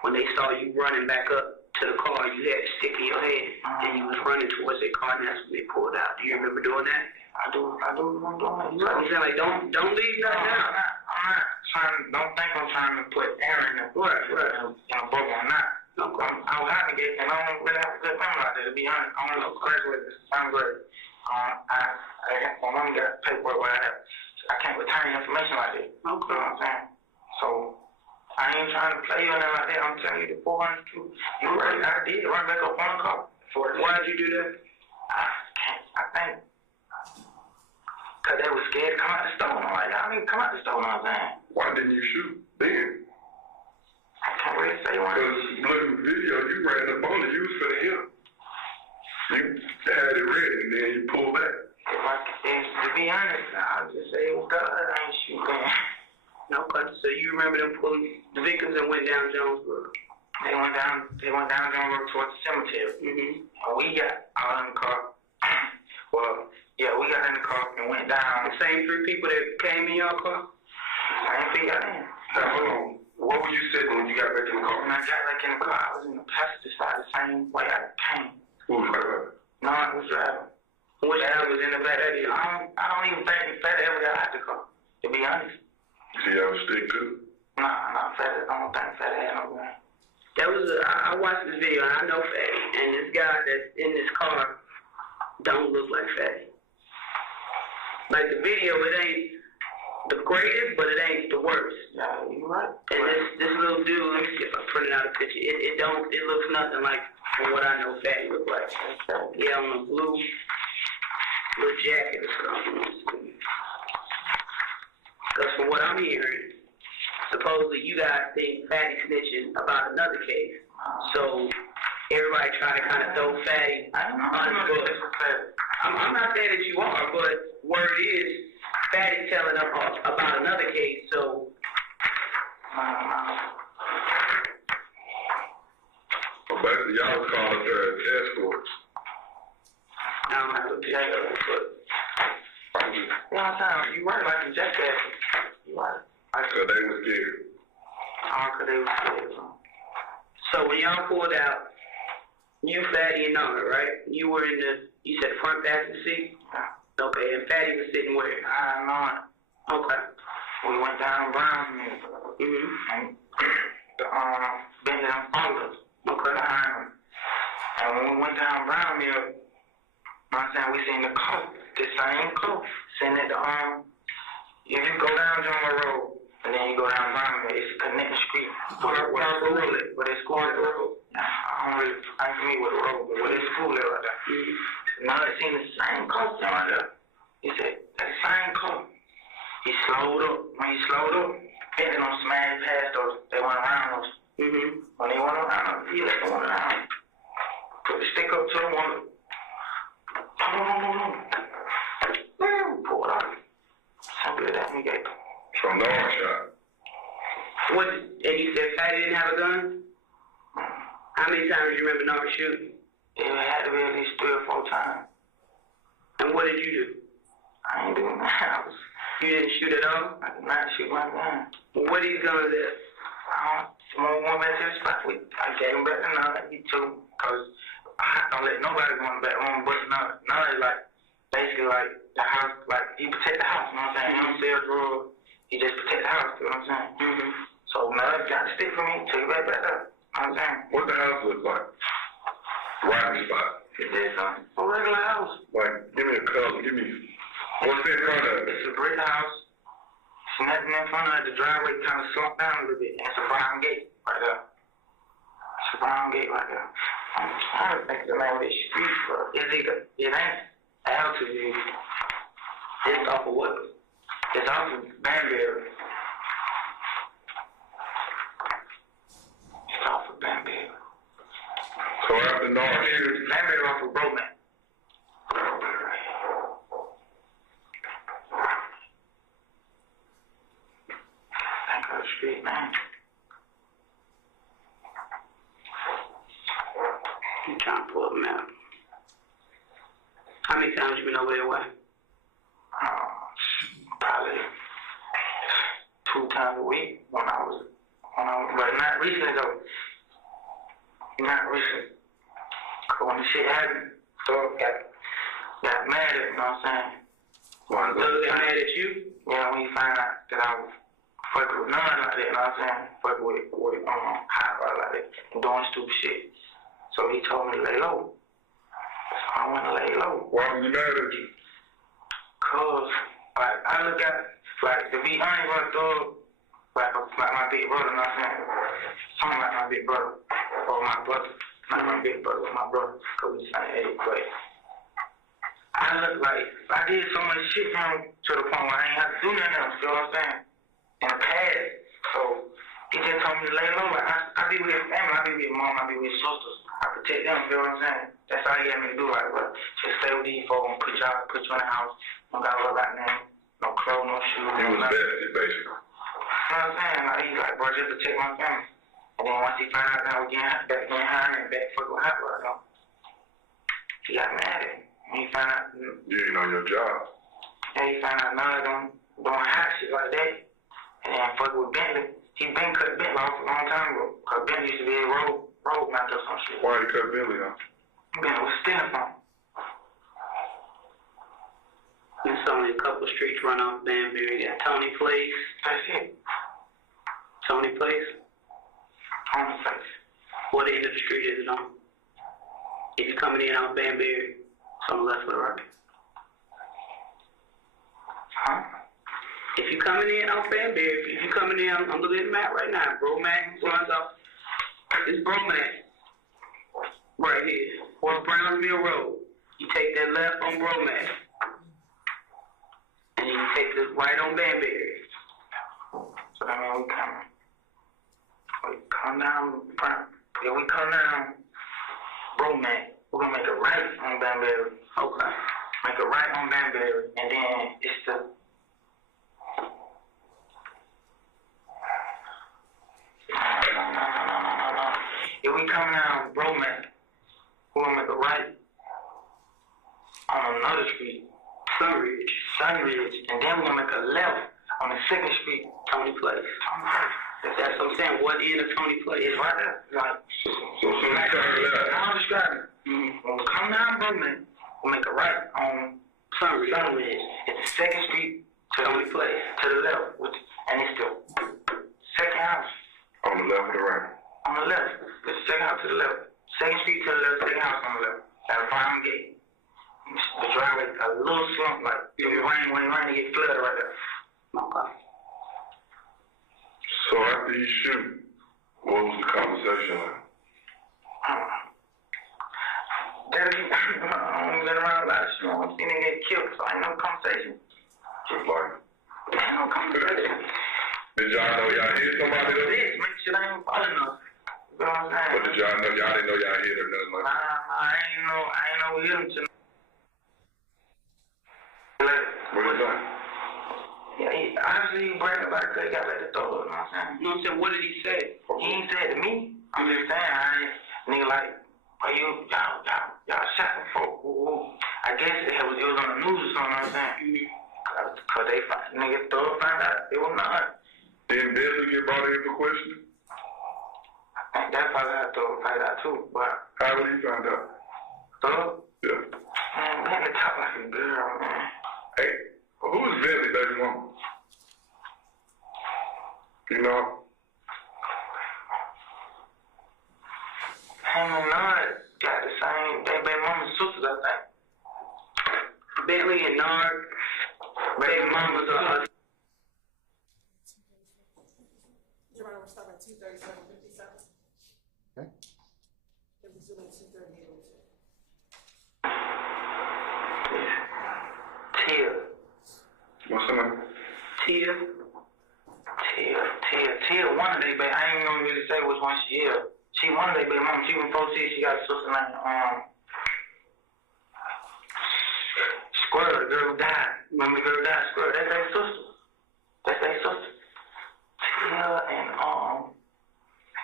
When they saw you running back up to the car, you had a stick in your head and you was running towards their car and that's when they pulled out. Do you remember doing that? I do remember doing that. So I'm saying, like, don't leave nothing out. I'm not trying, don't think I'm trying to put Aaron in a book or not. Okay. I was having a and I don't really have a good memory like that, to be honest. I only graduated this time grade. My mom got paperwork where I can't return information like that. Okay. You know what I'm saying? So I ain't trying to play you or nothing like that. I'm telling you the 400 too. You right, I did run back up on the car. Why did you do that? I think because they were scared to come out the store. I'm like, y'all need to come out the store, you know what I'm saying? Why didn't you shoot then? I can't really say why. Because looking at the video, you ran up on it, you was finna hit him. You had it ready, and then you pulled back. To be honest, I'll just say it was God. I ain't shooting. Okay, so you remember them pulling the victims and went down Jonesboro? They went down Jonesboro towards the cemetery. And we got out in the car. Well, yeah, we got in the car and went down. The same three people that came in your car? Same people got in. Now, hold on. What were you sitting when you got back in the car? When I got back in the car, I was in the passenger side the same way I came. Who was driving? No, I was driving. Which I was in the back of it. I don't even think Fed ever got out the car, to be honest. Did you have a stick too? Nah, Fed, I don't think Fed had no gun. I watched this video and I know Fatty, and this guy that's in this car don't look like Fatty. Like the video, it ain't the greatest, but it ain't the worst. Yeah, you're right. And this little dude, let me see if I printed out a picture. It looks nothing like what I know Fatty look like. Yeah, on a blue little jacket or something. Because from what I'm hearing, supposedly you guys think Fatty snitching about another case. So everybody trying to kind of throw Fatty on the book. I'm not saying that you are, but word is Fatty telling them about another case. So Well, basically, y'all was calling her escorts. I don't have a jacket, but you know what I'm saying? You weren't like a jackass. You weren't. Because they were scared. Because they were scared. So when y'all pulled out, you, Fatty, and Nona, right? You were in you said front passenger seat? Yeah. Okay, and Fatty was sitting where? Nona. Okay. We went down Brown. And the Bentley and followed us. Okay. Behind him. And when we went down Brown Mill, you know what I'm saying, we seen the car, the same car, sitting at the if you go down John Road, and then you go down Brown Mill, it's a connecting street. Where it's school at. I ain't familiar with the road, but where it's school at right there. Now they seen the same car right there. He said, that same car. He slowed up. When he slowed up, Bentley don't smash past those. They went around those. When they went around, he let them went around. Put the stick up to the one. Pull it out. Simple as that, he gave. From the arm shot. What? And you said Fatty didn't have a gun? How many times do you remember Nard shooting? It had to be at least 3 or 4 times. And what did you do? I ain't doing that. You didn't shoot at all? I did not shoot my gun. What these guns at? When we went back to the spot, I gave him back the nine. He took, because I don't let nobody go in the back room, but none is like, basically like the house, like he protect the house, you know what I'm saying? He don't sell drugs, he just protect the house, you know what I'm saying? So Nud got the stick from me, took it back up, you know what I'm saying? What the house look like? Right in the spot. It is a regular house. Like, give me a color, what's in front of it? It's a brick house. It's nothing in front of it. The driveway kind of slumped down a little bit. And it's a brown gate right there. It's a brown gate right there. I'm trying to think of the name of this street, bro. It ain't altitude. It's off of what? It's off of Banbury. It's off of Banbury. So after Banbury off of Broman. Street, man. I'm trying to pull up a map. How many times you been over there? Why? Probably 2 times a week when I was, but not recently though. Not recently. Cause when the shit happened, Thug got mad at me, you know what I'm saying? Thug got mad at you? Yeah, when he found out that I was fucking with none like that, you know what I'm saying? Fucking with hot rod like that, and doing stupid shit. So he told me to lay low. So I went to lay low. Why was he mad at you? Cause, like, I look at, like, to be honest with Thug, like my big brother, you know what I'm saying? Something like my big brother, or my brother. Not my big brother, but my brother, cause we the same age, but I look like, I did so much shit for him to the point where I ain't have to do nothing else, you know what I'm saying? In the past. So he just told me to lay low. Like I be with his family, I be with his mom, I be with his sisters. I protect them, you know what I'm saying? That's all he had me to do, like, but just stay with these folks and put you in the house. Don't gotta worry about nothing. No clothes, no shoes. He was bested, basically. You know what I'm saying? Like, he's like, bro, just protect my family. And then once he found out that I was getting high and back fucking with hot rod, he got mad at me. When he found out. You ain't on your job. Yeah, he found out none of them doing hot shit like that. And then fucking with Bentley. He been cut Bentley off a long time ago. Cause Bentley used to be a road master or some shit. Why you cut Bentley off? Bentley was stealing from him. There's only a couple streets run off Banbury. You got Tony Place. That's it. Tony Place? Tony Place. What end of the street is it on? If you're coming in off Banbury, it's on the left or the right? Huh? If you're coming in off Banbury, if you're coming in, I'm looking at the map right now. Bromac runs off. It's Bromac. Right here. Or Brownsville Road. You take that left on Bromac. And then you take the right on Banbury. So that means we come down, if we come down Bromac, we're gonna make a right on Banbury. Okay. Make a right on Banbury, and then it's the No. If we come down Bromac, we're gonna make a right on another street, Sunridge, and then we're gonna make a left on the second street, Tony Place. That's what I'm saying. What end of Tony Place? It's right there. Like, So you turn left. now I'm describing. When we come down Bromac, we'll make a right on Sunridge. It's the second street to Tony Place. To the left, and it's the second house. On the left or the right? Cause the second house to the left. Second street to the left, second house on the left. Got a bottom gate. The driveway a little slump, like if it rain, when it rain, it get flooded right there. Okay. So after he shoot, what was the conversation like? Daddy, I've been around a lot of shit. I've seen him get killed, so ain't no conversation. Just like, Ain't no conversation. did y'all know y'all hit somebody though? This make sure I ain't falling enough. You know what I'm saying? But did y'all know y'all didn't know y'all hit or nothing like that? I ain't know we hit him tonight. What is that? Yeah, obviously he bragging about it because he got ready to throw it, you know what I'm saying? You know what I'm saying? What did he say? He ain't said to me. I'm just saying, nigga like, are y'all shot folk? I guess it was on the news or something, you know what I'm saying? Cause they niggas found out it was not. Didn't Bentley get brought in for questioning? I think that probably had to find out too, but. How would he find out? So? Yeah. Man, Bentley talk like a girl, man. Hey, who is Bentley, baby mama? You know? Him and Nard got the same, they baby mama's sisters, I think. Bentley and Nard, baby mama's are. Your Honor, we're stopping at 237:57. Okay. And resuming 238:02. Tia. What's her name? Tia, one of they baby, I ain't gonna really say which one she is. She one of they baby mama, she was supposed to see, she got a sister named, Squirrel, the girl who died. Remember the girl who died, Squirrel, that's their sister. That's their sister. Tia and, I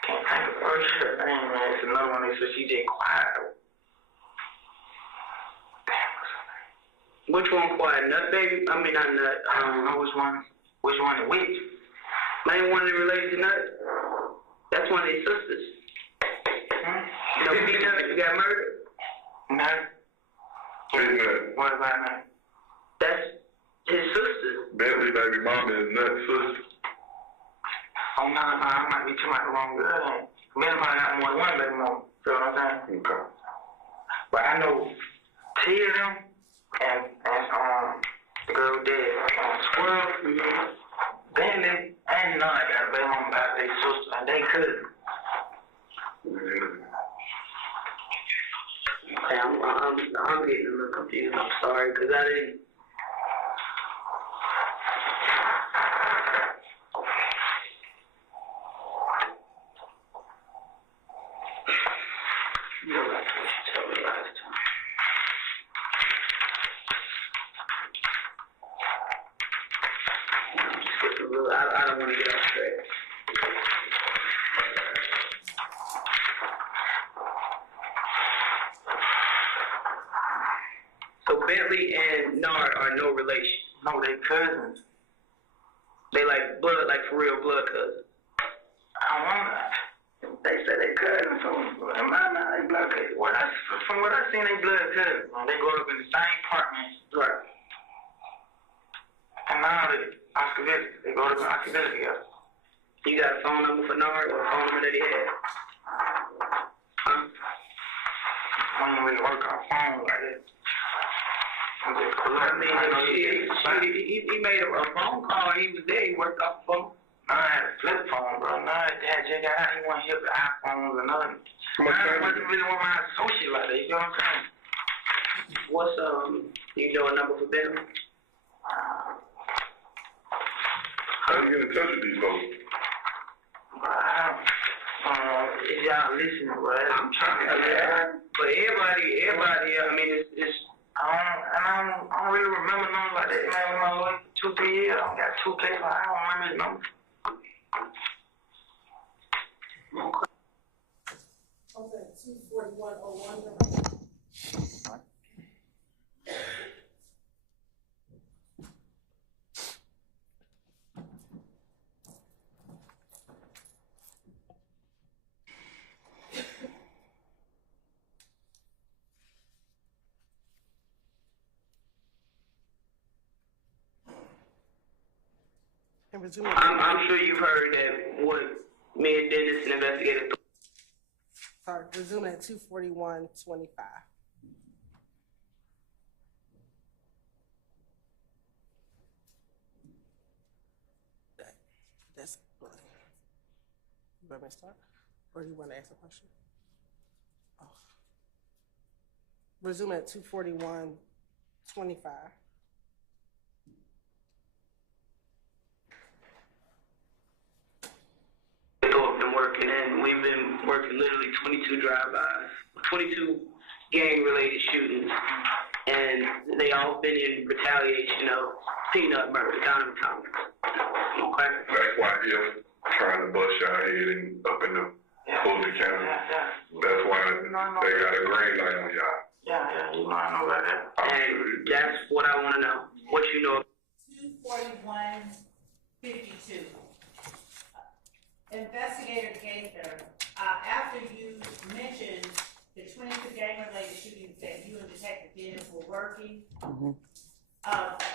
can't think of her name, man. It's another one, so she just quiet. Damn, what's her name? Which one quiet? Nut baby? I mean, not Nut. I don't know which one is which. Main one that related to Nut? That's one of his sisters. You know, he got murdered? No. Big Nut. What about that? That's his sister. Bentley, baby mama is Nut's sister. Oh, no, I might be too much the wrong girl then. Men probably got more than one baby mama. Feel what I'm saying? Okay. But I know Tia them and the girl dead. Squirrel, Bentley, and Nod got a baby mama about their sister, and they couldn't. Okay, I'm getting a little confused. I'm sorry, because I didn't. You know like what you told me last time. I'm just getting a little, I don't want to get off track. So Bentley and Nard are no relation. No, they cousins. They like blood, like for real blood cousins. I don't know. They say they cousins, so am I not they blood cousins? From what I seen, they blood cousins. They grow up in the same apartment. Right. And now they go to Oscar together. You got a phone number for Nard or a phone number that he had? Huh? I don't really work on phone like that. I mean, he made a phone call. He was there. He worked off the phone. I had a flip phone, bro. Dad just got out. He wanted to hit the iPhones and nothing. I wasn't really with my associate like that. You know what I'm saying? What's, you know a number for Bentley? How you get in touch with these folks? If y'all listening, bro. I'm trying to, but everybody, I mean, it's I don't really remember numbers like that, man. With my lawyer for 2-3 years, I got 2 cases. I don't remember his numbers. Okay, 24101. I'm sure you've heard that what me and Dennis and investigator Sorry, resuming at 2:41:25. That's you want me to start? Or do you want to ask a question? Oh. Resuming at 2:41:25. Been working, and we've been working literally 22 drive-bys, 22 gang-related shootings, and they all been in retaliation of peanut murder, Donald Thomas. Okay? That's why you're trying to bust your head and up in the Fulton County. That's why they got a green light on y'all. Yeah, you know I know about that. And that's what I want to know. What you know. 241:52. Investigator Gaither, after you mentioned the 22 gang-related shootings that you and Detective Dennis were working,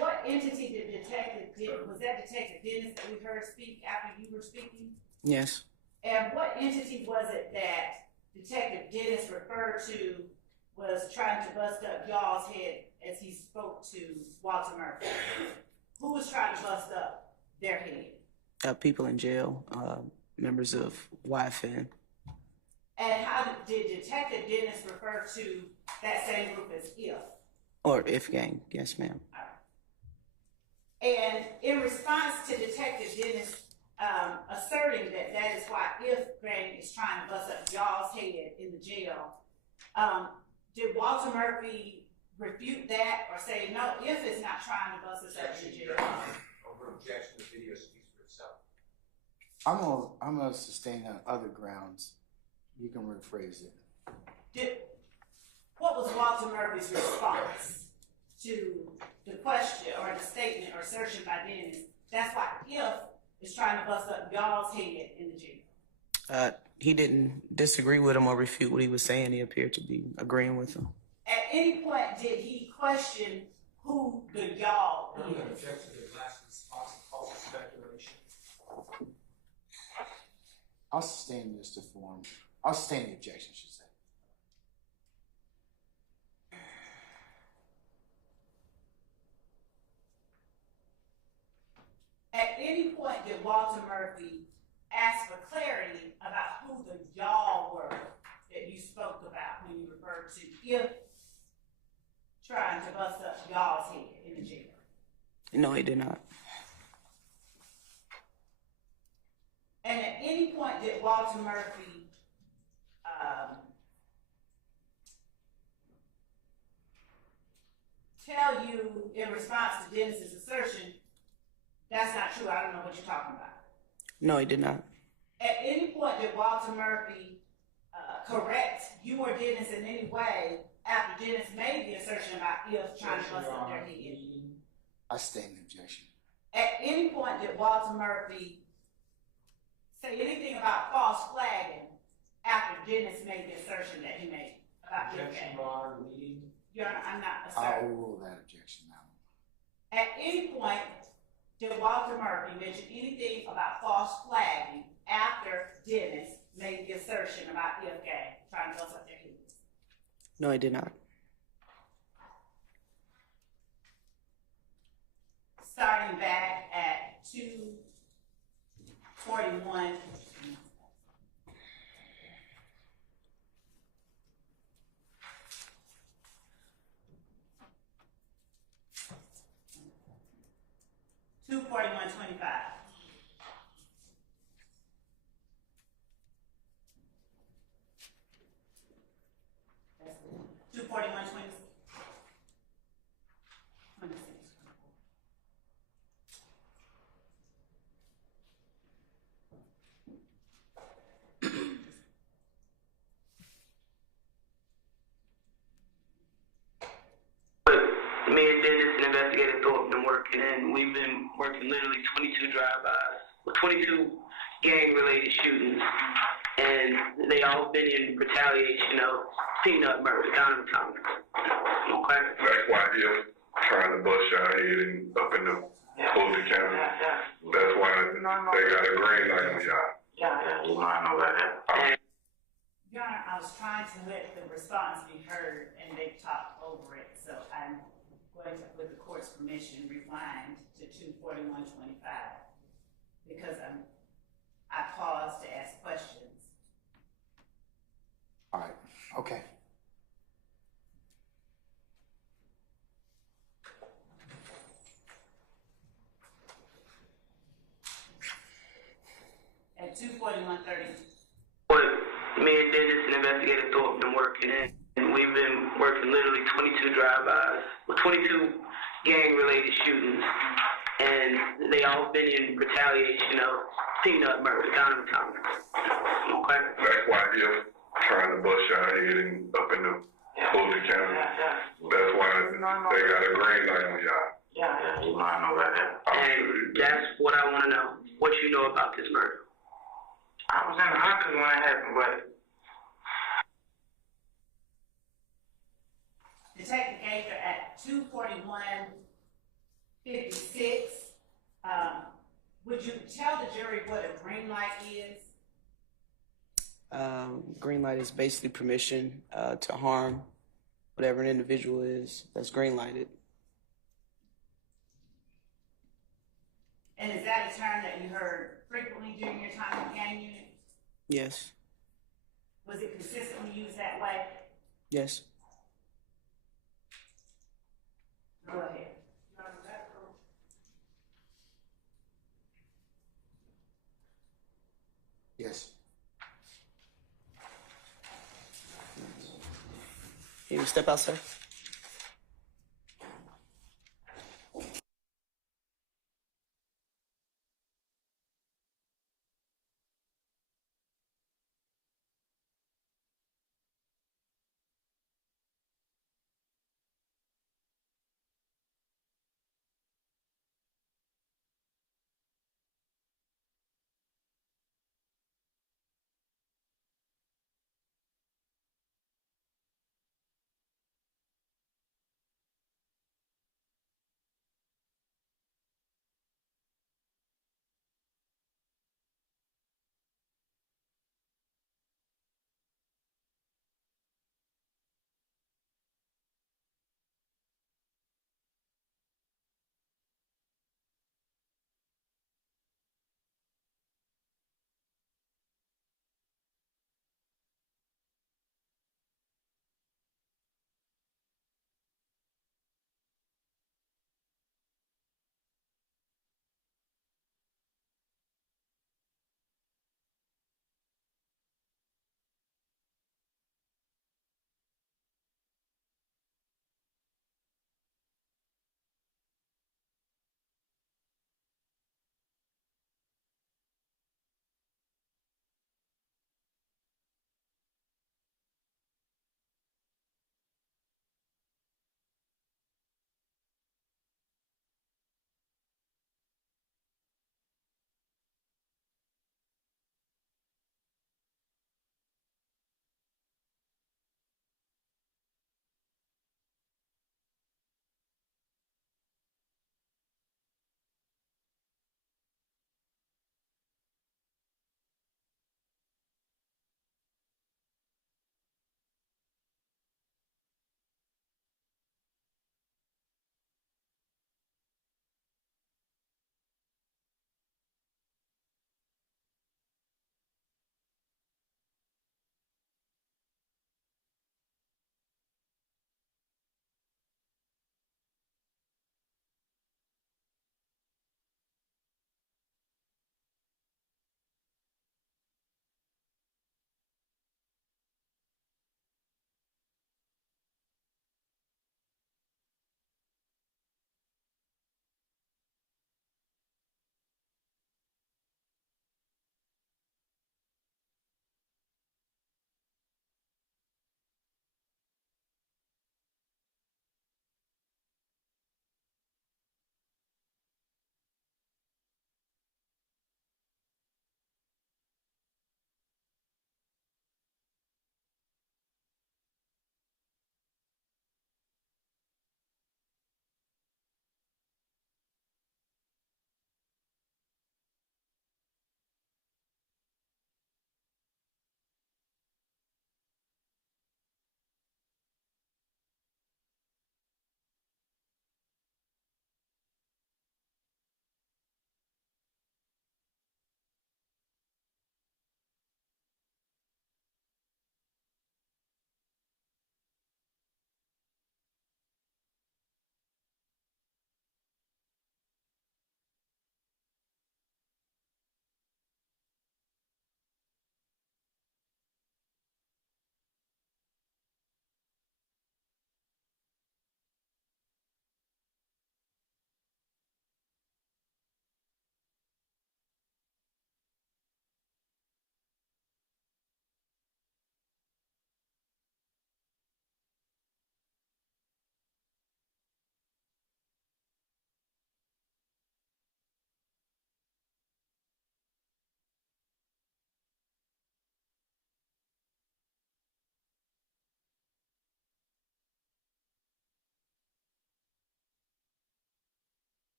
what entity did was that Detective Dennis that we heard speak after you were speaking? Yes. And what entity was it that Detective Dennis referred to was trying to bust up y'all's head as he spoke to Walter Murphy? Who was trying to bust up their head? People in jail, members of YFN. And how did Detective Dennis refer to that same group as IF? Or if gang, yes ma'am. And in response to Detective Dennis asserting that is why IF gang is trying to bust up y'all's head in the jail, did Walter Murphy refute that or say, no, IF is not trying to bust us up in the jail? Over objection, the video speaks for itself. I'm gonna sustain on other grounds. You can rephrase it. What was Walter Murphy's response to the question or the statement or assertion by Dennis? That's why IF is trying to bust up y'all's head in the jail. He didn't disagree with him or refute what he was saying. He appeared to be agreeing with him. At any point, did he question who the y'all I'm going to is? object to the last response of false speculation. I'll sustain this to form. I'll sustain the objection, I should say. At any point, did Walter Murphy ask for clarity about who the y'all were that you spoke about when you referred to IF trying to bust up y'all's head in the jail? No, he did not. And at any point, did Walter Murphy tell you in response to Dennis's assertion, that's not true, I don't know what you're talking about? No, he did not. At any point, did Walter Murphy correct you or Dennis in any way after Dennis made the assertion about IF trying to bust up their head? I sustain the objection. At any point, did Walter Murphy say anything about false flagging after Dennis made the assertion that he made about IF? Objection, Your Honor, leading. Your Honor, I'm not I'll asserting. overrule that objection now. At any point, did Walter Murphy mention anything about false flagging after Dennis made the assertion about IF gang trying to bust up their heads? No, he did not. Starting back at 2:41. $241.25. $241.26. Me and Dennis and Investigator Thorpe been working, and we've been working literally 22 drive-bys, 22 gang-related shootings, and they all been in retaliation of peanut murder, Donald Thomas. Okay? That's why you're trying to bust your head and up in the Fulton County. That's why they got a green light on y'all. Yeah, you know I know about that. Your Honor, I'll was trying to let the response be heard and they talked over it. So I'm going to, with the court's permission, rewind to 241:25 because I paused to ask questions. All right, okay. At 241:30. But me and Dennis and Investigator Thorpe been working in, and we've been working literally 22 drive-bys, 22 gang-related shootings, and they all been in retaliation of peanut murder, diamond time. Okay? That's why you're trying to bust your head and up in the Fulton County. That's why they got a green light on y'all. Yeah, you know I know about that. And that's what I want to know. What you know about this murder? I was in the hospital when it happened, but Detective Gaither at 241:56. Would you tell the jury what a green light is? Green light is basically permission to harm whatever an individual is that's green lighted. And is that a term that you heard frequently during your time in the gang unit? Yes. Was it consistently used that way? Yes. Go ahead. Yes. Can you step out, sir?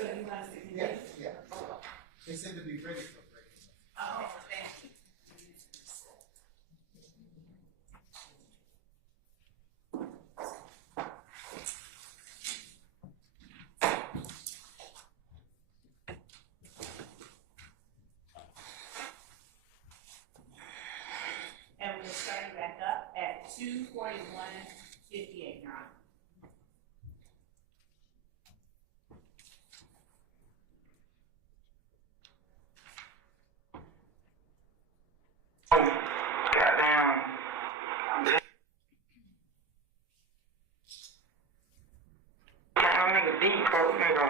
So you want us to continue? Yeah. They said to be ready for break. Oh, thank you. And we're starting back up at 2:41:58, Your Honor. Goddamn. Damn nigga deep, bro. Nigga.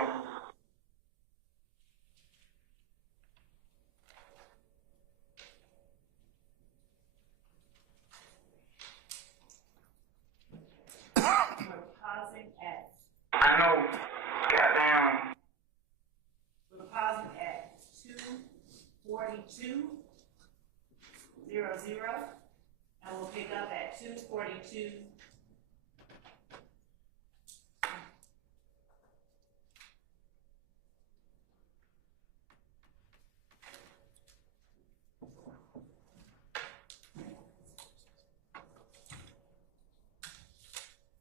We're pausing at. I know. Goddamn. We're pausing at 2:42:00, and we'll pick up at 2:42.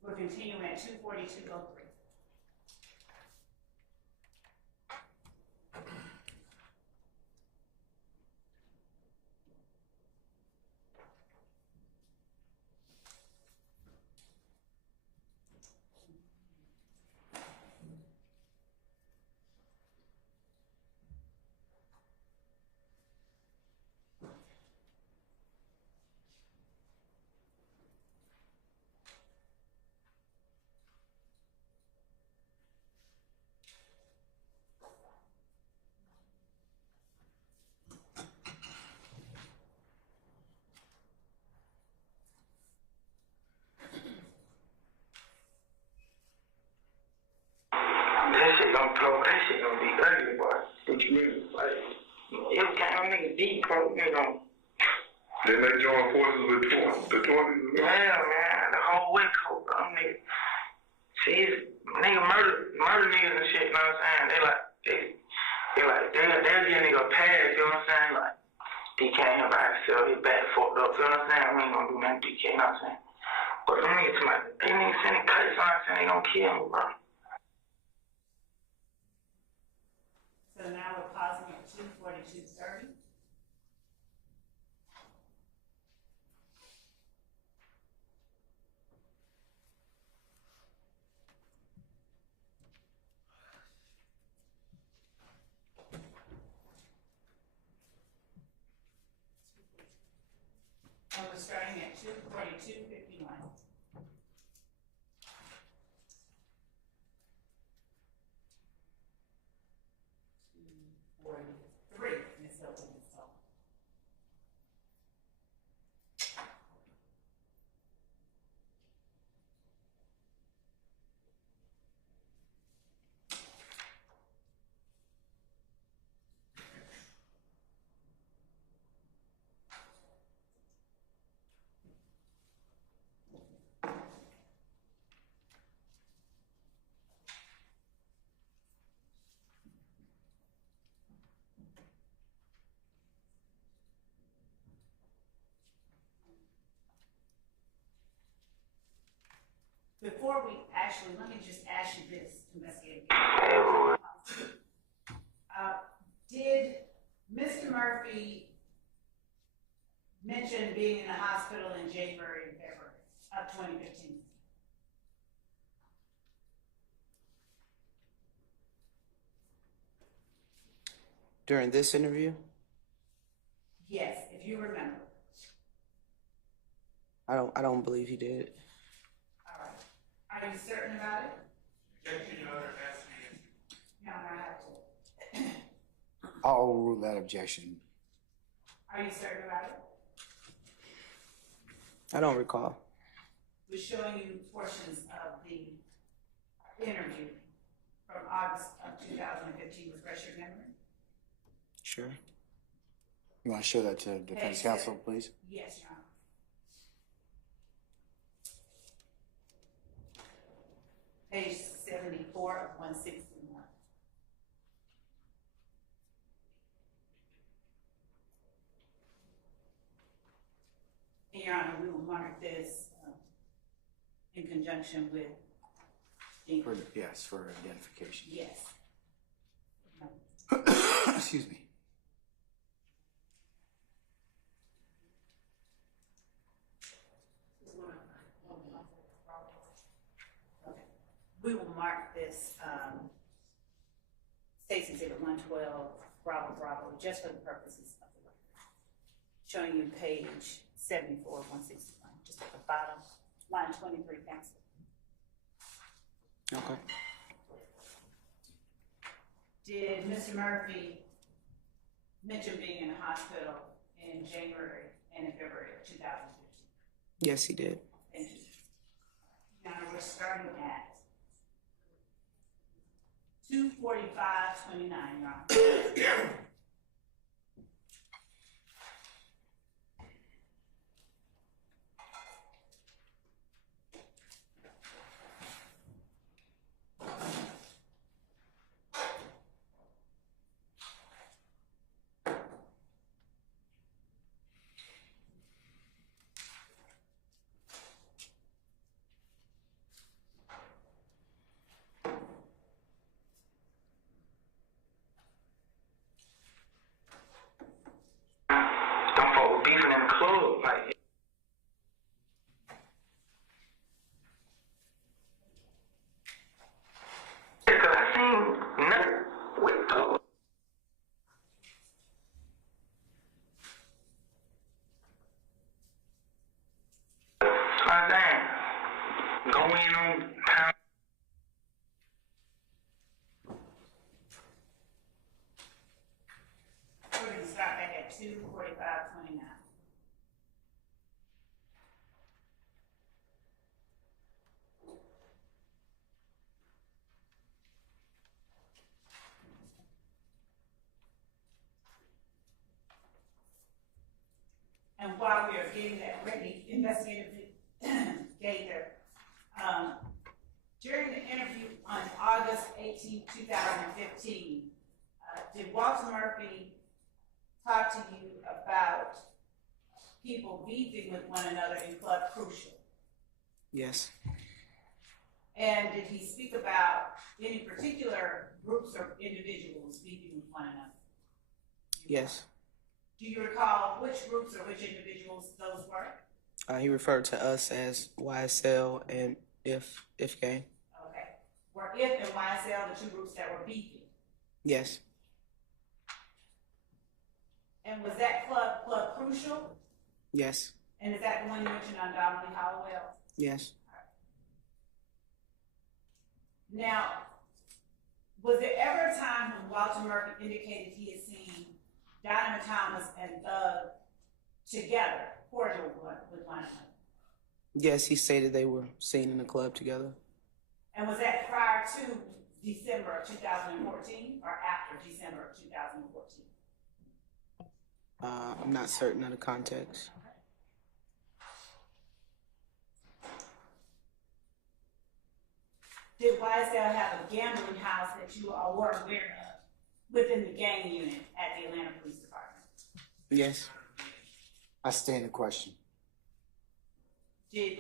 We're continuing at 2:42:03. That shit gonna blow. That shit gonna be ugly, boy. What you mean? Like, it was kind of nigga deep, bro. Nigga. Then they join forces with the 20s. Yeah, man. The whole West Coast, bro. Nigga. See, nigga murder niggas and shit, you know what I'm saying? They'll give a nigga a pass, you know what I'm saying? Like, DK ain't by himself, his back fucked up, you know what I'm saying? We ain't gonna do nothing to DK, you know what I'm saying? But them niggas, they niggas sending cuts, you know what I'm saying? They gonna kill me, bro. So now we're pausing at 2:42:30. And we're starting at 2:42:51. Miss Hilton, Miss Hilton. Before we actually, let me just ask you this, investigating. Did Mr. Murphy mention being in the hospital in January and February of 2015? During this interview, Yes, if you remember. I don't believe he did. All right. Are you certain about it? Objection, Your Honor, has to be answered. No, I have to. I'll overrule that objection. Are you certain about it? I don't recall. We're showing you portions of the interview from August of 2015. Refresh your memory? Sure. You want to show that to defense counsel, please? Yes, Your Honor. Page 74 of 161. mark this in conjunction with the, Yes, for identification. yes. Excuse me. Okay. We will mark this State's Exhibit 112, Bravo, Bravo, just for the purposes of the record. Showing you page 74, 161, just at the bottom, line 23, counsel. Okay. Did Mr. Murphy mention being in the hospital in January and in February of 2015? Yes, he did. Thank you. Now we're starting at 2:45:29, Your Honor. Them folks beefing in the club, like. Cause I seen nothing with those. I'm saying, go in on time. We're going to start back at 2:45:29. And while we are getting that ready, investigative Gaither, during the interview on August 18, 2015, did Walter Murphy talk to you about people beefing with one another in Club Crucial? Yes. And did he speak about any particular groups or individuals beefing with one another? Yes. Do you recall which groups or which individuals those were? He referred to us as YSL and If Gang. Okay. Were If and YSL the two groups that were beefing? Yes. And was that Club Crucial? Yes. And is that the one you mentioned on Donnelly Hollowell? Yes. Now, was there ever a time when Walter Murphy indicated he had seen Dynamite Thomas and Thug together, cordial with one another? Yes, he stated they were seen in the club together. And was that prior to December of 2014 or after December of 2014? I'm not certain of the context. Did YSL have a gambling house that you all were aware of within the gang unit at the Atlanta Police Department? Yes. I stand the question. Did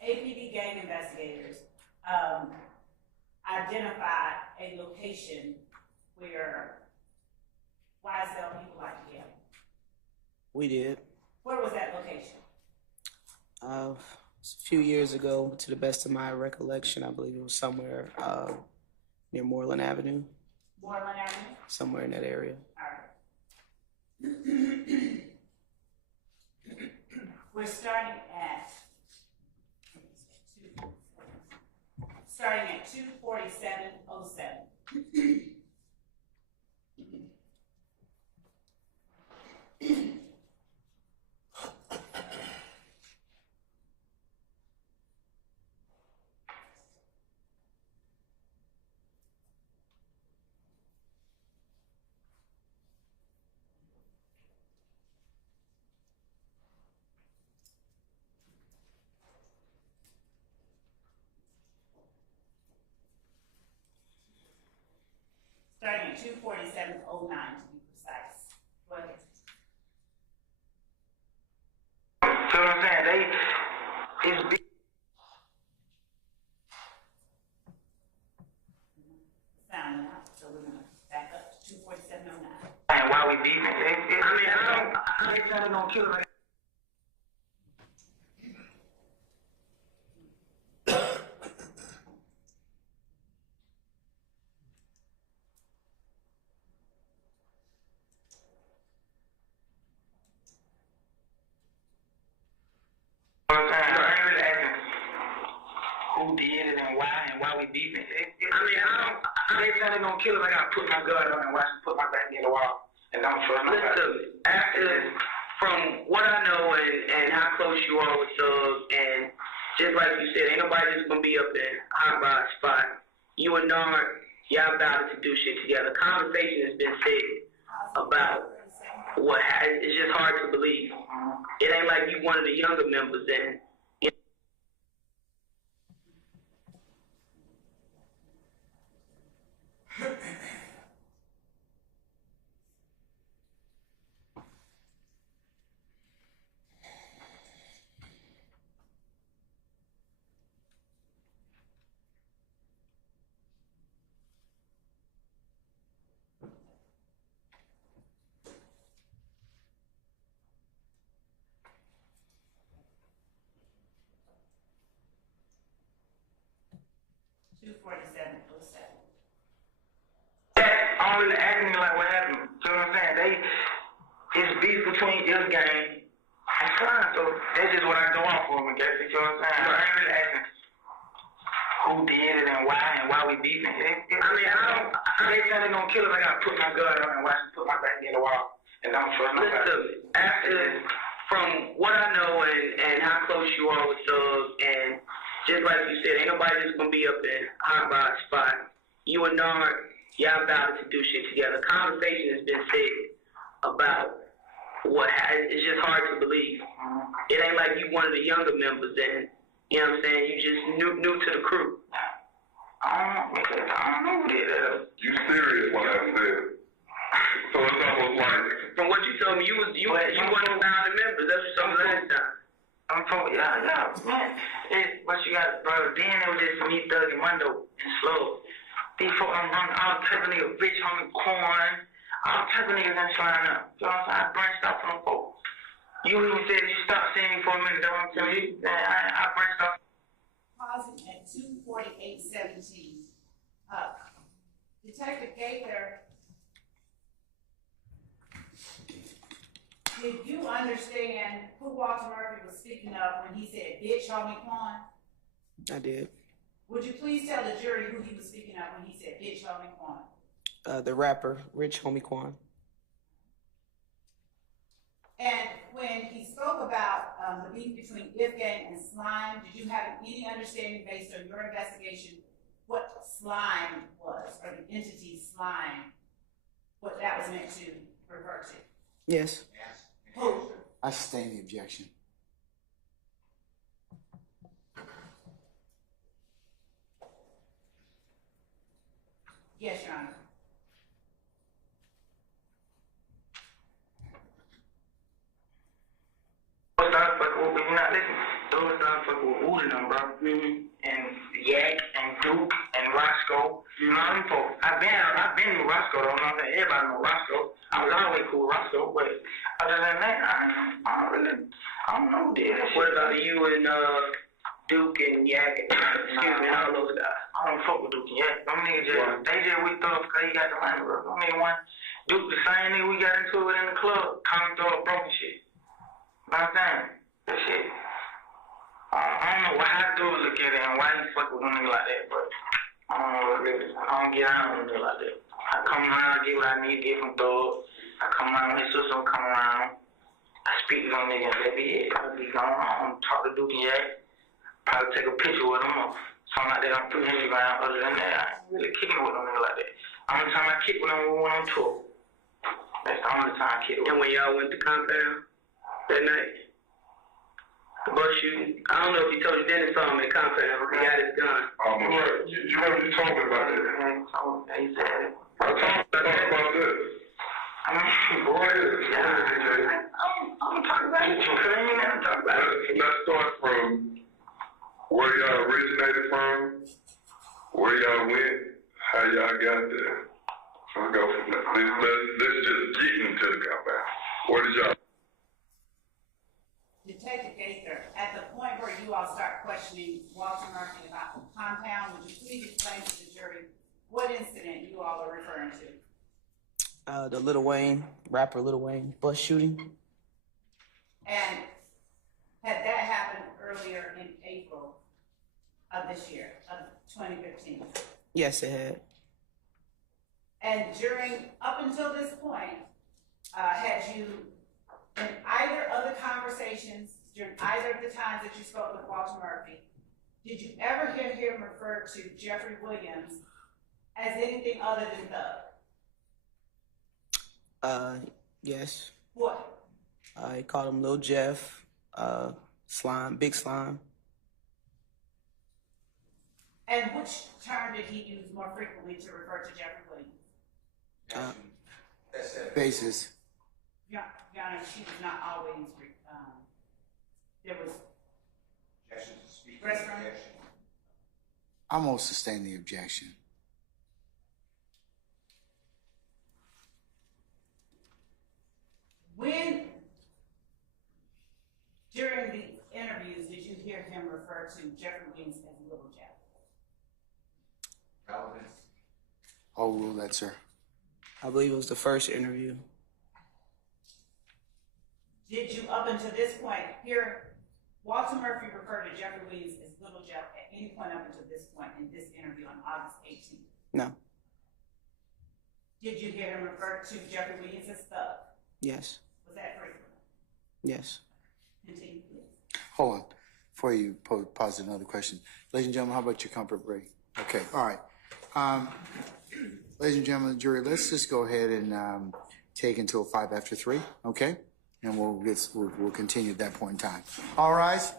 APD gang investigators identify a location where YSL people like to gamble? We did. Where was that location? A few years ago, to the best of my recollection, I believe it was somewhere near Moreland Avenue. Moreland Avenue? Somewhere in that area. All right. We're starting at 2:47:07. Starting at 2:47:09 to be precise. Go ahead. So what I'm saying, why we beefing. I ain't trying to no kill him. Who did it and why we beefing. I ain't telling no killers I gotta put my gun on and watch him put my back in the wall and don't trust nobody. Listen, from what I know and how close you are with Doug, and just like you said, ain't nobody just gonna be up there hot by a spot. You and Nard, y'all about to do shit together. Conversation has been said about what it's just hard to believe. It ain't like you one of the younger members and 24707. I don't really ask me like what happened. You know what I'm saying? It's beef between this gang and crime, so that's just what I go off of, I guess. You know what I'm saying? I ain't really asking who did it and why we beefing. I ain't telling no killers I gotta put my gun on and watch him put my back in the wall and don't trust nobody. Listen, from what I know and how close you are with Doug, and just like you said, ain't nobody just gonna be up there hot by a spot. You and Nard, y'all about to do shit together. Conversation has been said about what it's just hard to believe. It ain't like you one of the younger members and, you know what I'm saying, you just new to the crew. I don't know who did that. You serious when I said? So it's almost like... From what you told me, you one of the founding members. That's what you told me last time. I'm told, yeah, man. But you got, bro, then it was just me, Thug, and Mundo, and Slow. These folks, I'm running all type of niggas, bitch, homie, corn, all type of niggas in trying up. You know what I'm saying? I branched out from them folks. You even said you stopped seeing me for a minute, don't tell you? I branched out. Pausing at 24817. Detective Gaither, did you understand who Walter Murphy was speaking of when he said, bitch, homie, Quan? I did. Would you please tell the jury who he was speaking of when he said, bitch, homie, Quan? The rapper, Rich Homie Quan. And when he spoke about the beef between If Gang and Slime, did you have any understanding based on your investigation what Slime was, or the entity Slime, what that was meant to refer to? Yes. Who? I sustain the objection. Yes, Your Honor. Those started fucking with, you're not listening. Those started fucking with Wood and them, bro. And Yak and Duke and Roscoe. You know them folks. I've been with Roscoe, though. You know what I'm saying? Everybody know Roscoe. I was always cool with Roscoe, but other than that, I don't know who did that shit. What about you and Duke and Yak and all those guys? I don't fuck with Duke and Yak. Them niggas they just weak up because he got the money, bro. Them niggas one Duke, the same nigga we got into it in the club, come throw a broken shit. You know what I'm saying? That shit. I don't know how dudes look at it and why he fuck with a nigga like that, but I don't get out on a nigga like that. I come around, get what I need to get from Thug. I come around, his sister come around. I speak to them niggas, baby, yeah, I be going on, talk to Duke and Yak, probably take a picture with them or something like that on through Instagram. Other than that, I ain't really kicking with them niggas like that. Only time I kick with them, we went on tour. That's the only time I kick with them. And when y'all went to Compound that night, the bus shooting, I don't know if he told you Dennis saw him at Compound. He got his gun. You remember you told me about that? He said it. I talked about this. Go ahead. I'm talking about it. Let's start from where y'all originated from, where y'all went, how y'all got there. Let's go from that. Let's just get into What did y'all? Detective Gaither, at the point where you all start questioning Walter Murphy about the compound, would you please explain to the jury what incident you all are referring to? The Lil Wayne, rapper Lil Wayne, bus shooting. And had that happened earlier in April of this year, of 2015? Yes, it had. And up until this point, had you, in either of the conversations, during either of the times that you spoke with Walter Murphy, did you ever hear him refer to Jeffery Williams as anything other than Thug? Yes. What? He called him Lil Jeff, Slime, Big Slime. And which term did he use more frequently to refer to Jeffery Williams? Basis. Your Honor, she was not always, there was restroom. I'm gonna sustain the objection. When, during the interviews, did you hear him refer to Jeffery Williams as Little Jeff? I'll rule that, sir. I believe it was the first interview. Did you, up until this point, hear Walter Murphy refer to Jeffery Williams as Little Jeff at any point up until this point in this interview on August 18th? No. Did you hear him refer to Jeffery Williams as Thug? Yes. Was that frequent? Yes. Continue, please. Hold on. Before you pose another question. Ladies and gentlemen, how about your comfort break? Okay, all right. Ladies and gentlemen of the jury, let's just go ahead and take until 5 after 3, okay? And we'll continue at that point in time. All rise.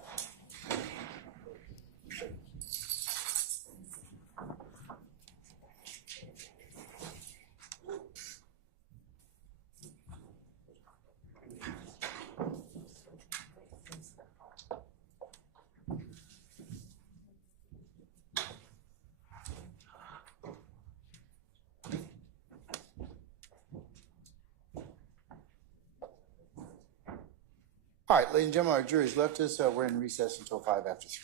All right, ladies and gentlemen, our jury's left us. We're in recess until 5 after 3.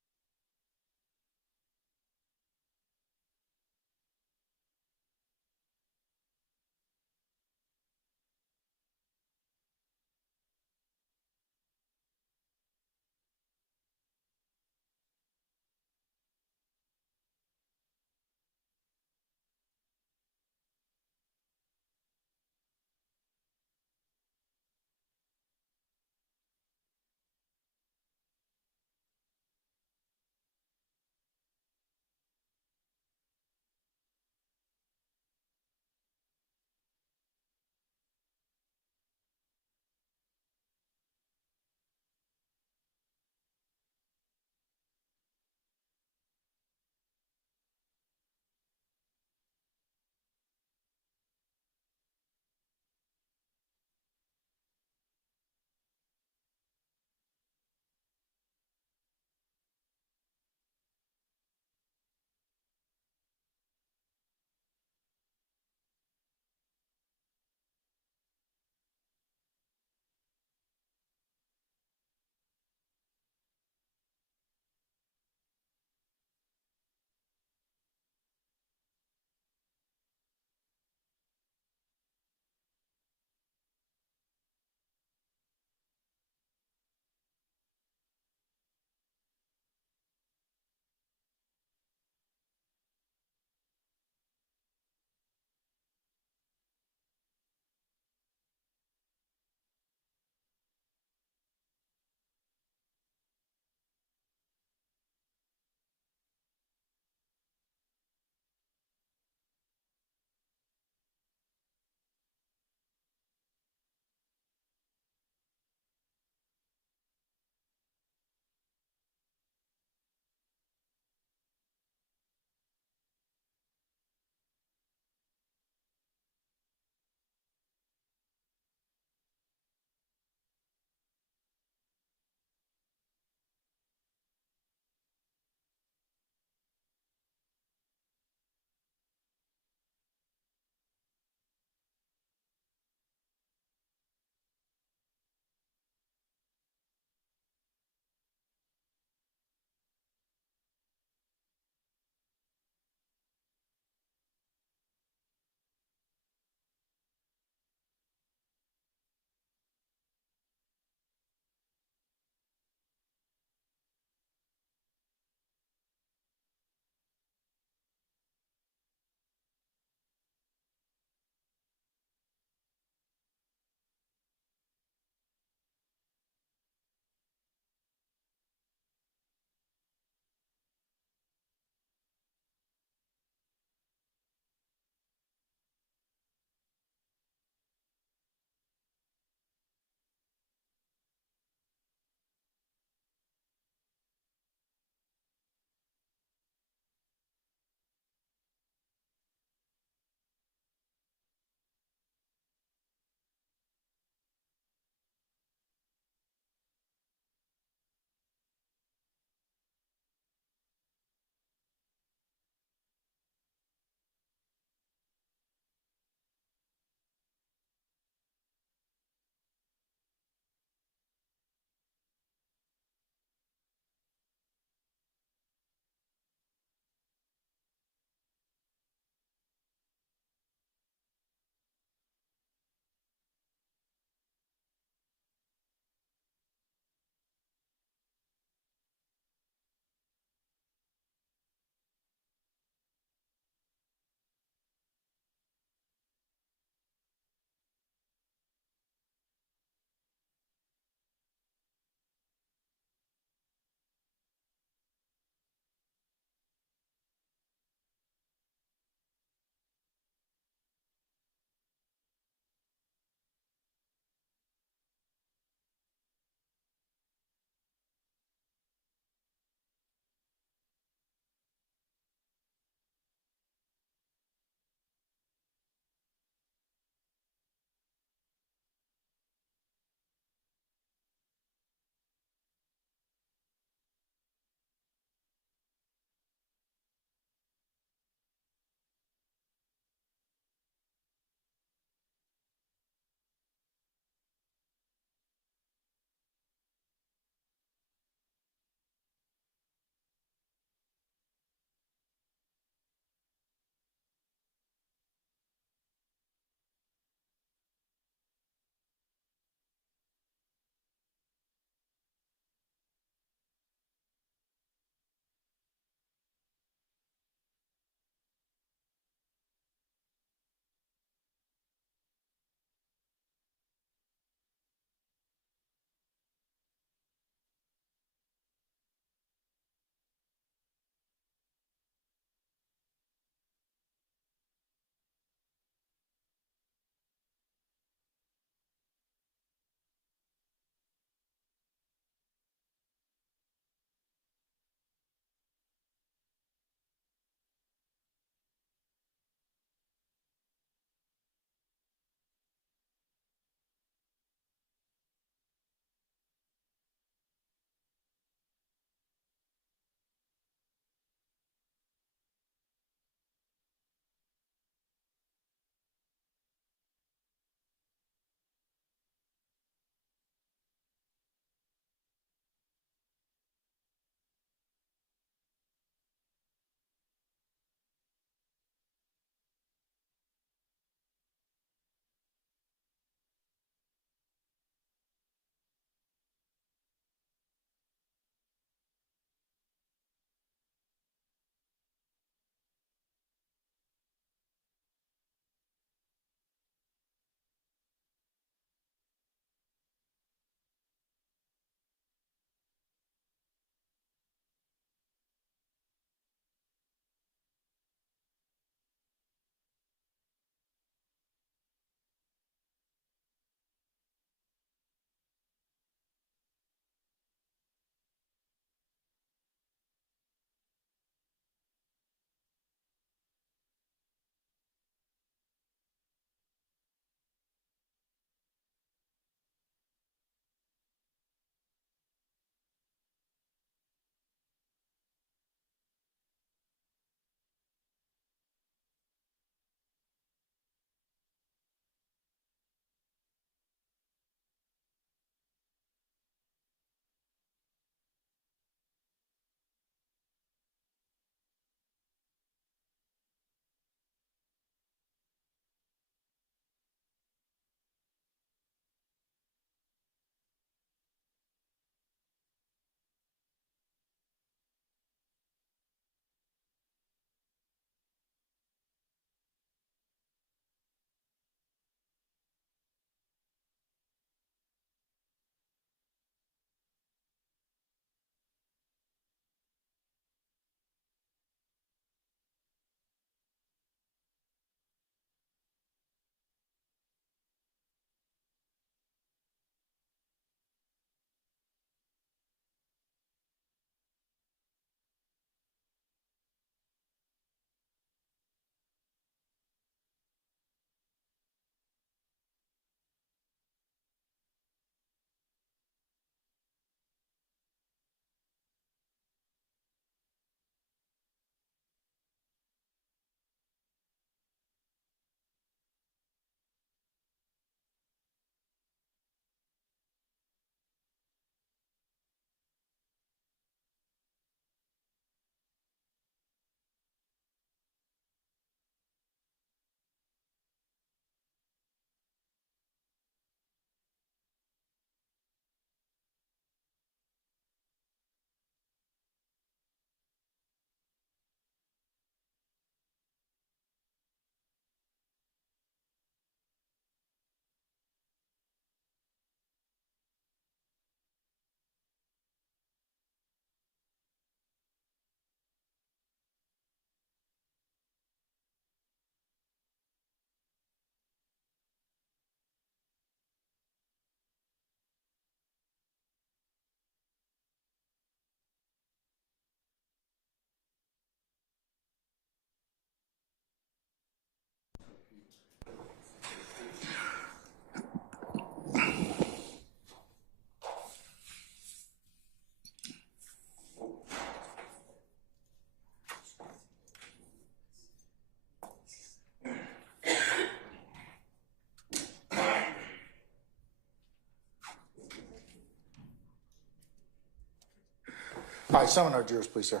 All right, summon our jurors, please, sir.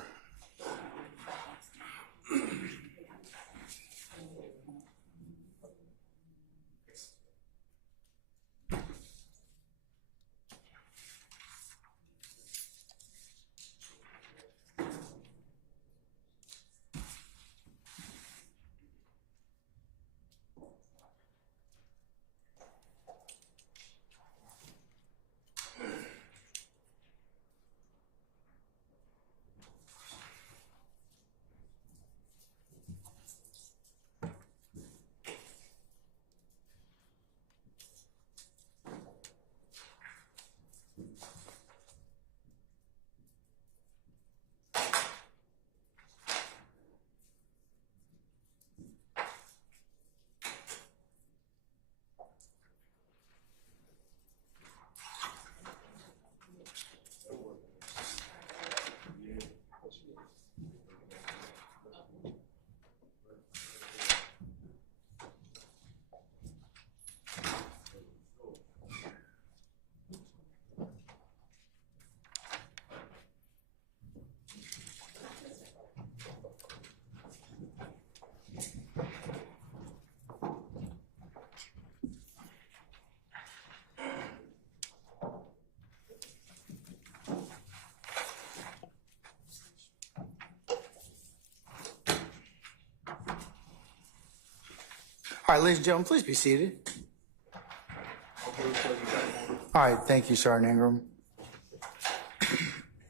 All right, ladies and gentlemen, please be seated. All right, thank you, Sergeant Ingram.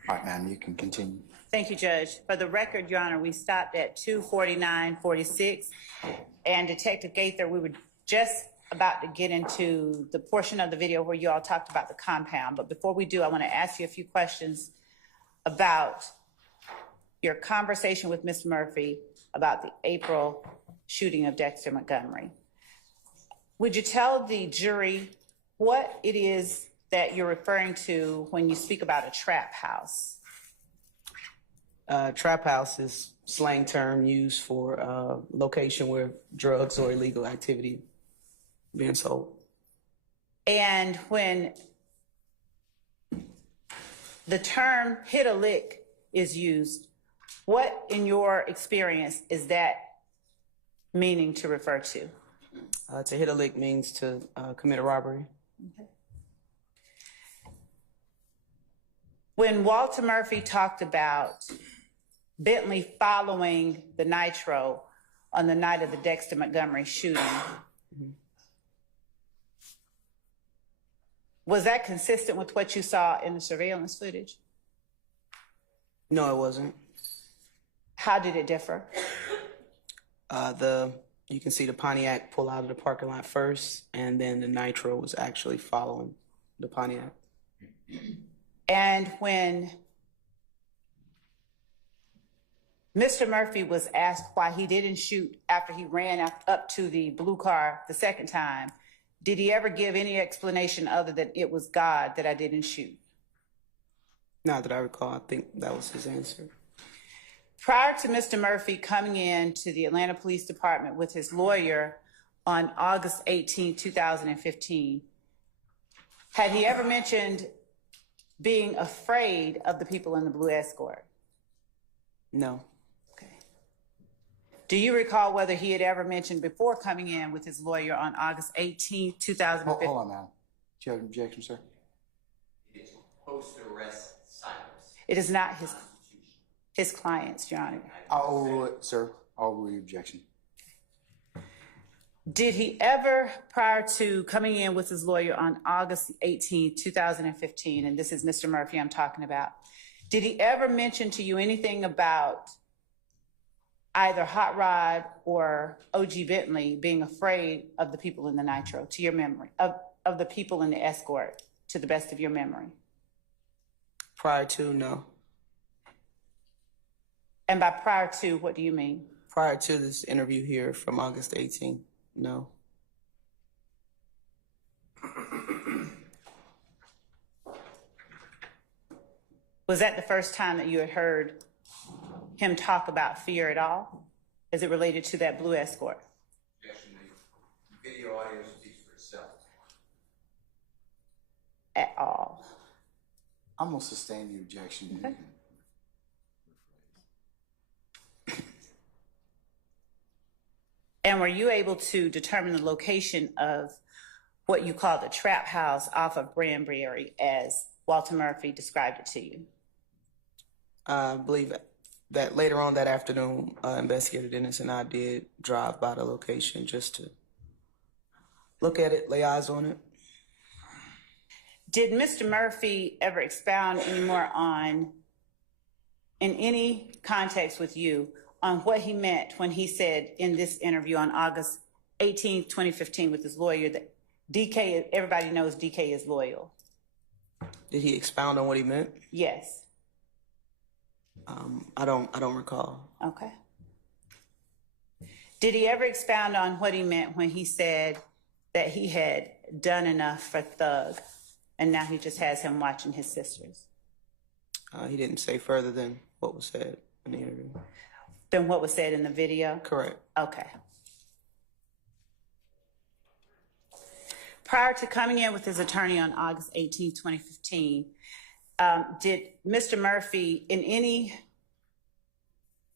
All right, ma'am, you can continue. Thank you, Judge. For the record, Your Honor, we stopped at 2:49:46, and Detective Gaither, we were just about to get into the portion of the video where you all talked about the compound. But before we do, I want to ask you a few questions about your conversation with Ms. Murphy about the April shooting of Dexter Montgomery. Would you tell the jury what it is that you're referring to when you speak about a trap house? Trap house is slang term used for a location where drugs or illegal activity being sold. And when the term hit a lick is used, what in your experience is that meaning to refer to? To hit a lick means to commit a robbery. Okay. When Walter Murphy talked about Bentley following the Nitro on the night of the Dexter Montgomery shooting, was that consistent with what you saw in the surveillance footage? No, it wasn't. How did it differ? You can see the Pontiac pull out of the parking lot first, and then the Nitro was actually following the Pontiac. And when Mr. Murphy was asked why he didn't shoot after he ran up to the blue car the second time, did he ever give any explanation other than it was God that I didn't shoot? Not that I recall. I think that was his answer. Prior to Mr. Murphy coming in to the Atlanta Police Department with his lawyer on August 18, 2015, had he ever mentioned being afraid of the people in the blue Escort? No. Okay. Do you recall whether he had ever mentioned before coming in with his lawyer on August 18, 2015? Hold on, ma'am. Do you have an objection, sir? It is post-arrest silence. It is not his clients, Your Honor. I'll overrule it, sir. I'll overrule your objection. Did he ever, prior to coming in with his lawyer on August 18, 2015, and this is Mr. Murphy I'm talking about, did he ever mention to you anything about either Hot Rod or OG Bentley being afraid of the people in the Nitro, to your memory, of the people in the Escort, to the best of your memory? Prior to, no. And by prior to, what do you mean? Prior to this interview here from August 18, no. Was that the first time that you had heard him talk about fear at all, as it related to that blue Escort? Objection. The video audio speaks for itself. At all? I'm going to sustain the objection. Okay. And were you able to determine the location of what you call the trap house off of Branbury as Walter Murphy described it to you? I believe that later on that afternoon, Investigator Dennis and I did drive by the location just to look at it, lay eyes on it. Did Mr. Murphy ever expound any more on, in any context with you, on what he meant when he said in this interview on August 18, 2015 with his lawyer that DK, everybody knows DK is loyal? Did he expound on what he meant? Yes. I don't recall. Okay. Did he ever expound on what he meant when he said that he had done enough for Thug and now he just has him watching his sisters? He didn't say further than what was said in the interview. Than what was said in the video? Correct. Okay. Prior to coming in with his attorney on August 18, 2015, did Mr. Murphy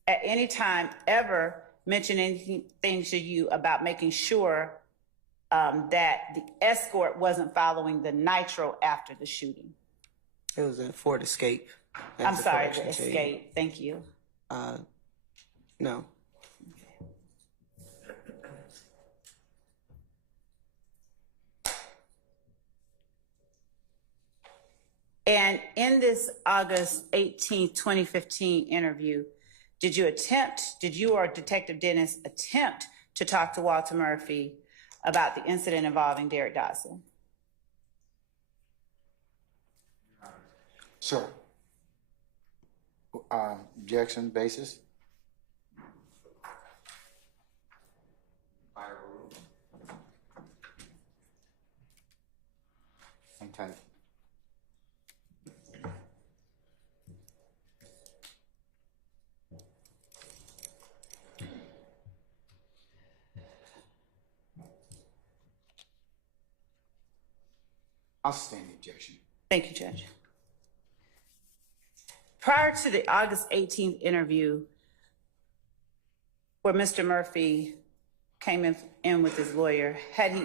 at any time ever mention anything to you about making sure that the escort wasn't following the nitro after the shooting? It was a Ford Escape. I'm sorry, the Escape. Thank you. No. And in this August 18, 2015 interview, did you or Detective Dennis attempt to talk to Walter Murphy about the incident involving Derek Dodson? Sir. Objection basis? Hang tight. I'll sustain the objection. Thank you, Judge. Prior to the August 18th interview, where Mr. Murphy came in with his lawyer, had he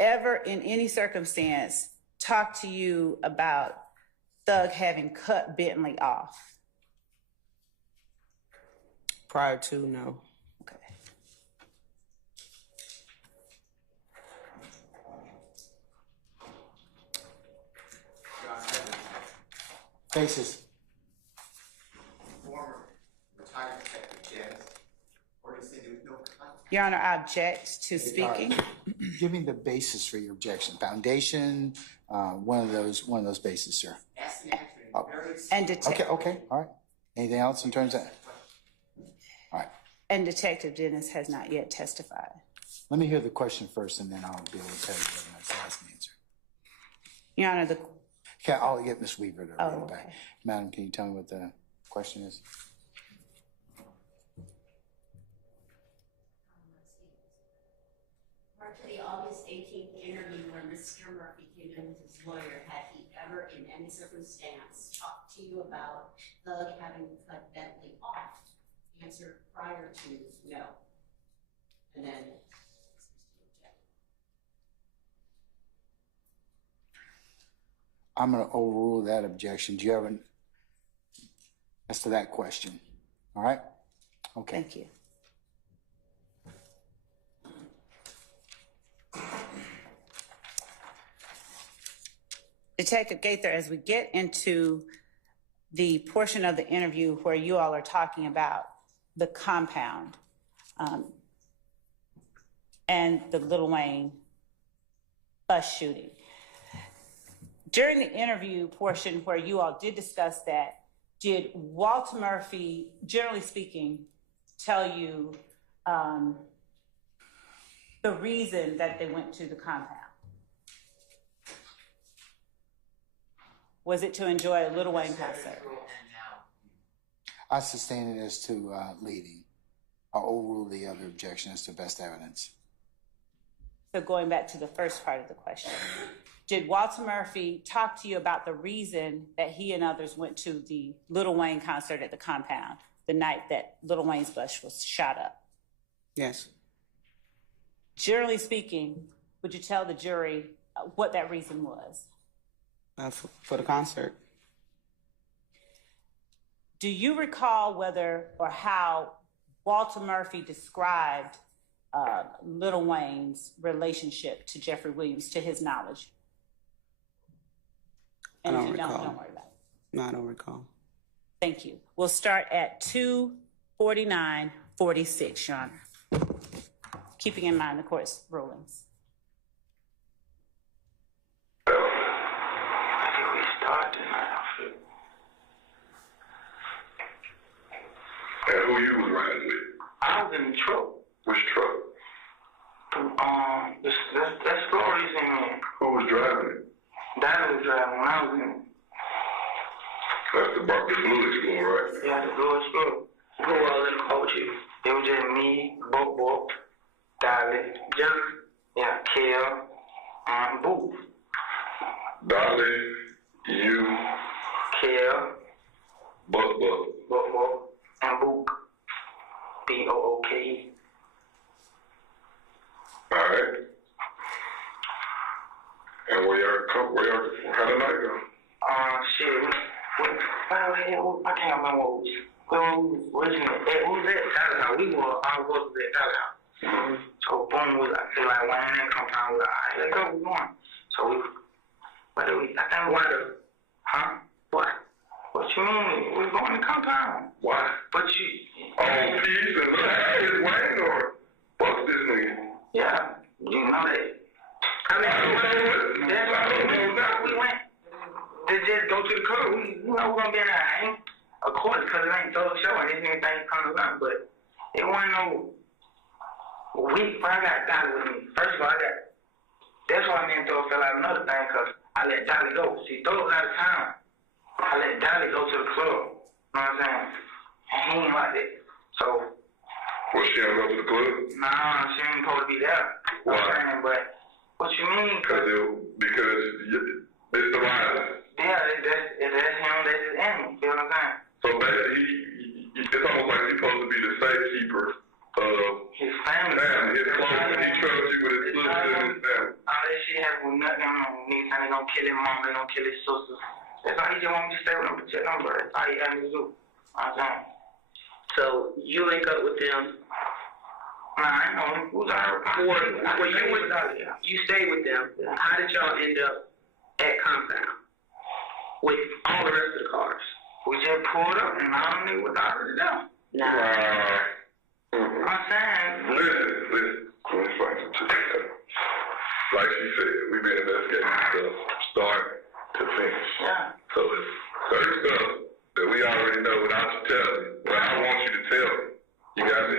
ever in any circumstance talked to you about Thug having cut Bentley off? Prior to, no. Okay. Basis. Former retired Detective Jazz, or he said there was no contact. Your Honor, I object to speaking. Give me the basis for your objection. Foundation, one of those bases, sir. That's the answer. And Okay, all right. Anything else in terms of that? All right. And Detective Dennis has not yet testified. Let me hear the question first, and then I'll be able to tell you whether that's the last answer. Your Honor, Okay, I'll get Ms. Weaver to read it back. okay. Madam, can you tell me what the question is? Prior to the August 18th interview where Mr. Murphy came in with his lawyer, had he ever in any circumstance talked to you about Thug having cut Bentley off? Answer prior to no. And then I'm going to overrule that objection. Do you have an, as to that question? All right? Okay. Thank you. Detective Gaither, as we get into the portion of the interview where you all are talking about the compound and the Lil Wayne bus shooting, during the interview portion where you all did discuss that, did Walter Murphy, generally speaking, tell you the reason that they went to the compound? Was it to enjoy a Lil Wayne concert? I sustain it as to leading. I'll overrule the other objection as to best evidence. So going back to the first part of the question, did Walter Murphy talk to you about the reason that he and others went to the Lil Wayne concert at the compound the night that Lil Wayne's bus was shot up? Yes. Generally speaking, would you tell the jury what that reason was? For the concert. Do you recall whether or how Walter Murphy described Lil Wayne's relationship to Jeffery Williams, to his knowledge? And I if don't you recall. don't worry about it. No, I don't recall. Thank you. We'll start at 2:49:46, Your Honor. Keeping in mind the court's rulings. And who you was riding with? I was in the truck. Which truck? That story's in there. Who was driving it? Daddy was driving when I was in it. That's the Blue Explorer, right? Yeah, the Blue Explorer. Who all in the car with you? It was just me, Bo, Dolly, Jeffery, Kel, and Boo. Dolly, you, Kel, Bo, and Book. Booke. all right. And how the night go? Shit. I can't remember what was. Who was at Tyler House? We were all supposed to be at Tyler House. So boom, we like Wayne and compound. We like, all right, let's go, we going. So I think we huh? What? What you mean? We going to compound. Why? But you. Oh, peace and is Wayne or fuck this nigga? Yeah, you know that. I mean, that's why we went. To just go to the club. We know we're gonna be in there. Of course, because it ain't so show and anything comes up, but it wasn't no week. I got Dolly with me. First of all, that's why me and Thor fell out another thing, because I let Dolly go. See, Thor was out of town. I let Dolly go to the club. You know what I'm saying? And he ain't like that. So. Well, she ain't go to the club? Nah, she ain't supposed to be there. Why? But what you mean? Because it's the rival. Yeah, that's him, that's his enemy. You know what I'm saying? So basically, it's almost like he's supposed to be the safekeeper of his family. His close, and he trusts you with his sister and his family. All that shit has with nothing on niggas saying they gonna kill his mom, they gonna kill his sister. That's why he just want me to stay with him, protect him, bro. That's all he had me to do. I'm saying. So you link up with them? Nah, I know. Who's our you stayed with them. How did y'all end up at compound with all the rest of the cars? We just pulled up and all them niggas was already down. I'm saying. Listen. Let me explain something to you. Like she said, we've been investigating stuff start to finish. Yeah. So it's certain stuff that we already know without you telling me. But I want you to tell me. You got me?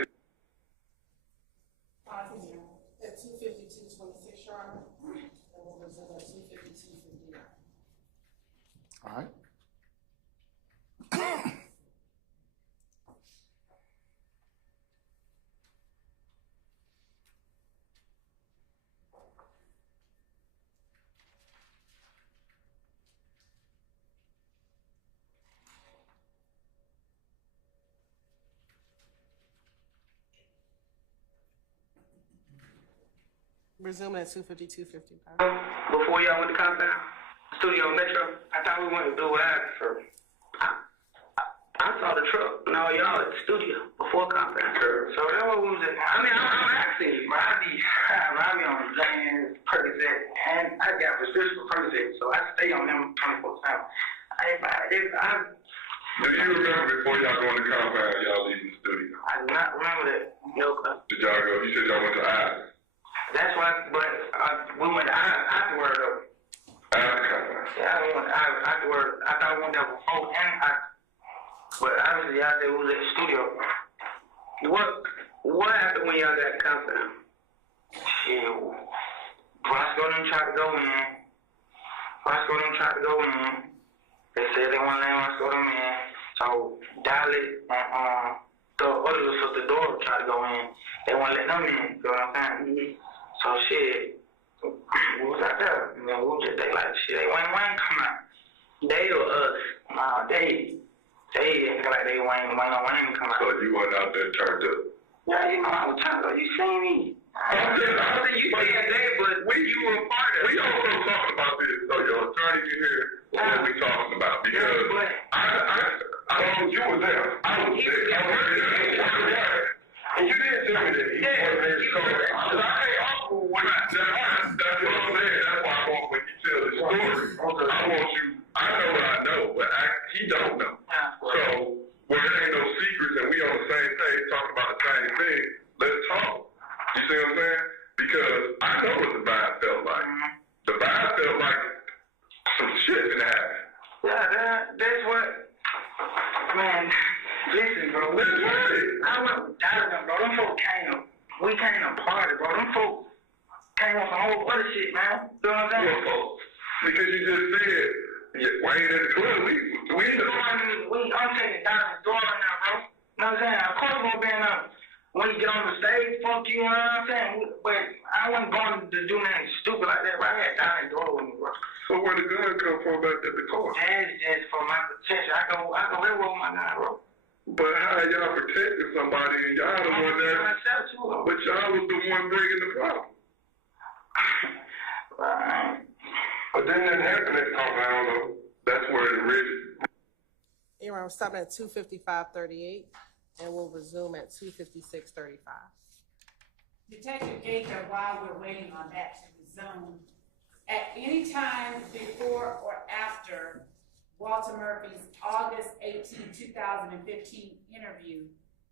At 2:52:26, Your Honor. And what was it at 2:52:59? All right. Resuming at 2:52:55. Before y'all went to compound, Studio Metro, I thought we wanted to do whatever for. I saw the truck. No, y'all at the studio before compound. So that's what we was at. I mean, I'm asking you, but I be on James, Percocet, and I got prescription for Percocet, so I stay on them 24/7. Do you remember before y'all going to compound, y'all leaving the studio? I do not remember that. No, Did y'all go? You said y'all went to Ives. That's why, but we went to Ives afterward, though. After compound. Yeah, we went to Ives afterward. I thought we went there before and but obviously y'all said we was at the studio. What happened when y'all got to compound? Shit, Roscoe them tried to go in. They said they want to let Roscoe them in. So Dolly and the other sister Dora tried to go in. They want to let them in. You know what I'm saying? So shit, we was out there. And then we was just, they like, shit, they Wayne come out. They or us? Nah, they acting like they Wayne come out. So you went out there turned up? Yeah, you know, I was turned up. You seen me. I don't think you said that, but you were a part of it. We also talking about this, so your attorney can hear what we talking about, because you was there. I was there. And you did tell me that he wasn't there to cover. So I ain't awful when that's what I'm saying. That's why I want when you tell the story. I want you, I know what I know, but he don't know. So, where there ain't no secrets and we on the same page talking about the same thing, let's talk. You see what I'm saying? Because I know what the vibe felt like. The vibe felt like some shit didn't happen. Yeah, that's what, man, listen, bro. I went down them, bro. Them folks we came to party, bro. Them folks came on some whole other shit, man. You know what I'm saying? What folks? Because you just said, Wayne at the club, I'm taking down the door right now, bro. You know what I'm saying? Of course we're being up. When you get on the stage, fuck you, you know what I'm saying? But I wasn't going to do nothing stupid like that, bro. I had down the door with me, bro. So where the gun come from back at the car? That's just for my protection. I go everywhere with my gun, bro. But how y'all protecting somebody and y'all the one that... myself too, though. But y'all was the one bringing the problem. Right. But then that happened at the compound, though. That's where it originated. Anyway, we're stopping at 2:55:38, and we'll resume at 2:56:35. Detective Gaither, while we're waiting on that to resume, at any time before or after Walter Murphy's August 18, 2015 interview,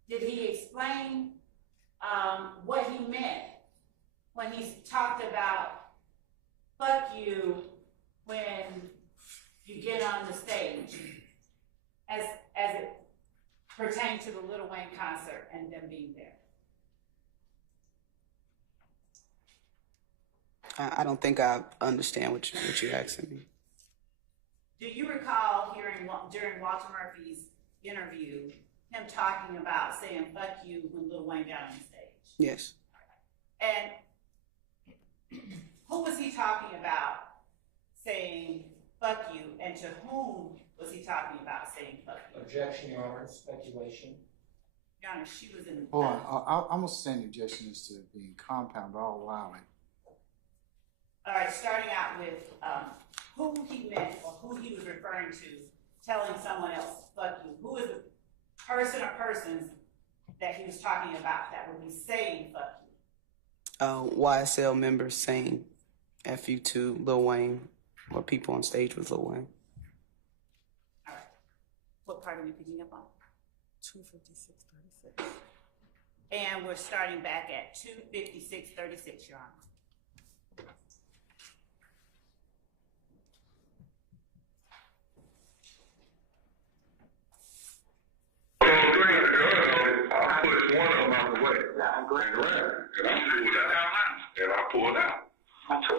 did he explain what he meant when he talked about fuck you when you get on the stage, as it pertained to the Lil Wayne concert and them being there? I don't think I understand what you're asking me. Do you recall hearing during Walter Murphy's interview him talking about saying "fuck you" when Lil Wayne got on the stage? Yes. And who was he talking about saying "fuck you," and to whom was he talking about saying "fuck you"? Objection, Your Honor. Speculation. Your Honor, she was in. Hold on, I'm gonna send objection as to being compound, but I'll allow it. All right, starting out with who he meant or who he was referring to, telling someone else "fuck you." Who is the person or persons that he was talking about that would be saying "fuck you"? YSL members saying "F you" to Lil Wayne, or people on stage with Lil Wayne. All right. What part are we picking up on? 2:56:36. And we're starting back at 2:56:36, Your Honor. I pushed one of them out of the way. And I pulled out. So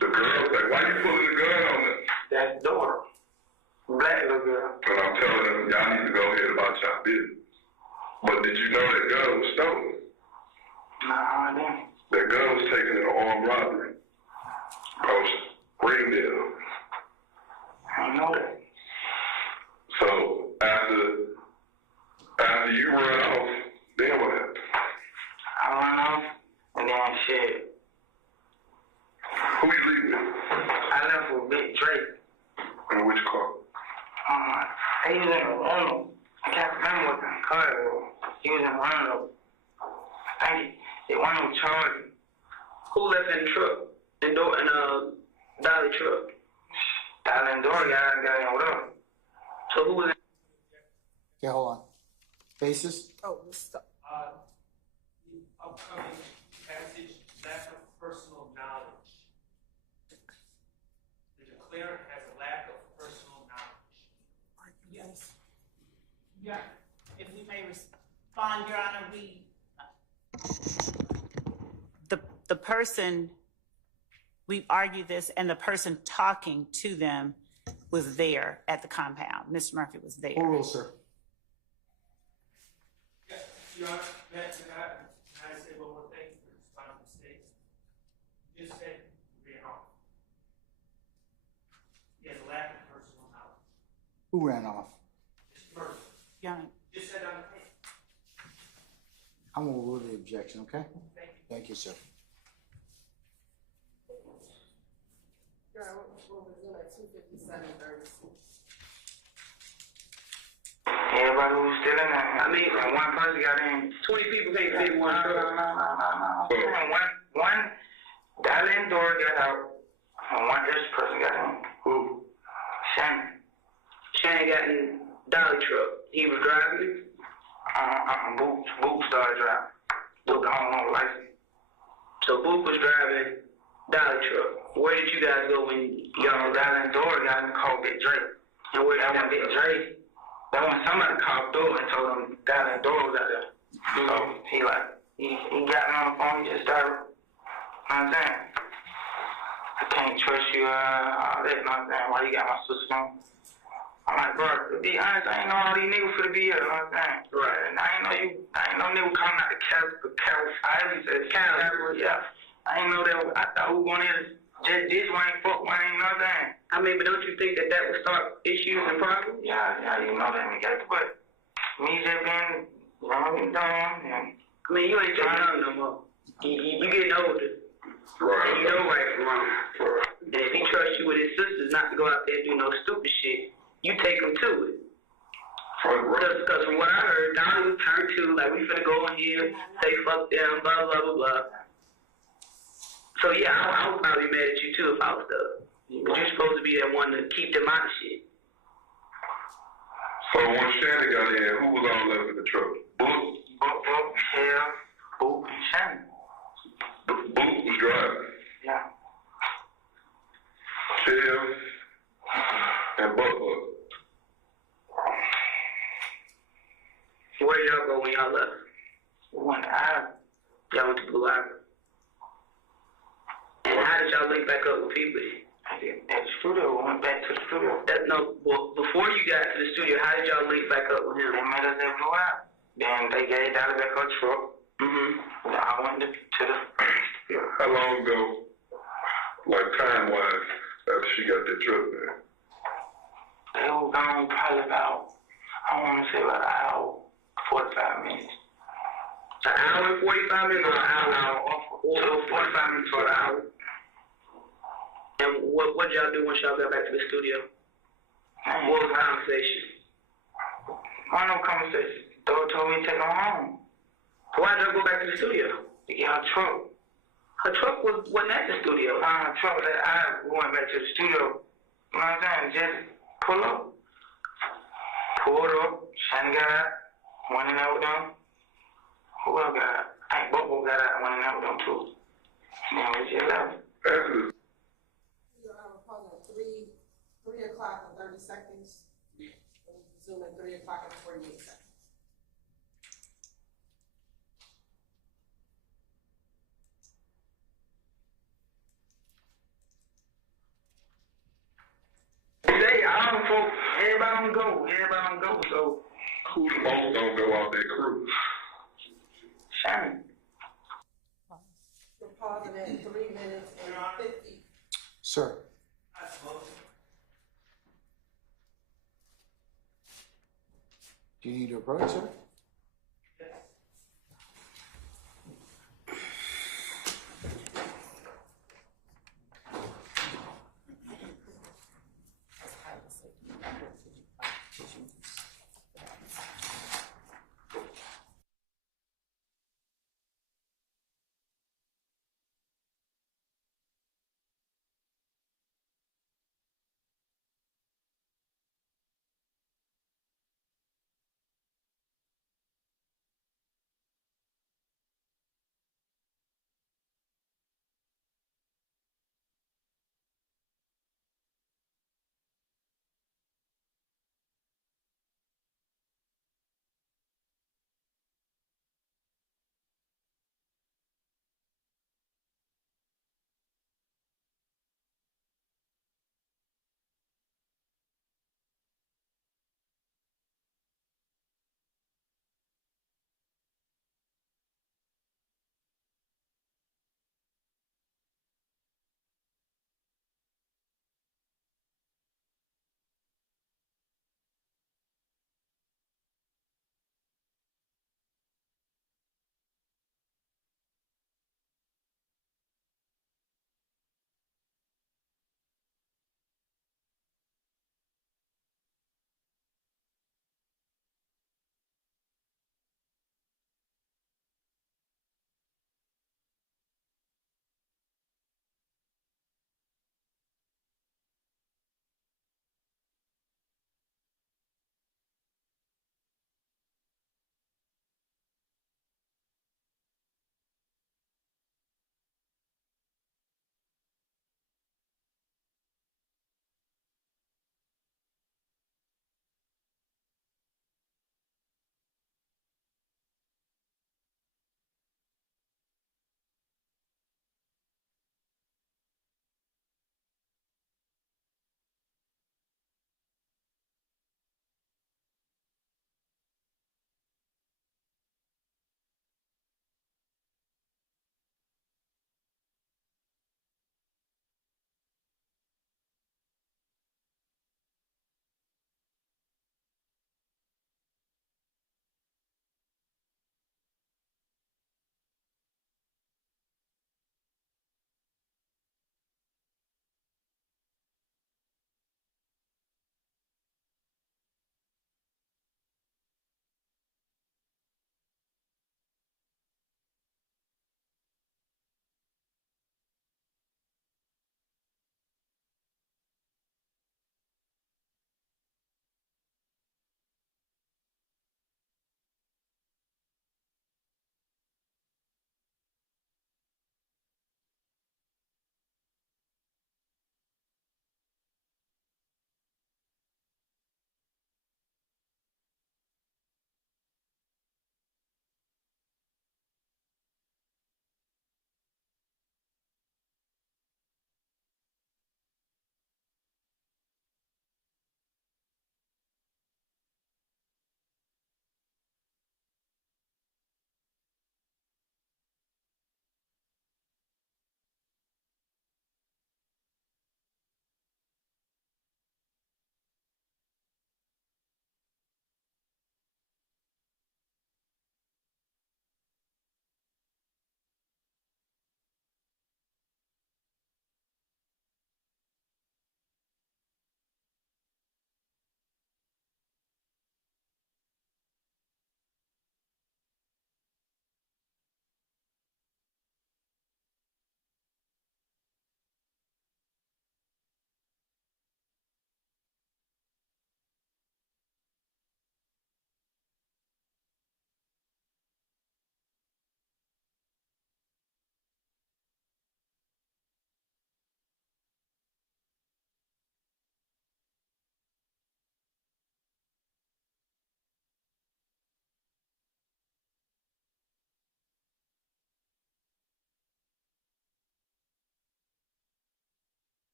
the girl said, "Why you pulling the gun on it?" That's daughter. Black little girl. And I'm telling them, y'all need to go ahead about y'all business. But did you know that gun was stolen? Nah, I didn't. That gun was taken in an armed robbery. Across Ringdale. I don't know that. So after you run off, then what happened? I run off and then shit. Who you leave with? I left with Big Drake. In which car? He was in a room. I can't remember what kind of car it was. He was in one of them. I think they want him charging. Who left in the truck? In Dolly truck. Dolly and Dory got in with him. So who was in? Okay, hold on. Basis? Oh, stop. The upcoming passage, lack of personal knowledge. The declarant has a lack of personal knowledge. Yes. Yeah. If we may respond, Your Honor, the person, we argued this, and the person talking to them was there at the compound. Mr. Murphy was there. Oral, sir. Yes, Your Honor, can I say one more thing for responding to the state? You just said he ran off. He has a lack of personal knowledge. Who ran off? Mr. Murphy. Your Honor. Just said on the tape. I'm gonna rule the objection, okay? Thank you. Thank you, sir. Your Honor, we'll resume at 2:57:36. Everybody who's still in there. I mean, one person got in. 20 people can't fit in one truck. No. One dial-in door got out, and one extra person got in. Who? Shannon. Shannon got in Dolly truck. He was driving it? Boop started driving. Boop gone on the license. So Boop was driving Dolly truck. Where did you guys go when y'all dial-in door got in the car Big Dre? And where that one Big Dre? That when somebody called door and told him that door was out there. So he got me on the phone, he just started, you know what I'm saying? I can't trust you, all that, you know what I'm saying? Why you got my sister phone? I'm like, bro, to be honest, I ain't know all these niggas for the be here, you know what I'm saying? Right. And I ain't know niggas coming out the Cal, he said, Cal, yeah. I ain't know that, I thought we going in just this one ain't fuck one, you know what I'm saying? I mean, but don't you think that would start issues and problems? Yeah, you know that, but me just being wrong and dumb, and I mean, you ain't just young no more. You getting older. Right. And you know right from wrong. Right. And if he trusts you with his sisters not to go out there and do no stupid shit, you take him to it. Because from what I heard, Donnie was turned to, like, we finna go in here, say fuck them, blah, blah, blah, blah. So yeah, I would probably be mad at you too if I was there. But you're supposed to be that one to keep them out of shit. So when Shannon got in, who was all left in the truck? Boop, Hell, Boop, and Shannon. Boop was driving. Yeah. Hell and Buck. Where did y'all go when y'all left? We went to Ivy. Y'all went to Blue Ivy. And how did y'all link back up with Peabody? At the studio, we went back to the studio. Before you got to the studio, how did y'all link back up with him? They met us at Blue Ivy. Then they gave Dolly back her truck. Mm-hmm. Then I went to the studio. How long ago, like time-wise, after she got that truck there? They were gone probably about, I want to say about an hour, 45 minutes. An hour and 45 minutes or an hour? Or 45 minutes or an hour. And what y'all do once y'all got back to the studio? What was the conversation? No conversation. Dog told me to take her home. Why did y'all go back to the studio? To get her truck. Her truck wasn't at the studio. Her truck was at Ivy. We went back to the studio. You know what I'm saying? Just pull up. Pulled up. Shannon got out. Went in there with them. Who else got out? I think Bobo got out and went in there with them too. And we just left. Your Honor, pause at 3 o'clock and 30 seconds. We'll resume at 3 o'clock and 48 seconds. Today, all them folks, everybody don't go, so. Who the most don't go out that crew? Shannon. We're pausing at 3 minutes and 50. Sir. Do you need to approach, sir?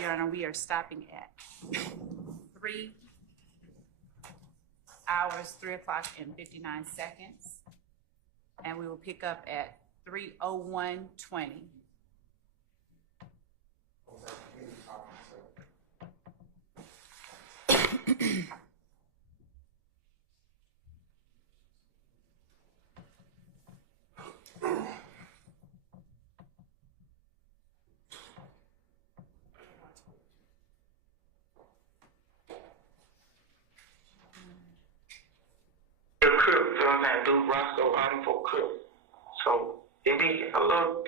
Your Honor, we are stopping at 3 hours, 3 o'clock and 59 seconds. And we will pick up at 3:01:20. Duke Roscoe running for Crip. So it'd be a little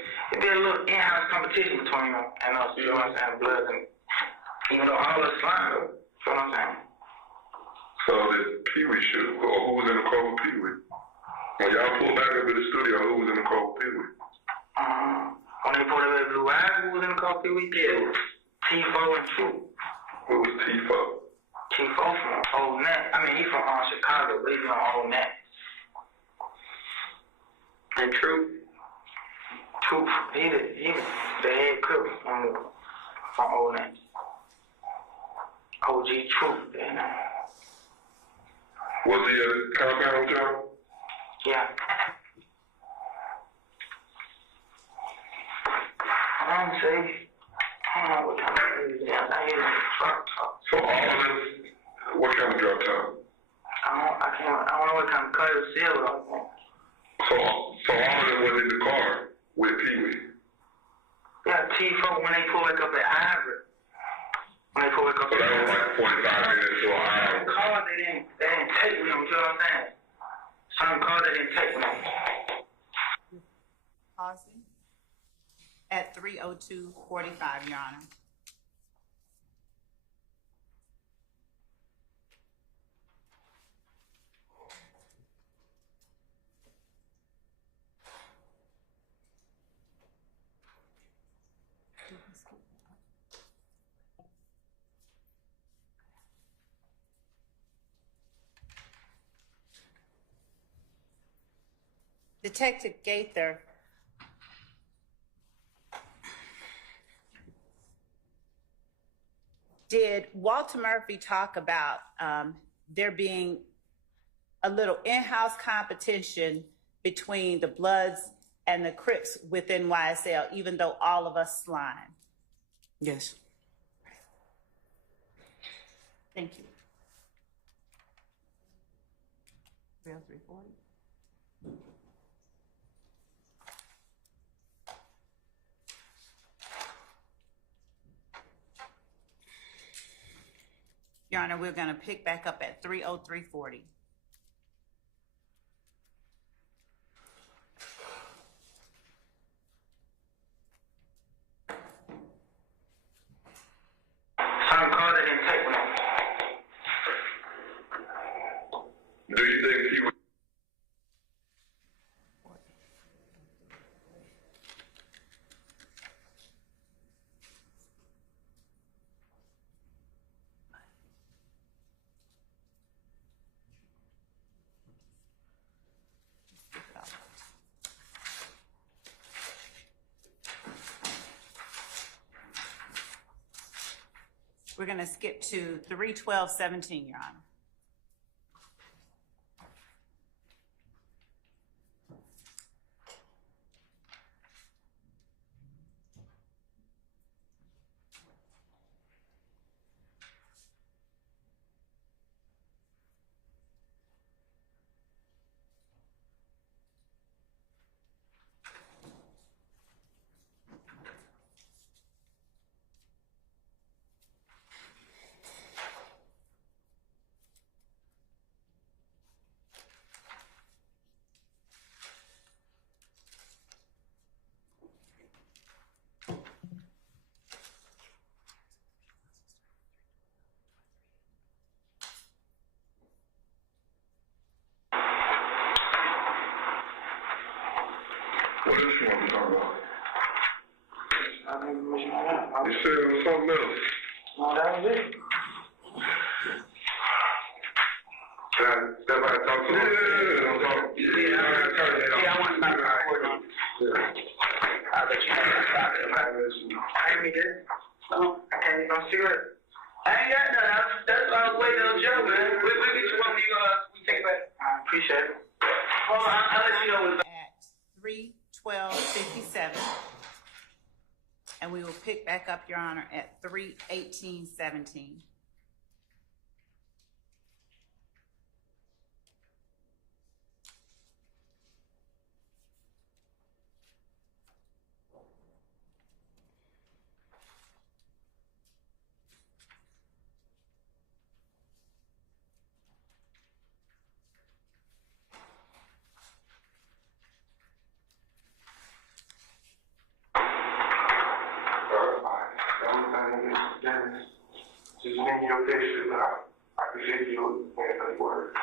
in-house competition between them and us, you know what I'm saying, Bloods, and even though all us slime, you know what I'm saying? So the Pee Wee shoot, or who was in the car with Pee Wee? When y'all pulled back up in the studio, who was in the car with Pee Wee? When they pulled up at Blue Eyes, who was in the car with Pee Wee? Yeah, T4 and True. Who was T4? T4 from Old Nat. I mean, he from Chicago, but he's from Old Nat. And True, he the head Crip from Old Nat. OG True, and was he at compound job? yeah. I don't know what kind of crazy I hear truck talk. So all of this, what kind of drug time? I don't know what kind of cut or seal on that. So all of them was in the car with Pee Wee? Yeah, T4 when they pull back up at Ivory. When they pull back up so that was like 45 minutes to an hour. Some cars they didn't take me, you know what I'm saying? Some cars they didn't take me. Pausing at 3:02:45, Your Honor. Detective Gaither, did Walter Murphy talk about there being a little in-house competition between the Bloods and the Crips within YSL, even though all of us slime? Yes. Thank you. 3:03:40. Your Honor, we're going to pick back up at 3:03:40. Some car they didn't take me. Do you think he was? We're going to skip to 3:12:17, Your Honor. What else you want to talk about? I didn't mention that. You said it was something else. No, that was it. Can I step out and talk to you? Yeah, I want to stop recording. I'll let you know. I didn't mean to. No, I can't. pick back up, Your Honor, at 3:18:17. Just name your picture, and I can send you any word.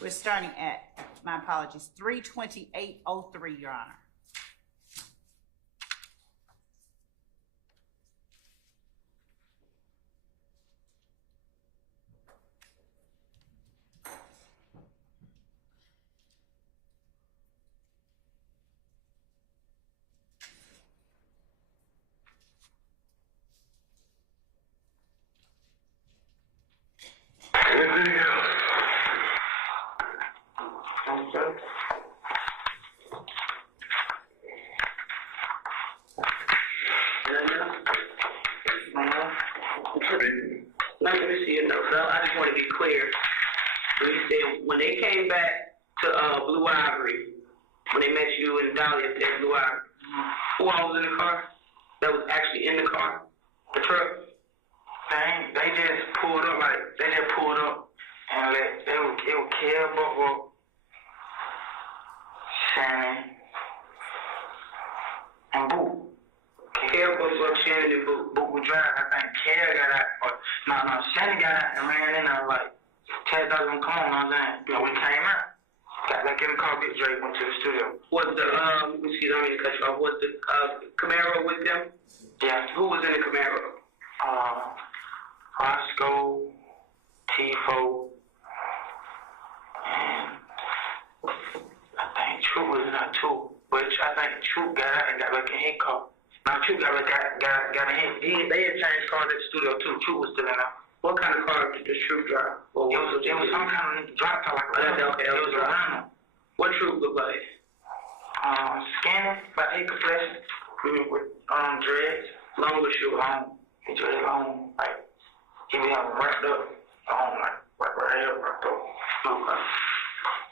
We're starting at, my apologies, 3:28:03, Your Honor. Anything else? Okay. Let me see your notes. I just want to be clear. When you said when they came back to Blue Ivory, when they met you and Dolly at Blue Ivory, who all was in the car? That was actually in the car, the truck. They just pulled up and it was Kel, Bubba, Shannon, and Boo. Kel, Bubba, Shannon, and Boo. Boo was driving. I think Kel got out. No, Shannon got out and ran in. I was like, Ted doesn't come on. You know, we came out. Got back in the car. Big Drake went to the studio. Was the excuse me, I mean to cut you off. Was the Camaro with them? Yeah. Who was in the Camaro? Roscoe, Tifo, and I think True was in there too. Which I think True got out and got back in his car. Now True got in his. They had changed cars at the studio too. True was still in there. What kind of car did the True drive? It was some kind of drop car like a okay, it was a Rhino. What True looked like? Skinny, about 8 complexion, with dreads. Long or short? Long. He dreaded long, like he would have them wrapped up, long, like right here, wrapped up. Okay.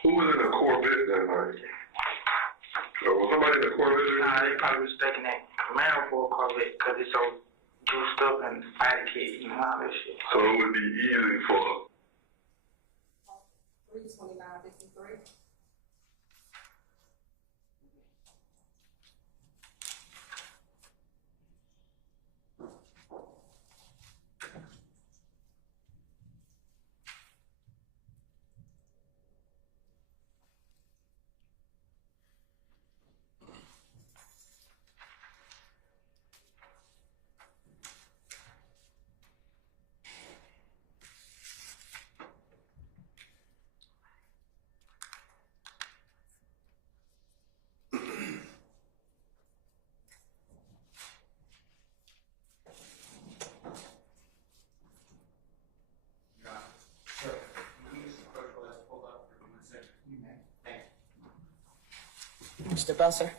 Who was in the Corvette that night? Was somebody in the Corvette? Nah, they probably mistaken that Camaro for a Corvette because it's so juiced up and body kit, you know, all that shit. So it would be easy for 3:29:53. Mr. Busser.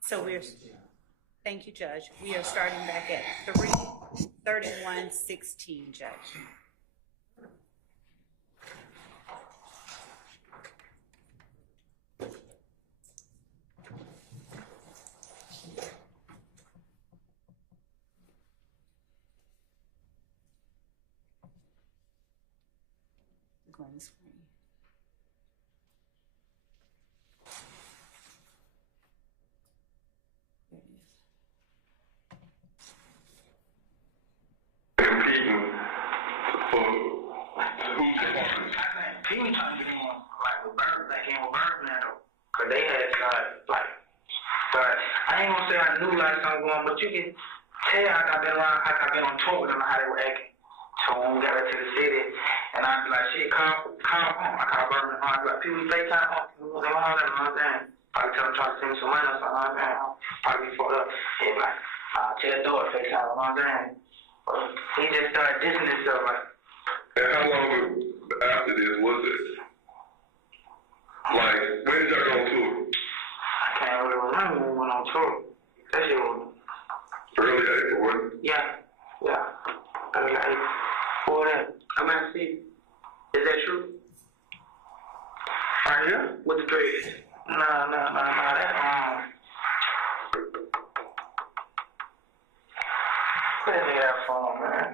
So thank you, Judge. We are starting back at 3:31:16, Judge. Green screen. There it is. Competing for who's the hardest. I think people trying to get in like with Bird, like in with Birdman though, cause they had like, but I ain't gonna say I knew like something going, but you can tell I've been on tour with them how they were acting. So when we got back to the city, and I'd be like, shit, call home. I call Birdman home. I'd be like, people FaceTime home. You know what I'm saying? Probably tell them try to send me some money or something like that. Probably be fucked up. He'd be like, tell the door FaceTime, you know what I'm saying? He just started dissing himself like. And how long after this was it? Like, when did y'all go on tour? I can't really remember when we went on tour. That shit was Early April, wasn't it? Yeah. Early April. Before that, I'm at see. Is that true? Right here? With the dreads? Nah, that, where that nigga that from, man?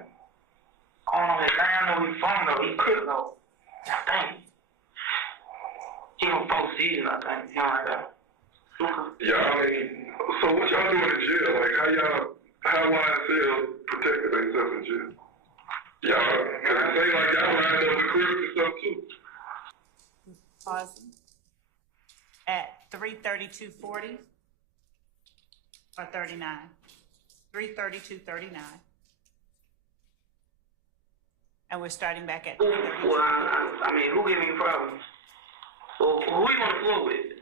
I don't know his name, I know he from though, he could though. I think. He from 4 seasons, I think, something like that. Y'all ain't, so what y'all doing in jail? Like, how YSL protected themselves in jail? Y'all, cause it seems like y'all lined up the cribs and stuff too. Pausing. At 3:32:40 or 39? 3:32:39. And we're starting back at 3:32. Well, I mean, who gave me problems? Well, who you on the floor with?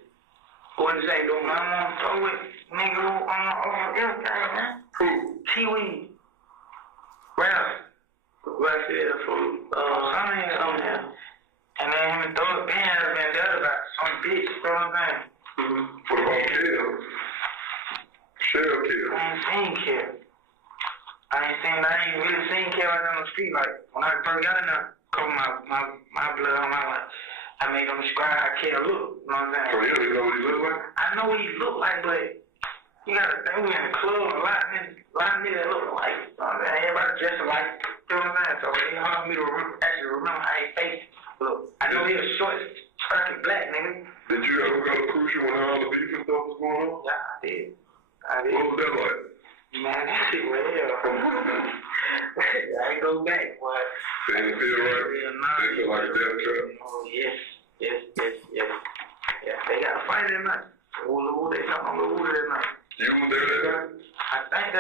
Who in the same room? I'm on the floor with nigga who on everything, man. Who? Kiwi. Ralph. Right there from something there. And then him and Thor Ben had been there about some bitch, you know what I'm saying? What about Kill? Shell Kill. I ain't seen Kill. I ain't really seen Kill out on the street. Like, when I first got in there, cover my blood on my life. I made them describe how Kill look, you know what I'm saying? So you don't even know what he look like? I know what he look like, but you gotta think we in the club, a lot of niggas that look alike, you know what I'm saying? Everybody dressed alike, you know what I'm saying? So it's hard for me to actually remember how he faced. Look, I know he was short, scrappy black, nigga. Did you ever go to Crucial when all the beef and stuff was going on? Yeah, I did. What was that like? Man, that shit was hell. I ain't go back, boy. Didn't feel right? Didn't feel like a death trap? Oh, yes. Yeah, they got a fight that night. They got on Lil Woody that night. You were there that night? I think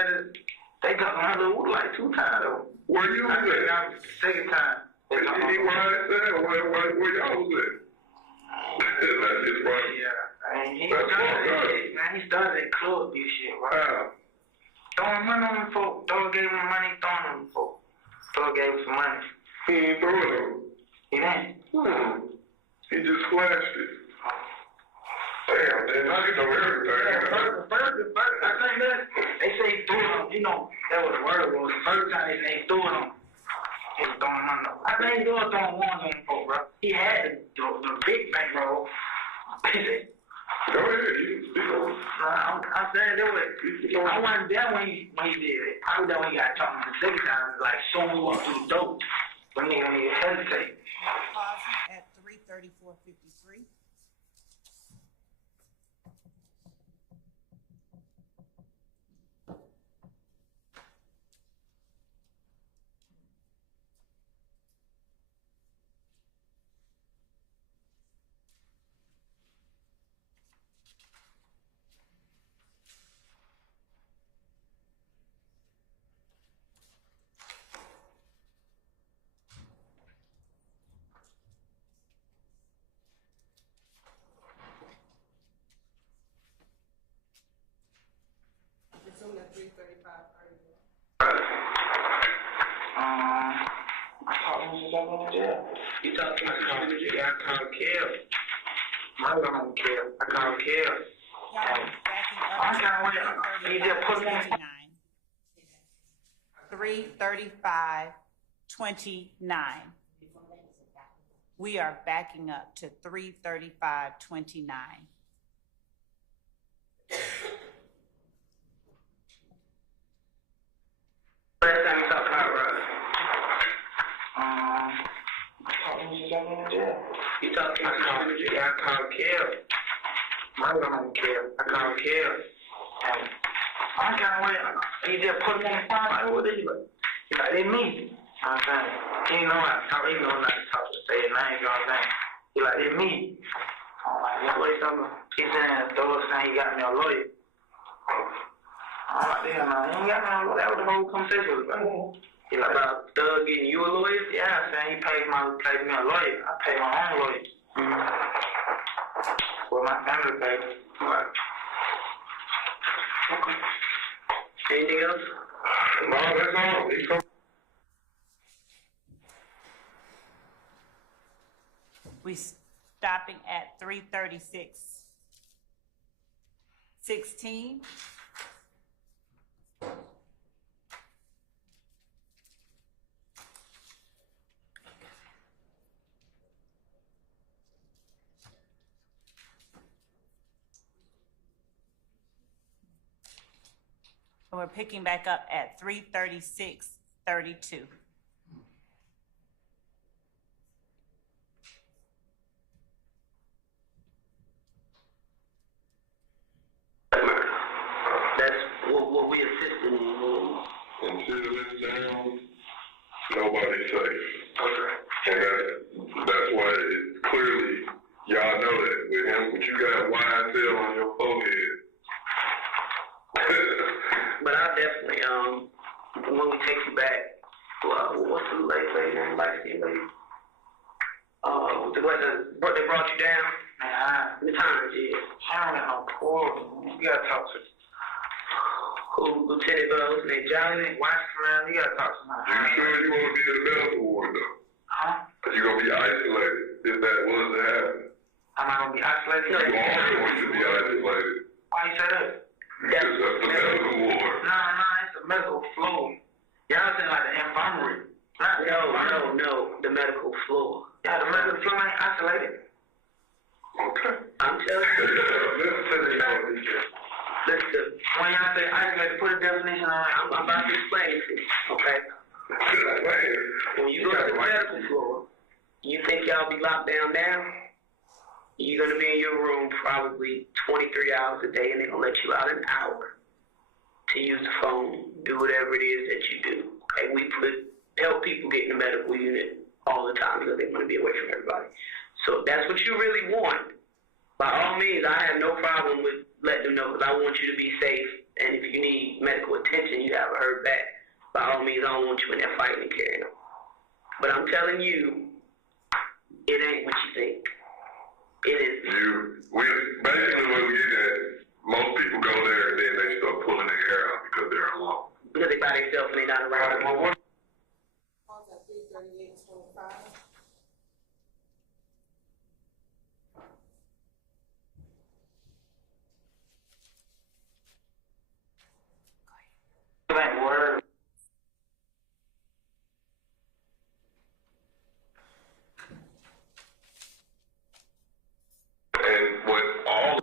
they got on Lil Woody like 2 times, though. Where you was at? That was the second time. He YSL? Where y'all was at? That's his problem. Yeah. He started in club this shit, right? Throwing money on them folk. Thor gave him money, throwing them folk. Thor gave him some money. He ain't throwing them. He didn't. He just flashed it. Damn, man, I didn't know everything. First, I think that they say he threw them. You know, that was the word was. The first time they say he threw them. He was throwing money. I think he was throwing ones on them folk, bro. He had the big bankroll. Go ahead, you speak on it. I'm saying that was. I wasn't there when he did it. I was there when he got talking the second time. Like, soon we walked through the door. When nigga need to hesitate. Pausing at 3:34:53. Resuming at 3:35. I thought he was in jail. You talking to I called Kev. My don't care. I called Kev. I'm trying to wait. He just put me on. 3:35:29. We are backing up to 3:35:29. Last time you talked about Russ. You talking to I called Kev. My don't care. I called Kev. I'm trying to wait. He just put me on the phone. Like, what is he like? He's like, it's me. I'm saying. He know how to talk. He know not to talk to say his name. You know what I'm saying? He like, it's me. I'm like, what you talking about? He saying, throw us saying he got me a lawyer. I'm like, damn, man, he ain't got me a lawyer. That was the whole conversation was about. He like, about Doug getting you a lawyer? Yeah, I'm saying he paid me a lawyer. I paid my own lawyer. Well, my family paid me. Like, okay. Anything else? No, that's all. We stopping at 3:36:16. And we're picking back up at 3:36:32. That's what we assisted in. Until it's down, nobody's safe. Okay. And that's why it clearly, y'all know that with him, but you got YSL on your forehead. But I definitely, when we take you back, what's the lady name? Light-skinned lady? They brought you down? The times, yeah. I don't know, poor. You gotta talk to Lieutenant what's his name, Johnny, Washington, you gotta talk to him. You sure you want to be in the medical ward, though? Huh? You're going to be isolated if that was to happen. Am I going to be isolated? You are going to be isolated. Why you say that? Because that's the medical ward. No, it's a medical floor. Y'all saying like the infirmary. No, the medical floor. Yeah, the medical floor ain't isolated. Okay. I'm telling you. Listen, when y'all say isolated, put a definition on it. I'm about to explain it to you, okay? When you go to the medical floor, you think y'all be locked down now? You're going to be in your room probably 23 hours a day, and they're going to let you out an hour to use the phone, do whatever it is that you do. Okay, we help people get in the medical unit all the time because they want to be away from everybody. So if that's what you really want, by all means, I have no problem with letting them know because I want you to be safe, and if you need medical attention, you have her back. By all means, I don't want you in there fighting and carrying on. But I'm telling you, it ain't what you think. It is. Basically what we get at, most people go there and then they start pulling their hair out because they're alone. Because they by themselves and they not around. Pause at 3:38:25. Word. And what all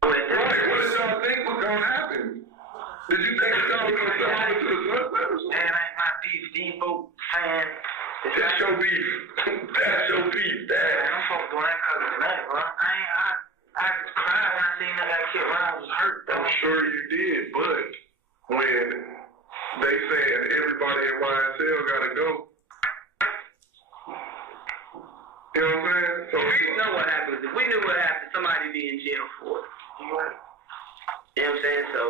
what did y'all think was gonna happen? Did you think y'all was gonna sell it to the suspect or something? That ain't my beef. These folks saying that's your beef. That's your beef, Dad. I'm supposed to do that because of that, bro. I cried when I seen that kid when I was hurt. I'm sure you did, but when they saying everybody in YSL gotta go, you know what I'm saying? So we know what happens. If we knew what happened, somebody would be in jail for it. You know what I'm saying? So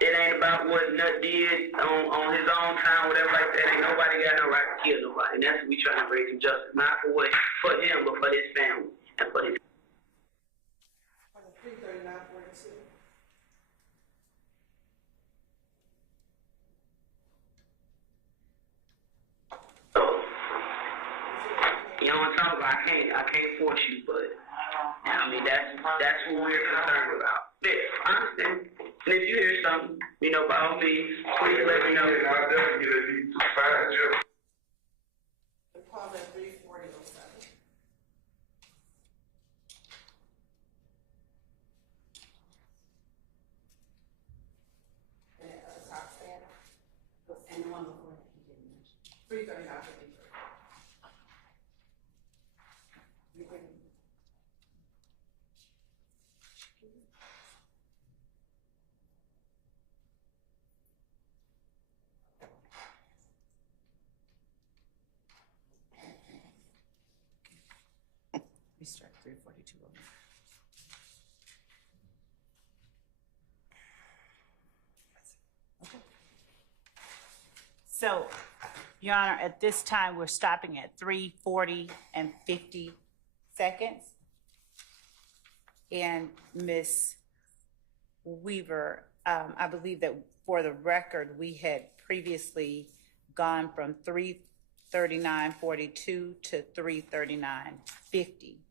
it ain't about what Nut did on his own time, whatever like that. Ain't nobody got no right to kill nobody. And that's what we trying to bring some justice. Not for him, but for his family and for his. 3:39:42. want to talk about, I can't force you, but I mean that's what we're concerned about. Yeah, I understand. And if you hear something, by all means, please let me know. I'll definitely get a need to find you. Comment 34007. And top stand. And the one before that he didn't mention. 33953. We start 342. Okay. So, Your Honor, at this time, we're stopping at 3:40 and 50 seconds. And Ms. Weaver, I believe that for the record, we had previously gone from 3:39:42 to 3:39:50.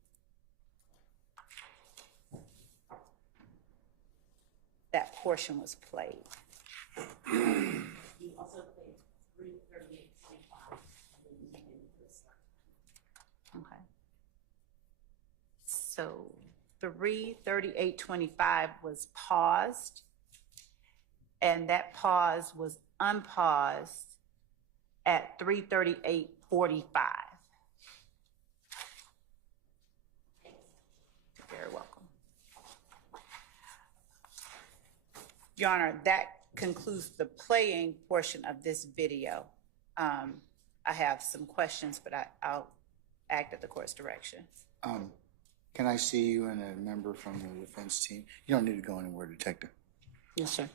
That portion was played. You also played 3:38:25, and then you can do a start. Okay. So 3:38:25 was paused, and that pause was unpaused at 3:38:45. You're very welcome. Your Honor, that concludes the playing portion of this video. I have some questions, but I'll act at the court's direction. Can I see you and a member from the defense team? You don't need to go anywhere, Detective. Yes, sir.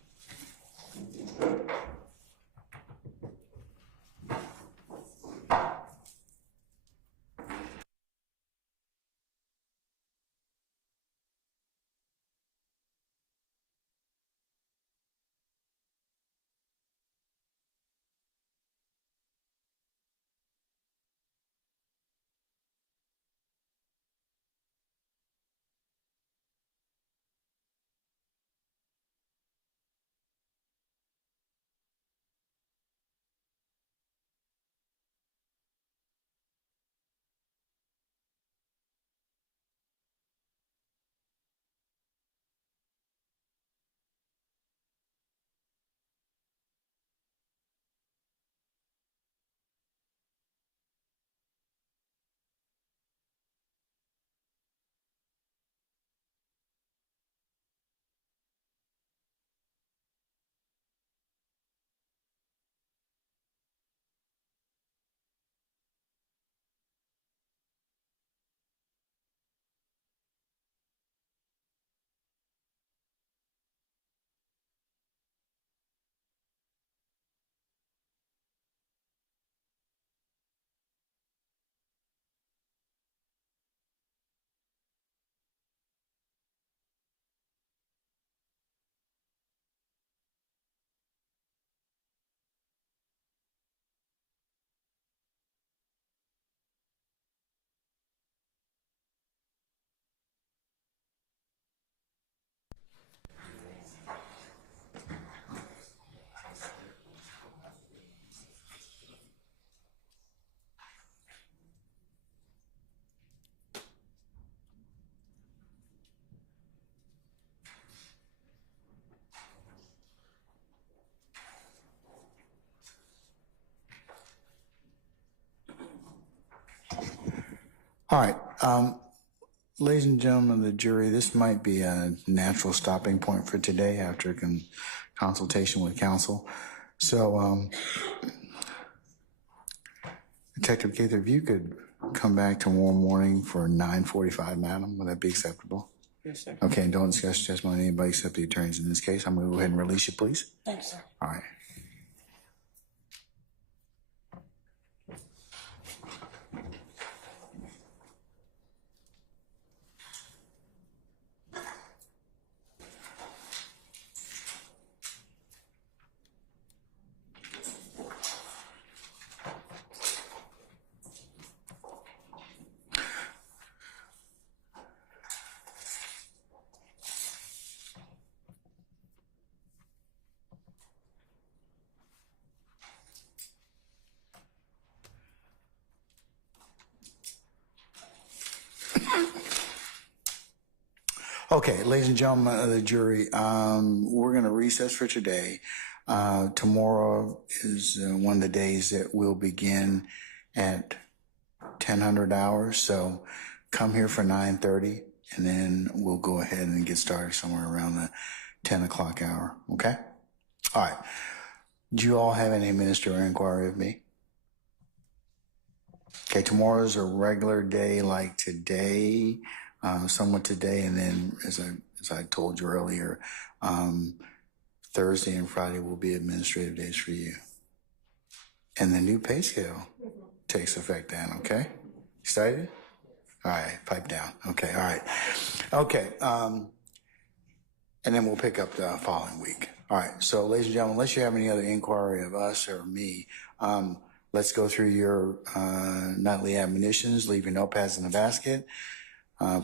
All right. Ladies and gentlemen of the jury, this might be a natural stopping point for today after consultation with counsel. So, Detective Gaither, if you could come back tomorrow morning for 9:45, madam, would that be acceptable? Yes, sir. Okay, and don't discuss testimony with anybody except the attorneys in this case. I'm going to go ahead and release you, please. Thanks, sir. All right. Okay, ladies and gentlemen of the jury, we're going to recess for today. Tomorrow is one of the days that will begin at 1000 hours. So come here for 9:30, and then we'll go ahead and get started somewhere around the 10 o'clock hour. Okay? All right. Do you all have any ministerial inquiry of me? Okay, tomorrow's a regular day like today, somewhat today, and then as I told you earlier, Thursday and Friday will be administrative days for you. And the new pay scale takes effect then, okay? Excited? All right, pipe down. Okay, all right. Okay, and then we'll pick up the following week. All right, so ladies and gentlemen, unless you have any other inquiry of us or me, let's go through your nightly admonitions. Leave your notepads in the basket.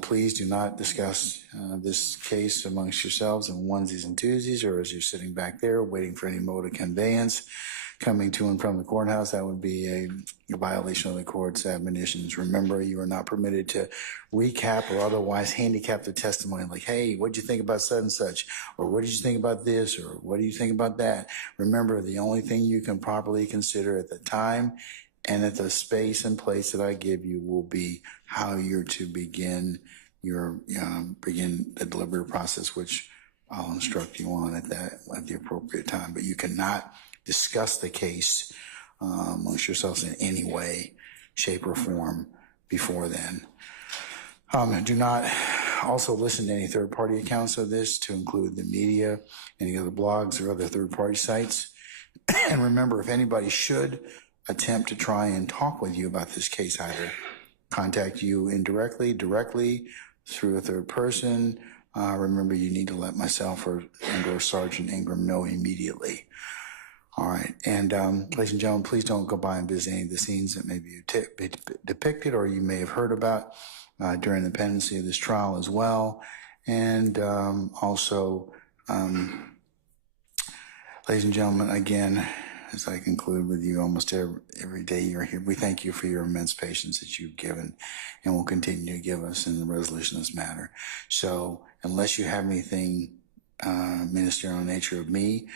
Please do not discuss this case amongst yourselves in onesies and twosies, or as you're sitting back there waiting for any mode of conveyance coming to and from the courthouse. That would be a violation of the court's admonitions. Remember, you are not permitted to recap or otherwise handicap the testimony like, hey, what did you think about such and such? Or what did you think about this? Or what do you think about that? Remember, the only thing you can properly consider at the time and at the space and place that I give you will be how you're to begin begin the deliberative process, which I'll instruct you on at the appropriate time. But you cannot discuss the case amongst yourselves in any way, shape, or form before then. Do not also listen to any third-party accounts of this, to include the media, any other blogs or other third-party sites. And remember, if anybody should attempt to try and talk with you about this case, either contact you indirectly, directly, through a third person, remember you need to let myself or Sergeant Ingram know immediately. All right, and ladies and gentlemen, please don't go by and visit any of the scenes that may be depicted or you may have heard about during the pendency of this trial as well. And also, ladies and gentlemen, again, as I conclude with you almost every day you're here, we thank you for your immense patience that you've given and will continue to give us in the resolution of this matter. So unless you have anything ministerial in nature of me,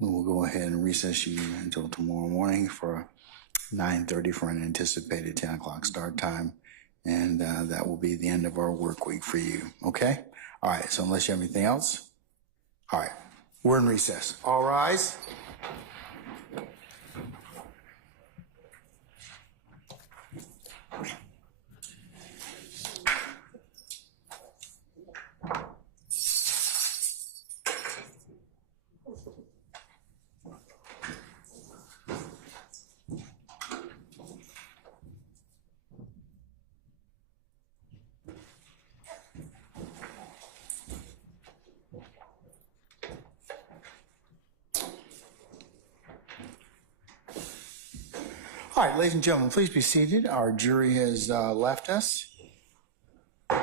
we will go ahead and recess you until tomorrow morning for 9:30 for an anticipated 10 o'clock start time. And that will be the end of our work week for you. Okay? All right. So unless you have anything else, all right. We're in recess. All rise. All right, ladies and gentlemen, please be seated. Our jury has left us. All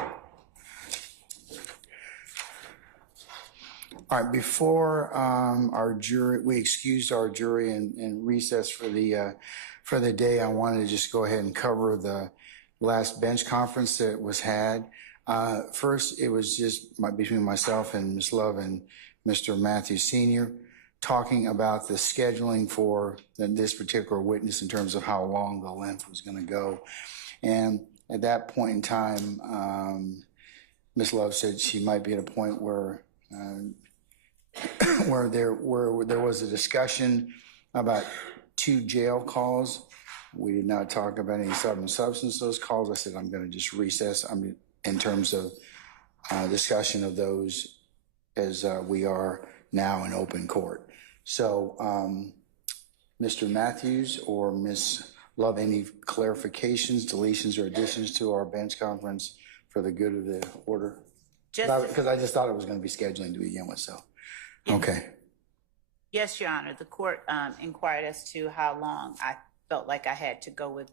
right, before our jury, we excused our jury and recess for the day. I wanted to just go ahead and cover the last bench conference that was had. First, it was just between myself and Ms. Love and Mr. Matthews Sr. talking about the scheduling for this particular witness in terms of how long the length was going to go. And at that point in time, Ms. Love said she might be at a point where there was a discussion about 2 jail calls. We did not talk about any substance those calls. I said I'm going to just recess. In terms of discussion of those, as we are now in open court. So, Mr. Matthews or Ms. Love, any clarifications, deletions, or additions to our bench conference for the good of the order? Because I just thought it was going to be scheduling to begin with, so. Okay. Yes, Your Honor. The court inquired as to how long I felt like I had to go with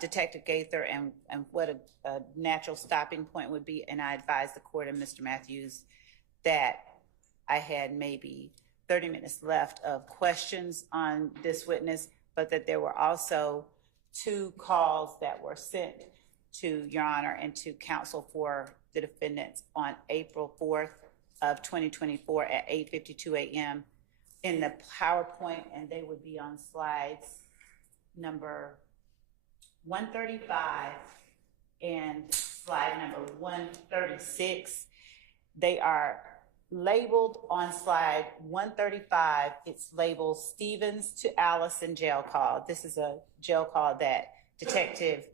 Detective Gaither and what a natural stopping point would be. And I advised the court and Mr. Matthews that I had maybe 30 minutes left of questions on this witness, but that there were also 2 calls that were sent to Your Honor and to counsel for the defendants on April 4th of 2024 at 8:52 a.m. in the PowerPoint, and they would be on slides number 135 and slide number 136. They are labeled on slide 135. It's labeled Stevens to Allison jail call. This is a jail call that Detective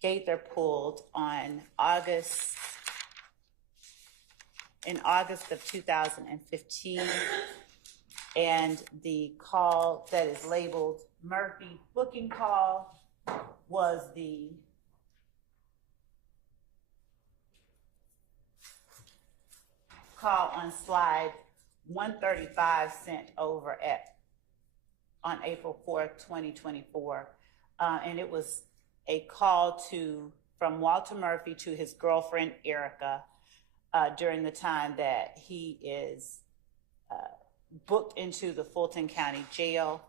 Gaither pulled on in August of 2015. And the call that is labeled Murphy booking call was the call on slide 135 sent over on April 4th, 2024. And it was a call from Walter Murphy to his girlfriend, Erica, during the time that he is booked into the Fulton County Jail.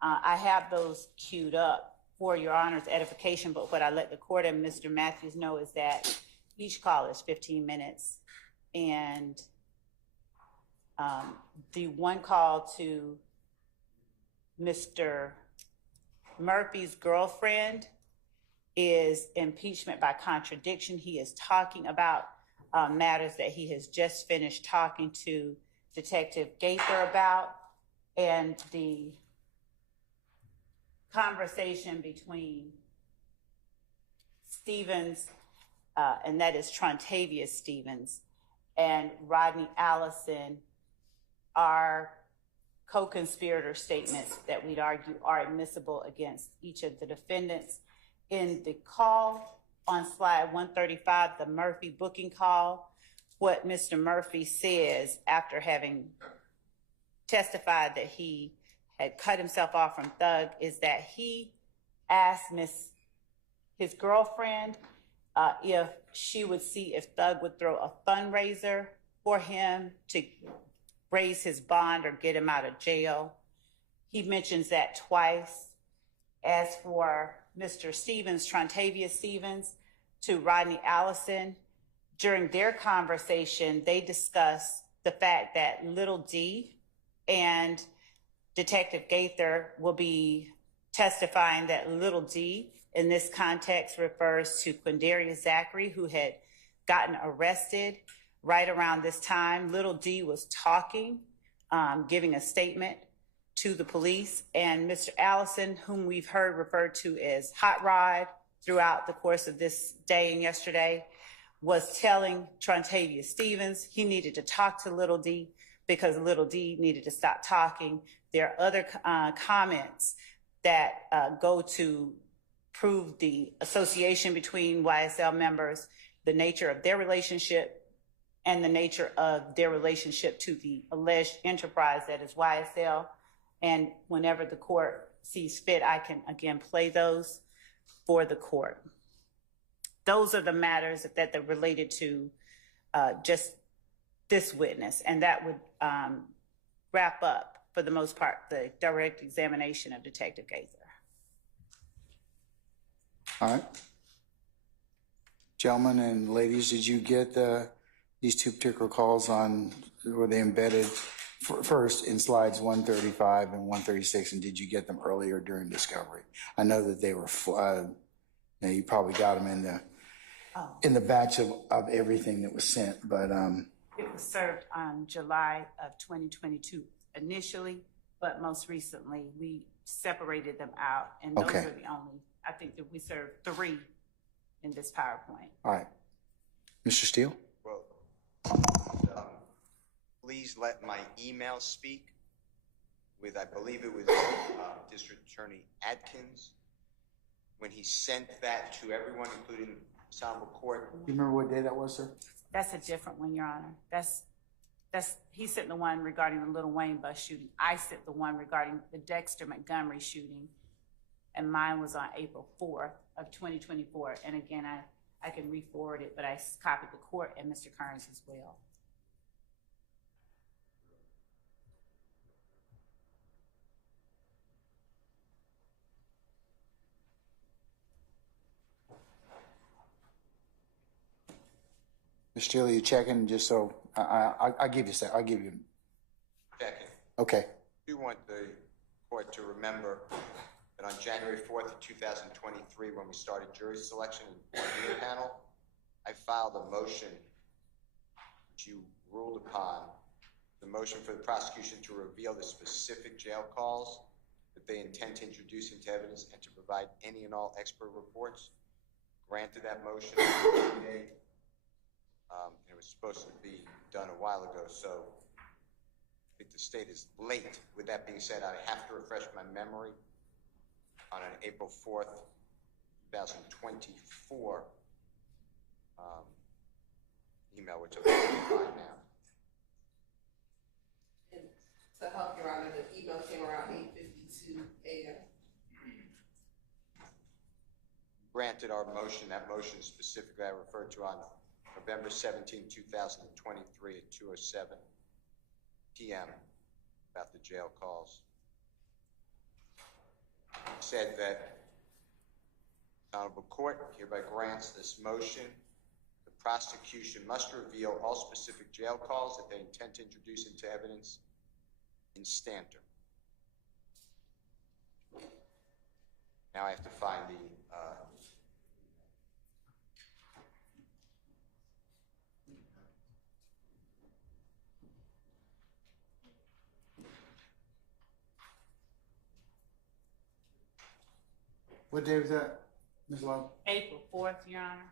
I have those queued up for Your Honor's edification, but what I let the court and Mr. Matthews know is that each call is 15 minutes. And the one call to Mr. Murphy's girlfriend is impeachment by contradiction. He is talking about matters that he has just finished talking to Detective Gaither about, and the conversation between Stevens, and that is Trontavious Stevens, and Rodney Allison are co-conspirator statements that we'd argue are admissible against each of the defendants. In the call on slide 135, the Murphy booking call, what Mr. Murphy says after having testified that he had cut himself off from Thug is that he asked his girlfriend if she would see if Thug would throw a fundraiser for him to raise his bond or get him out of jail. He mentions that twice. As for Mr. Stevens, Trontavious Stevens, to Rodney Allison, during their conversation, they discussed the fact that Little D and Detective Gaither will be testifying that Little D in this context refers to Quindarius Zachary, who had gotten arrested right around this time. Little D was talking, giving a statement to the police, and Mr. Allison, whom we've heard referred to as Hot Rod throughout the course of this day and yesterday, was telling Trontavious Stevens he needed to talk to Little D because Little D needed to stop talking. There are other comments that go to prove the association between YSL members, the nature of their relationship, and the nature of their relationship to the alleged enterprise that is YSL. And whenever the court sees fit, I can again play those for the court. Those are the matters that are related to just this witness, and that would wrap up, for the most part, the direct examination of Detective Gaither. All right. Gentlemen and ladies, did you get these two particular calls were they embedded first in slides 135 and 136, and did you get them earlier during discovery? I know that they were, you probably got them in the batch of everything that was sent, but it was served on July of 2022 initially, but most recently we separated them out, and those are the only, I think that we served 3 in this PowerPoint. All right. Mr. Steele? Well, please let my email speak with, I believe it was District Attorney Atkins, when he sent that to everyone, including Ensemble Court. You remember what day that was, sir? That's a different one, Your Honor. He sent the one regarding the Little Wayne bus shooting. I sent the one regarding the Dexter Montgomery shooting, and mine was on April 4th of 2024. And again, I can re-forward it, but I copied the court and Mr. Kearns as well. Mr. Steele, you checking just so I'll give you a sec. I'll give you. Second. Okay. I do want the court to remember that on January 4th of 2023, when we started jury selection in the panel, I filed a motion which you ruled upon, the motion for the prosecution to reveal the specific jail calls that they intend to introduce into evidence and to provide any and all expert reports. Granted that motion today. It was supposed to be done a while ago, so I think the state is late. With that being said, I have to refresh my memory on an April 4th, 2024 email, which I'm going to find now. And to help Your Honor, the email came around 8:52 a.m. Granted our motion, that motion specifically I referred to on November 17, 2023 at 2:07 p.m. about the jail calls. It said that the Honorable Court hereby grants this motion. The prosecution must reveal all specific jail calls that they intend to introduce into evidence in stanter. Now I have to find the What day was that, Ms. Love? April 4th, Your Honor.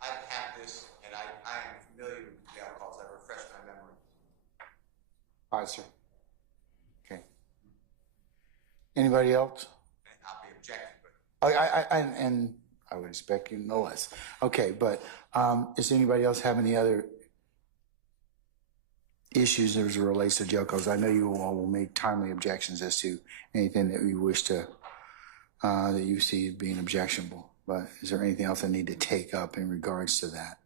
I have this, and I am familiar with the jail calls. I refreshed my memory. All right, sir. Okay. Anybody else? And I'll be objecting, but And I would expect you no less. Okay, but does anybody else have any other issues as it relates to jail calls? I know you all will make timely objections as to anything that you wish to, that you see as being objectionable. But is there anything else I need to take up in regards to that?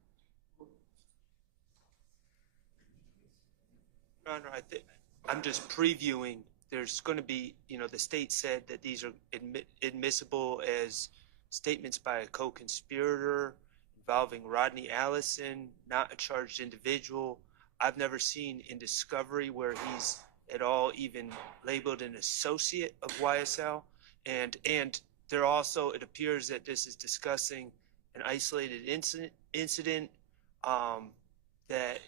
Your Honor, I'm just previewing. There's going to be, the state said that these are admissible as statements by a co-conspirator involving Rodney Allison, not a charged individual. I've never seen in discovery where he's at all even labeled an associate of YSL. And there also, it appears that this is discussing an isolated incident that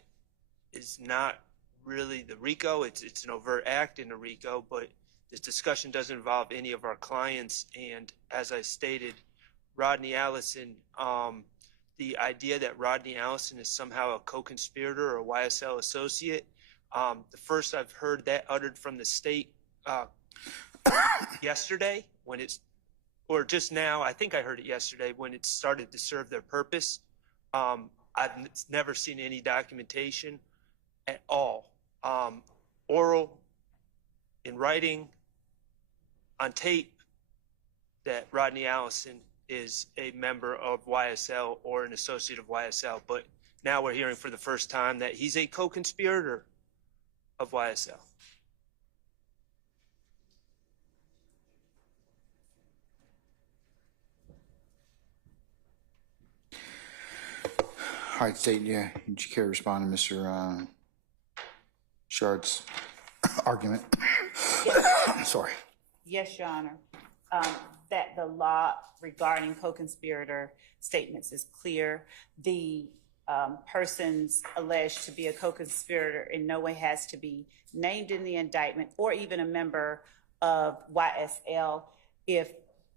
is not really the RICO. It's an overt act in the RICO, but this discussion doesn't involve any of our clients. And as I stated, Rodney Allison, the idea that Rodney Allison is somehow a co-conspirator or a YSL associate, the first I've heard that uttered from the state yesterday when it's, or just now, I think I heard it yesterday when it started to serve their purpose. I've never seen any documentation at all, oral, in writing, on tape, that Rodney Allison is a member of YSL or an associate of YSL. But now we're hearing for the first time that he's a co-conspirator of YSL. All right, State, yeah, did you care to respond to Mr. Shart's argument? Yes. Sorry. Yes, Your Honor. That the law regarding co-conspirator statements is clear. The persons alleged to be a co-conspirator in no way has to be named in the indictment or even a member of YSL. If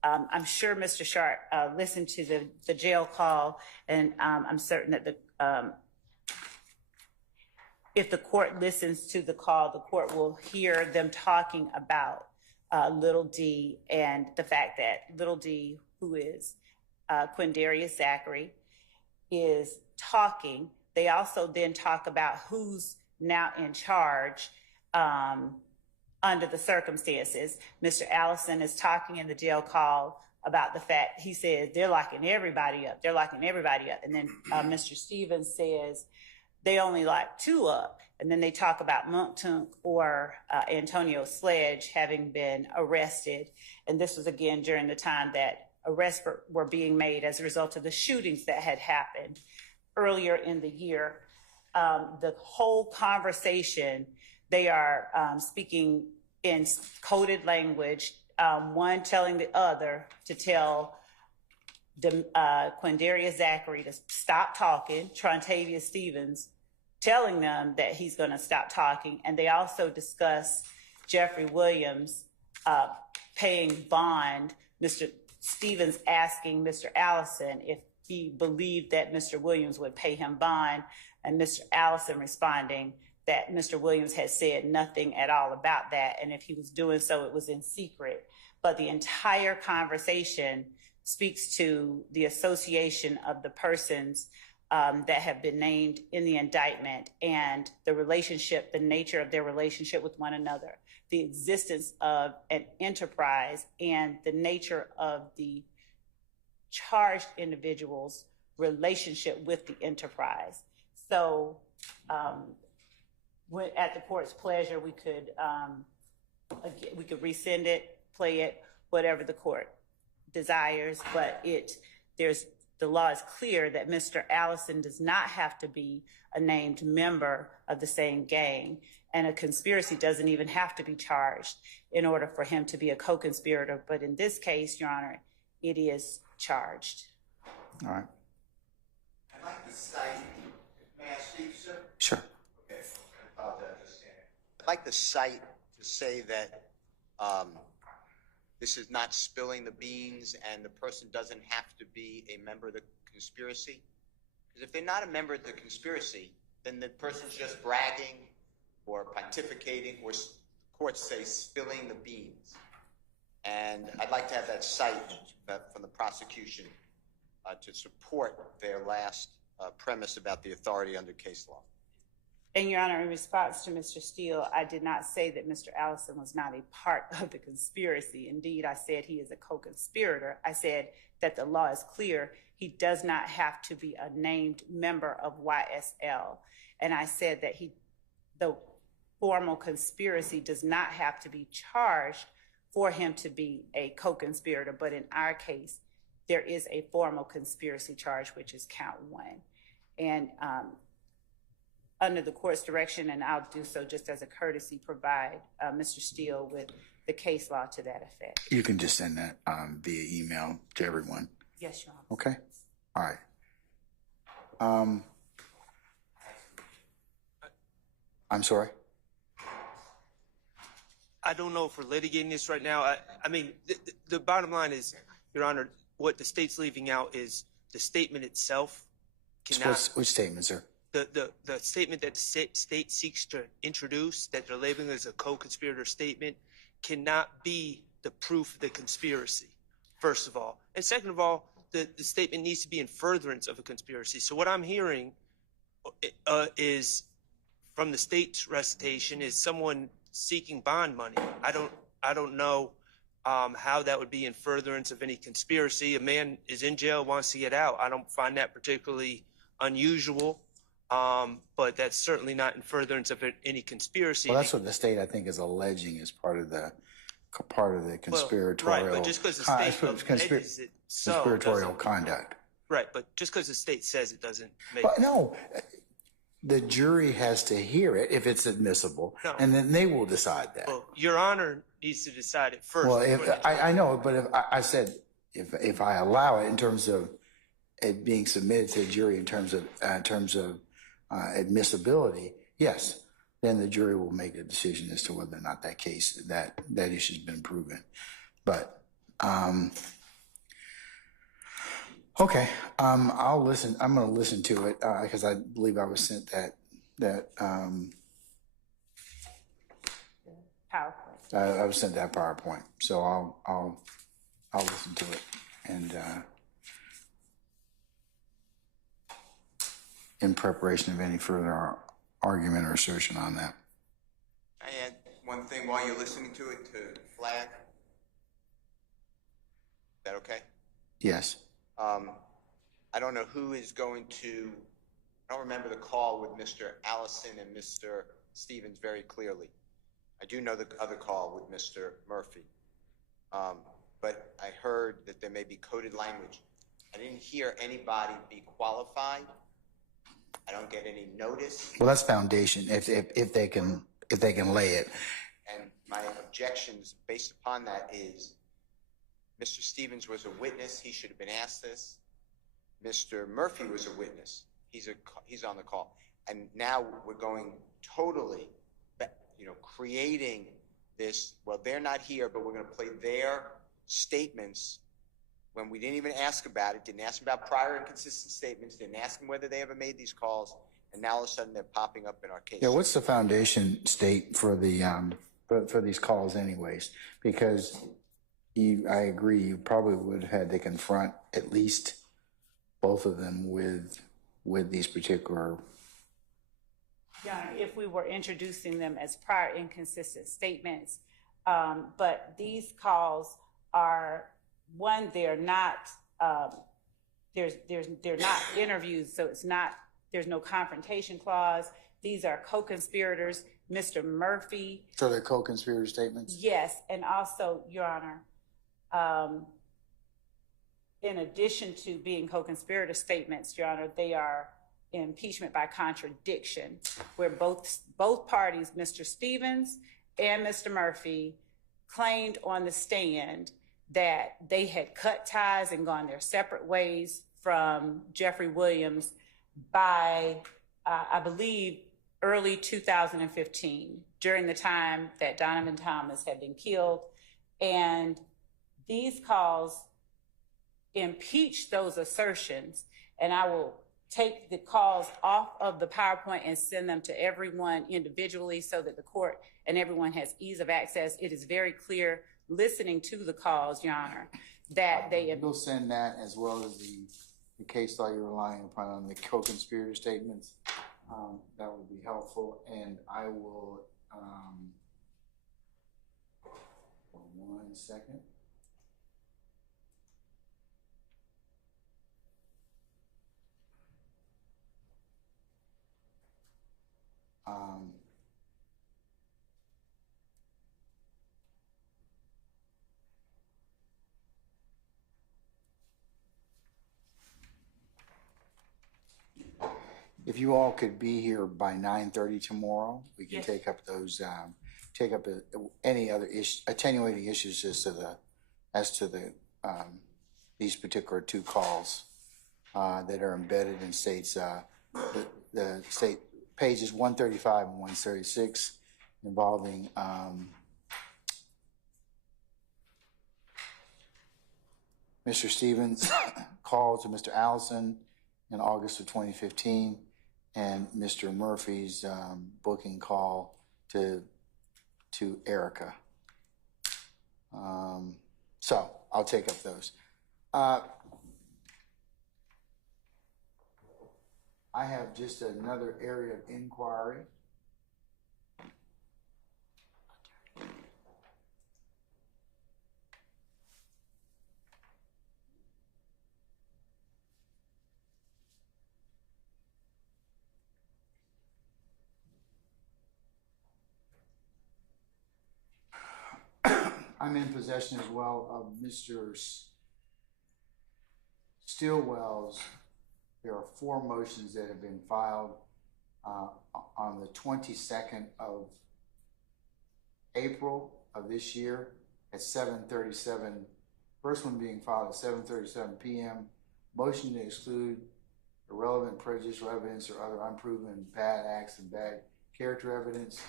I'm sure Mr. Shart listened to the jail call, and I'm certain that if the court listens to the call, the court will hear them talking about Little D and the fact that Little D, who is Quindarius Zachary is talking. They also then talk about who's now in charge under the circumstances. Mr. Allison is talking in the jail call about the fact, he says, they're locking everybody up. They're locking everybody up. And then Mr. Stevens says, they only lock 2 up. And then they talk about Monktunk or Antonio Sledge having been arrested. And this was again during the time that arrests were being made as a result of the shootings that had happened earlier in the year. The whole conversation, they are speaking in coded language, one telling the other to tell Quindarius Zachary to stop talking, Trontavia Stevens telling them that he's going to stop talking. And they also discuss Jeffery Williams paying bond, Mr. Stevens asking Mr. Allison if he believed that Mr. Williams would pay him bond, and Mr. Allison responding that Mr. Williams had said nothing at all about that, and if he was doing so, it was in secret. But the entire conversation speaks to the association of the persons that have been named in the indictment and the relationship, the nature of their relationship with one another, the existence of an enterprise, and the nature of the charged individual's relationship with the enterprise. So at the court's pleasure, we could rescind it, play it, whatever the court desires, but the law is clear that Mr. Allison does not have to be a named member of the same gang, and a conspiracy doesn't even have to be charged in order for him to be a co-conspirator. But in this case, Your Honor, it is charged. All right. I'd like to cite, may I speak, sir? Sure. Okay, I apologize. I'd like to cite to say that this is not spilling the beans and the person doesn't have to be a member of the conspiracy. Because if they're not a member of the conspiracy, then the person's just bragging or pontificating, or courts say spilling the beans. And I'd like to have that cite from the prosecution to support their last premise about the authority under case law. And Your Honor, in response to Mr. Steele, I did not say that Mr. Allison was not a part of the conspiracy. Indeed, I said he is a co-conspirator. I said that the law is clear. He does not have to be a named member of YSL. And I said that the formal conspiracy does not have to be charged for him to be a co-conspirator. But in our case, there is a formal conspiracy charge, which is count 1. And under the court's direction, and I'll do so just as a courtesy, provide Mr. Steele with the case law to that effect. You can just send that via email to everyone. Yes, Your Honor. Okay. All right. I'm sorry. I don't know if we're litigating this right now. I mean, the bottom line is, Your Honor, what the state's leaving out is the statement itself cannot. Which statement, sir? The statement that the state seeks to introduce, that they're labeling as a co-conspirator statement, cannot be the proof of the conspiracy, first of all. And second of all, the statement needs to be in furtherance of a conspiracy. So what I'm hearing is, from the state's recitation, is someone seeking bond money. I don't know how that would be in furtherance of any conspiracy. A man is in jail, wants to get out. I don't find that particularly unusual. But that's certainly not in furtherance of any conspiracy. Well, that's what the state, I think, is alleging as part of the conspiratorial. Right, but just because the state alleges it, conspiratorial conduct. Right, but just because the state says it doesn't make. But no, the jury has to hear it if it's admissible, and then they will decide that. Well, Your Honor needs to decide it first. Well, I know, but if I said if I allow it in terms of it being submitted to the jury in terms of admissibility, yes, then the jury will make a decision as to whether or not that case, that issue's been proven. But okay, I'll listen. I'm going to listen to it because I believe I was sent that PowerPoint. I was sent that PowerPoint, so I'll listen to it and in preparation of any further argument or assertion on that. I add one thing while you're listening to it to flag. Is that okay? Yes. I don't know who is going to, I don't remember the call with Mr. Allison and Mr. Stevens very clearly. I do know the other call with Mr. Murphy. But I heard that there may be coded language. I didn't hear anybody be qualified. I don't get any notice. Well, that's foundation, if they can lay it. And my objections based upon that is Mr. Stevens was a witness. He should have been asked this. Mr. Murphy was a witness. He's on the call. And now we're going totally, creating this, well, they're not here, but we're going to play their statements when we didn't even ask about it, didn't ask about prior inconsistent statements, didn't ask them whether they ever made these calls, and now all of a sudden they're popping up in our case. Yeah, what's the foundation state for the for these calls anyways? Because I agree, you probably would have had to confront at least both of them with these particular. Yeah, if we were introducing them as prior inconsistent statements, but these calls are one, they're not they're not interviews, so it's not, there's no confrontation clause. These are co-conspirators. Mr. Murphy. So they're co-conspirator statements? Yes, and also, Your Honor, in addition to being co-conspirator statements, Your Honor, they are impeachment by contradiction, where both parties, Mr. Stevens and Mr. Murphy, claimed on the stand that they had cut ties and gone their separate ways from Jeffery Williams by, I believe, early 2015, during the time that Donovan Thomas had been killed. And these calls impeach those assertions, and I will take the calls off of the PowerPoint and send them to everyone individually so that the court and everyone has ease of access. It is very clear, listening to the calls, Your Honor, that they... You'll send that as well as the case law you're relying upon on the co-conspirator statements. That would be helpful, and I will, for 1 second. If you all could be here by 9:30 tomorrow, we can take up those, any other attenuating issues as to these particular two calls that are embedded in states, the state pages 135 and 136 involving Mr. Stevens' call to Mr. Allison in August of 2015, and Mr. Murphy's booking call to Erica. So I'll take up those. I have just another area of inquiry. I'm in possession as well of Mr. Stillwell's. There are 4 motions that have been filed on the 22nd of April of this year at 7:37. First one being filed at 7:37 p.m. Motion to exclude irrelevant prejudicial evidence or other unproven bad acts and bad character evidence.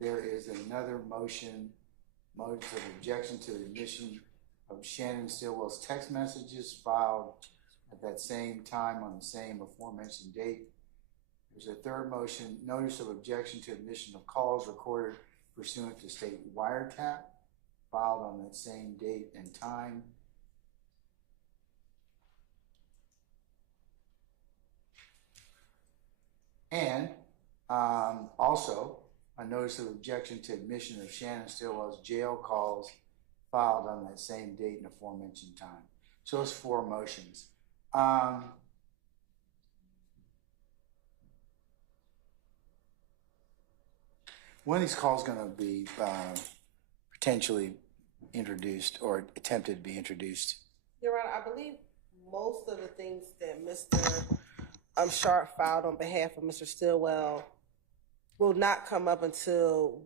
There is another motion of objection to the admission of Shannon Stillwell's text messages filed at that same time on the same aforementioned date. There's a third motion, notice of objection to admission of calls recorded pursuant to state wiretap, filed on that same date and time. And also, a notice of objection to admission of Shannon Stillwell's jail calls filed on that same date and aforementioned time. So it's 4 motions. When are these calls going to be potentially introduced or attempted to be introduced? Your Honor, I believe most of the things that Mr. Sharp filed on behalf of Mr. Stillwell will not come up until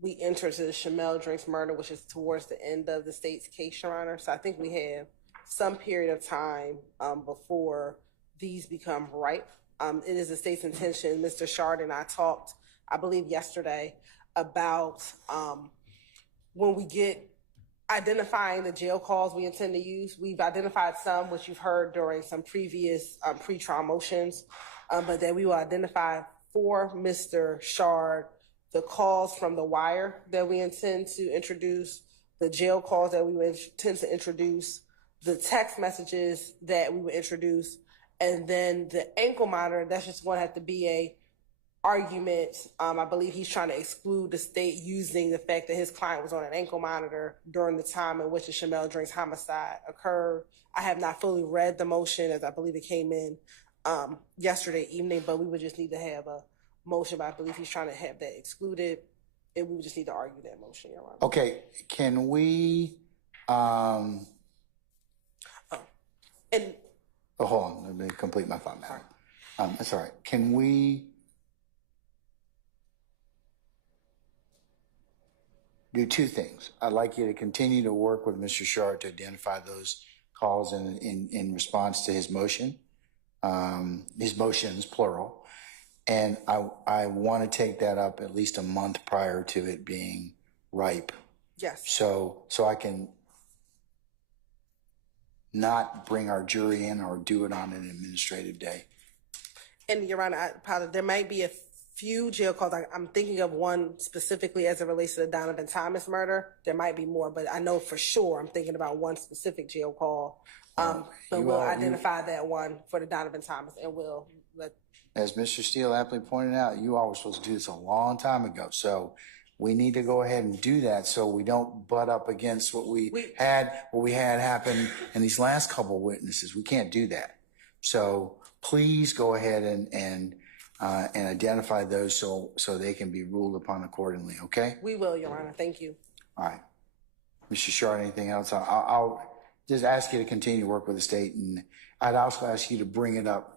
we enter to the Shamel Drinks murder, which is towards the end of the state's case, Your Honor. So I think we have some period of time before these become ripe. It is the state's intention. Mr. Shard and I talked, I believe yesterday, about when we get identifying the jail calls we intend to use. We've identified some, which you've heard during some previous pre-trial motions, but then we will identify for Mr. Shard the calls from the wire that we intend to introduce, the jail calls that we would intend to introduce, the text messages that we would introduce, and then the ankle monitor. That's just going to have to be a argument. I believe he's trying to exclude the state using the fact that his client was on an ankle monitor during the time in which the Shamel Drinks homicide occurred. I have not fully read the motion, as I believe it came in yesterday evening, but we would just need to have a motion. But I believe he's trying to have that excluded, and we would just need to argue that motion, Your Honor. Okay, can we? Oh, hold on. Let me complete my thought, madam. That's all right. Can we do 2 things? I'd like you to continue to work with Mr. Shard to identify those calls in response to his motion, his motions, plural. And I want to take that up at least a month prior to it being ripe. Yes. So I can not bring our jury in or do it on an administrative day. And Your Honor, there might be a few jail calls. I'm thinking of one specifically as it relates to the Donovan Thomas murder. There might be more, but I know for sure I'm thinking about one specific jail call. But we'll identify that one for the Donovan Thomas, and we'll let. As Mr. Steele aptly pointed out, you all were supposed to do this a long time ago. So we need to go ahead and do that so we don't butt up against what we had happen in these last couple of witnesses. We can't do that. So please go ahead and identify those so they can be ruled upon accordingly. Okay? We will, Your Honor. Thank you. All right. Mr. Shard, anything else? I'll just ask you to continue to work with the state, and I'd also ask you to bring it up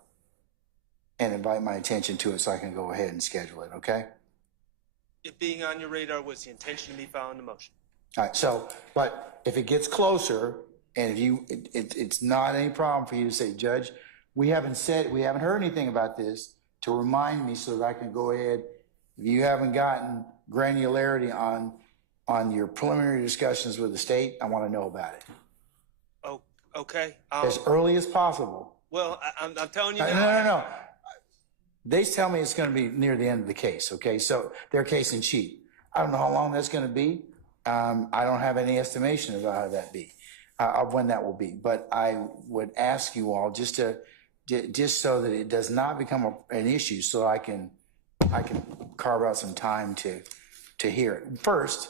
and invite my attention to it so I can go ahead and schedule it, okay? It being on your radar was the intention of me filing the motion. All right, so, but if it gets closer, and if it's not any problem for you to say, Judge, we haven't heard anything about this, to remind me so that I can go ahead. If you haven't gotten granularity on your preliminary discussions with the state, I want to know about it. Oh, okay. As early as possible. Well, I'm telling you. No. They tell me it's going to be near the end of the case, okay? So their case in chief. I don't know how long that's going to be. I don't have any estimation about how that be, of when that will be. But I would ask you all just so that it does not become an issue, so I can carve out some time to hear it. First,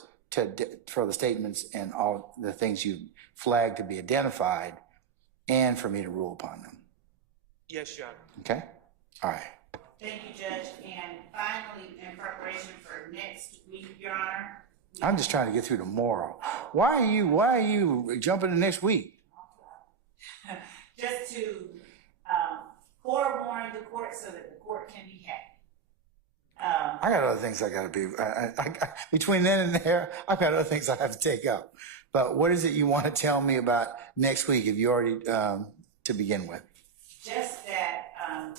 for the statements and all the things you flagged to be identified, and for me to rule upon them. Yes, Your Honor. Okay? All right. Thank you, Judge. And finally, in preparation for next week, Your Honor. I'm just trying to get through tomorrow. Why are you jumping to next week? Just to forewarn the court so that the court can be happy. I got other things I got to be. Between then and there, I've got other things I have to take up. But what is it you want to tell me about next week? If you already to begin with. Just that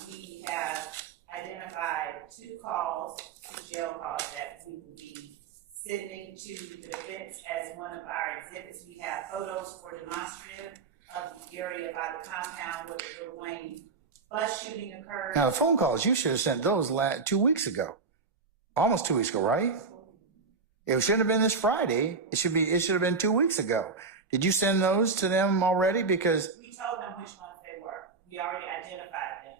we have identified 2 calls, 2 jail calls that we will be sending to the defense as one of our exhibits. We have photos for demonstrative of the area by the compound where the Lil Wayne bus shooting occurred. Now, the phone calls, you should have sent those 2 weeks ago. Almost 2 weeks ago, right? It shouldn't have been this Friday. It should have been 2 weeks ago. Did you send those to them already? Because we told them which ones they were. We already identified them.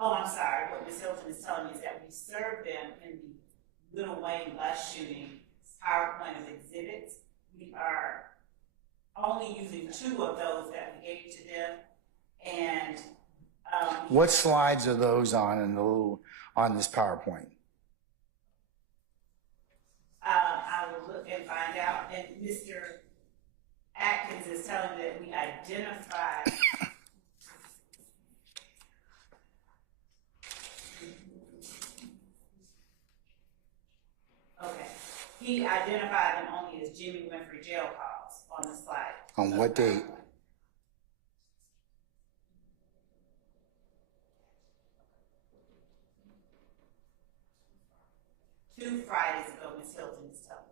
Oh, I'm sorry. What Ms. Hilton is telling me is that we served them in the Little Wayne bus shooting PowerPoint of exhibits. We are only using 2 of those that we gave to them, and What slides are those on in the little, on this PowerPoint? I will look and find out. And Mr. Atkins is telling me that we identified. Okay. He identified them only as Jimmy Winfrey jail calls on the slide. On what date? Two Fridays ago, Ms. Hilton is telling me.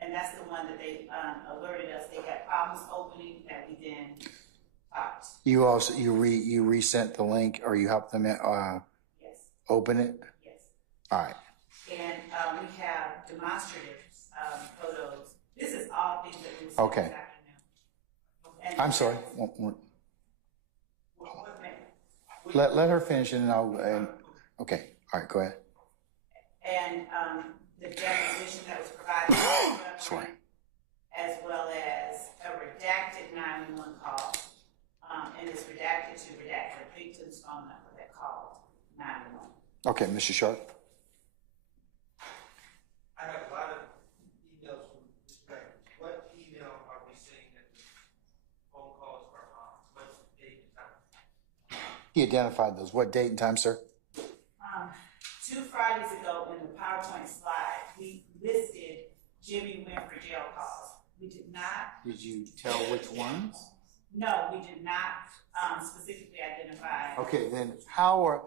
And that's the one that they alerted us they had problems opening that we then popped. You also, you resent the link, or you helped them Yes. open it? Yes. All right. And we have demonstrative photos. This is all things that we were seeing Okay. this afternoon. And I'm sorry. Let her finish and I'll, okay. All right, go ahead. And the deposition that was provided, Sorry. as well as a redacted 911 call, and it's redacted to redact the victim's phone number that called 911. Okay, Mr. Sharp. I have a lot of emails from Mr. Becker. What email are we saying that the phone calls are on? What date and time? He identified those. What date and time, sir? 2 Fridays ago in the PowerPoint slide, we listed Jimmy Winfrey jail calls. We did not. Did you tell which ones? No, we did not specifically identify. Okay, then how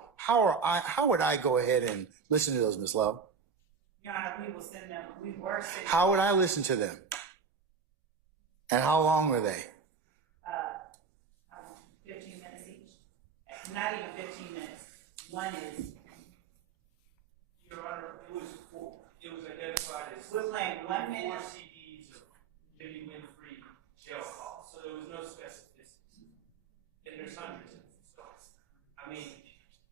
would I go ahead and listen to those, Ms. Love? Your Honor, we will send them. We were sending. How would I listen to them? And how long were they? 15 minutes each. Not even 15 minutes. One is. Your Honor, it was identified as We're playing 1 minute. 4 CDs of Jimmy Winfrey jail calls, so there was no specificity. And there's hundreds of them. So, I mean,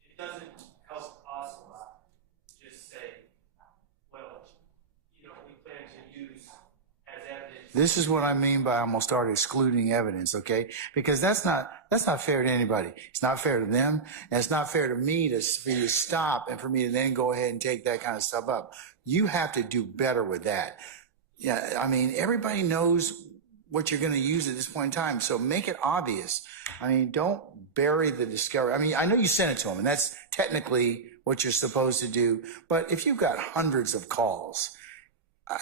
it doesn't help us a lot. Just say, well, you know, we plan to use as evidence. This is what I mean by I'm gonna start excluding evidence, okay? Because that's not fair to anybody. It's not fair to them, and it's not fair to me for you to stop and for me to then go ahead and take that kind of stuff up. You have to do better with that. Yeah, I mean, everybody knows what you're gonna use at this point in time, so make it obvious. I mean, don't bury the discovery. I mean, I know you sent it to them, and that's technically what you're supposed to do, but if you've got hundreds of calls,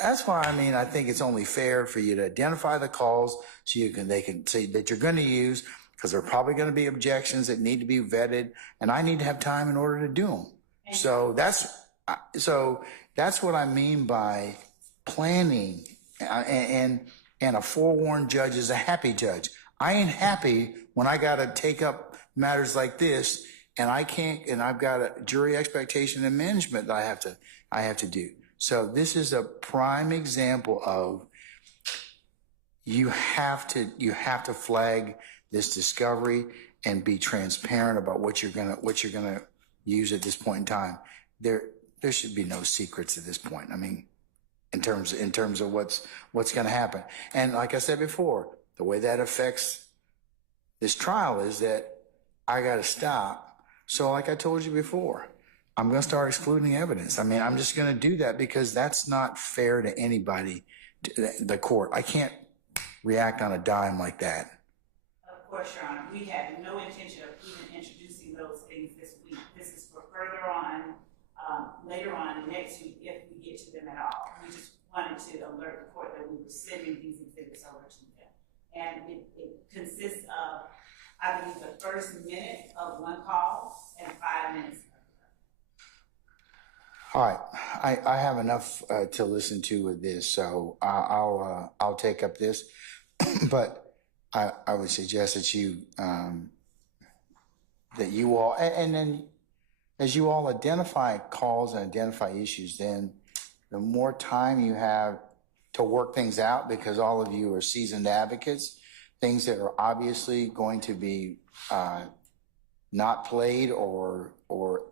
that's why, I mean, I think it's only fair for you to identify the calls so they can say that you're going to use, because there are probably going to be objections that need to be vetted, and I need to have time in order to do them. So that's what I mean by planning, and a forewarned judge is a happy judge. I ain't happy when I got to take up matters like this, and I can't, and I've got a jury expectation and management that I have to do. So this is a prime example of you have to flag this discovery and be transparent about what you're gonna use at this point in time. There should be no secrets at this point. I mean, in terms of what's gonna happen. And like I said before, the way that affects this trial is that I gotta stop. So like I told you before, I'm going to start excluding evidence. I mean, I'm just going to do that because that's not fair to anybody, the court. I can't react on a dime like that. Of course, Your Honor, we had no intention of even introducing those things this week. This is for further on, later on next week, if we get to them at all. We just wanted to alert the court that we were sending these exhibits over to them. And it consists of, I believe, the first minute of one call and 5 minutes. All right, I have enough to listen to with this, so I'll take up this, but I would suggest that you all, and then as you all identify calls and identify issues, then the more time you have to work things out, because all of you are seasoned advocates, things that are obviously going to be not played or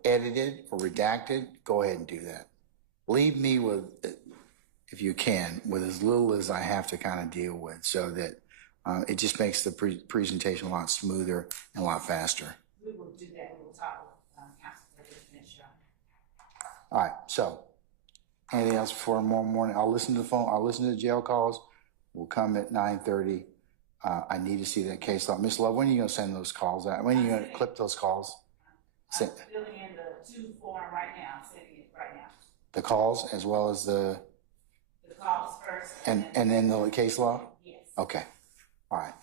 edited or redacted, go ahead and do that. Leave me with, if you can, with as little as I have to kind of deal with, so that it just makes the presentation a lot smoother and a lot faster. We will do that. We will talk with counsel for this finish up. All right, so anything else before tomorrow morning? I'll listen to the phone. I'll listen to the jail calls. We'll come at 9:30. I need to see that case law. Ms. Love, when are you going to send those calls out? When are you going to clip those calls? I'm filling in the 2 form right now. I'm sending it right now. The calls as well as the calls first. and then the case law? Yes. Okay. All right.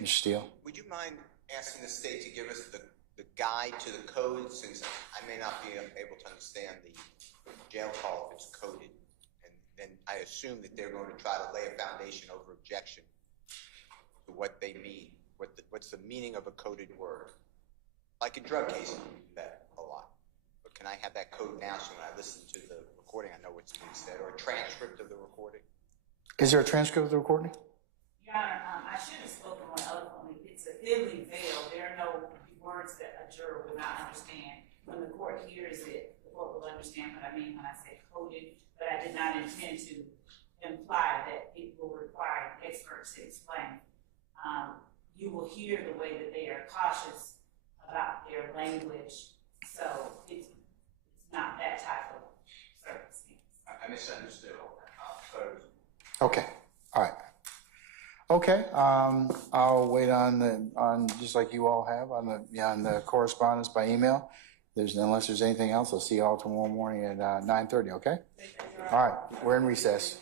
Mr. Steele? Would you mind asking the state to give us the guide to the code, since I may not be able to understand the jail call if it's coded, and then I assume that they're going to try to lay a foundation over objection to what they mean, what's the meaning of a coded word. Like in drug cases, we do that a lot. But can I have that code now so when I listen to the recording, I know what's being said, or a transcript of the recording? Is there a transcript of the recording? Your Honor, I should have spoken more eloquently. It's a thinly veiled. There are no words that a juror will not understand. When the court hears it, the court will understand what I mean when I say coded, but I did not intend to imply that it will require experts to explain. You will hear the way that they are cautious about their language, so it's not that type of circumstance. I misunderstood all that. Okay. All right. Okay. I'll wait on just like you all have on the correspondence by email. Unless there's anything else, I'll see you all tomorrow morning at 9:30. Okay. All right. We're in recess.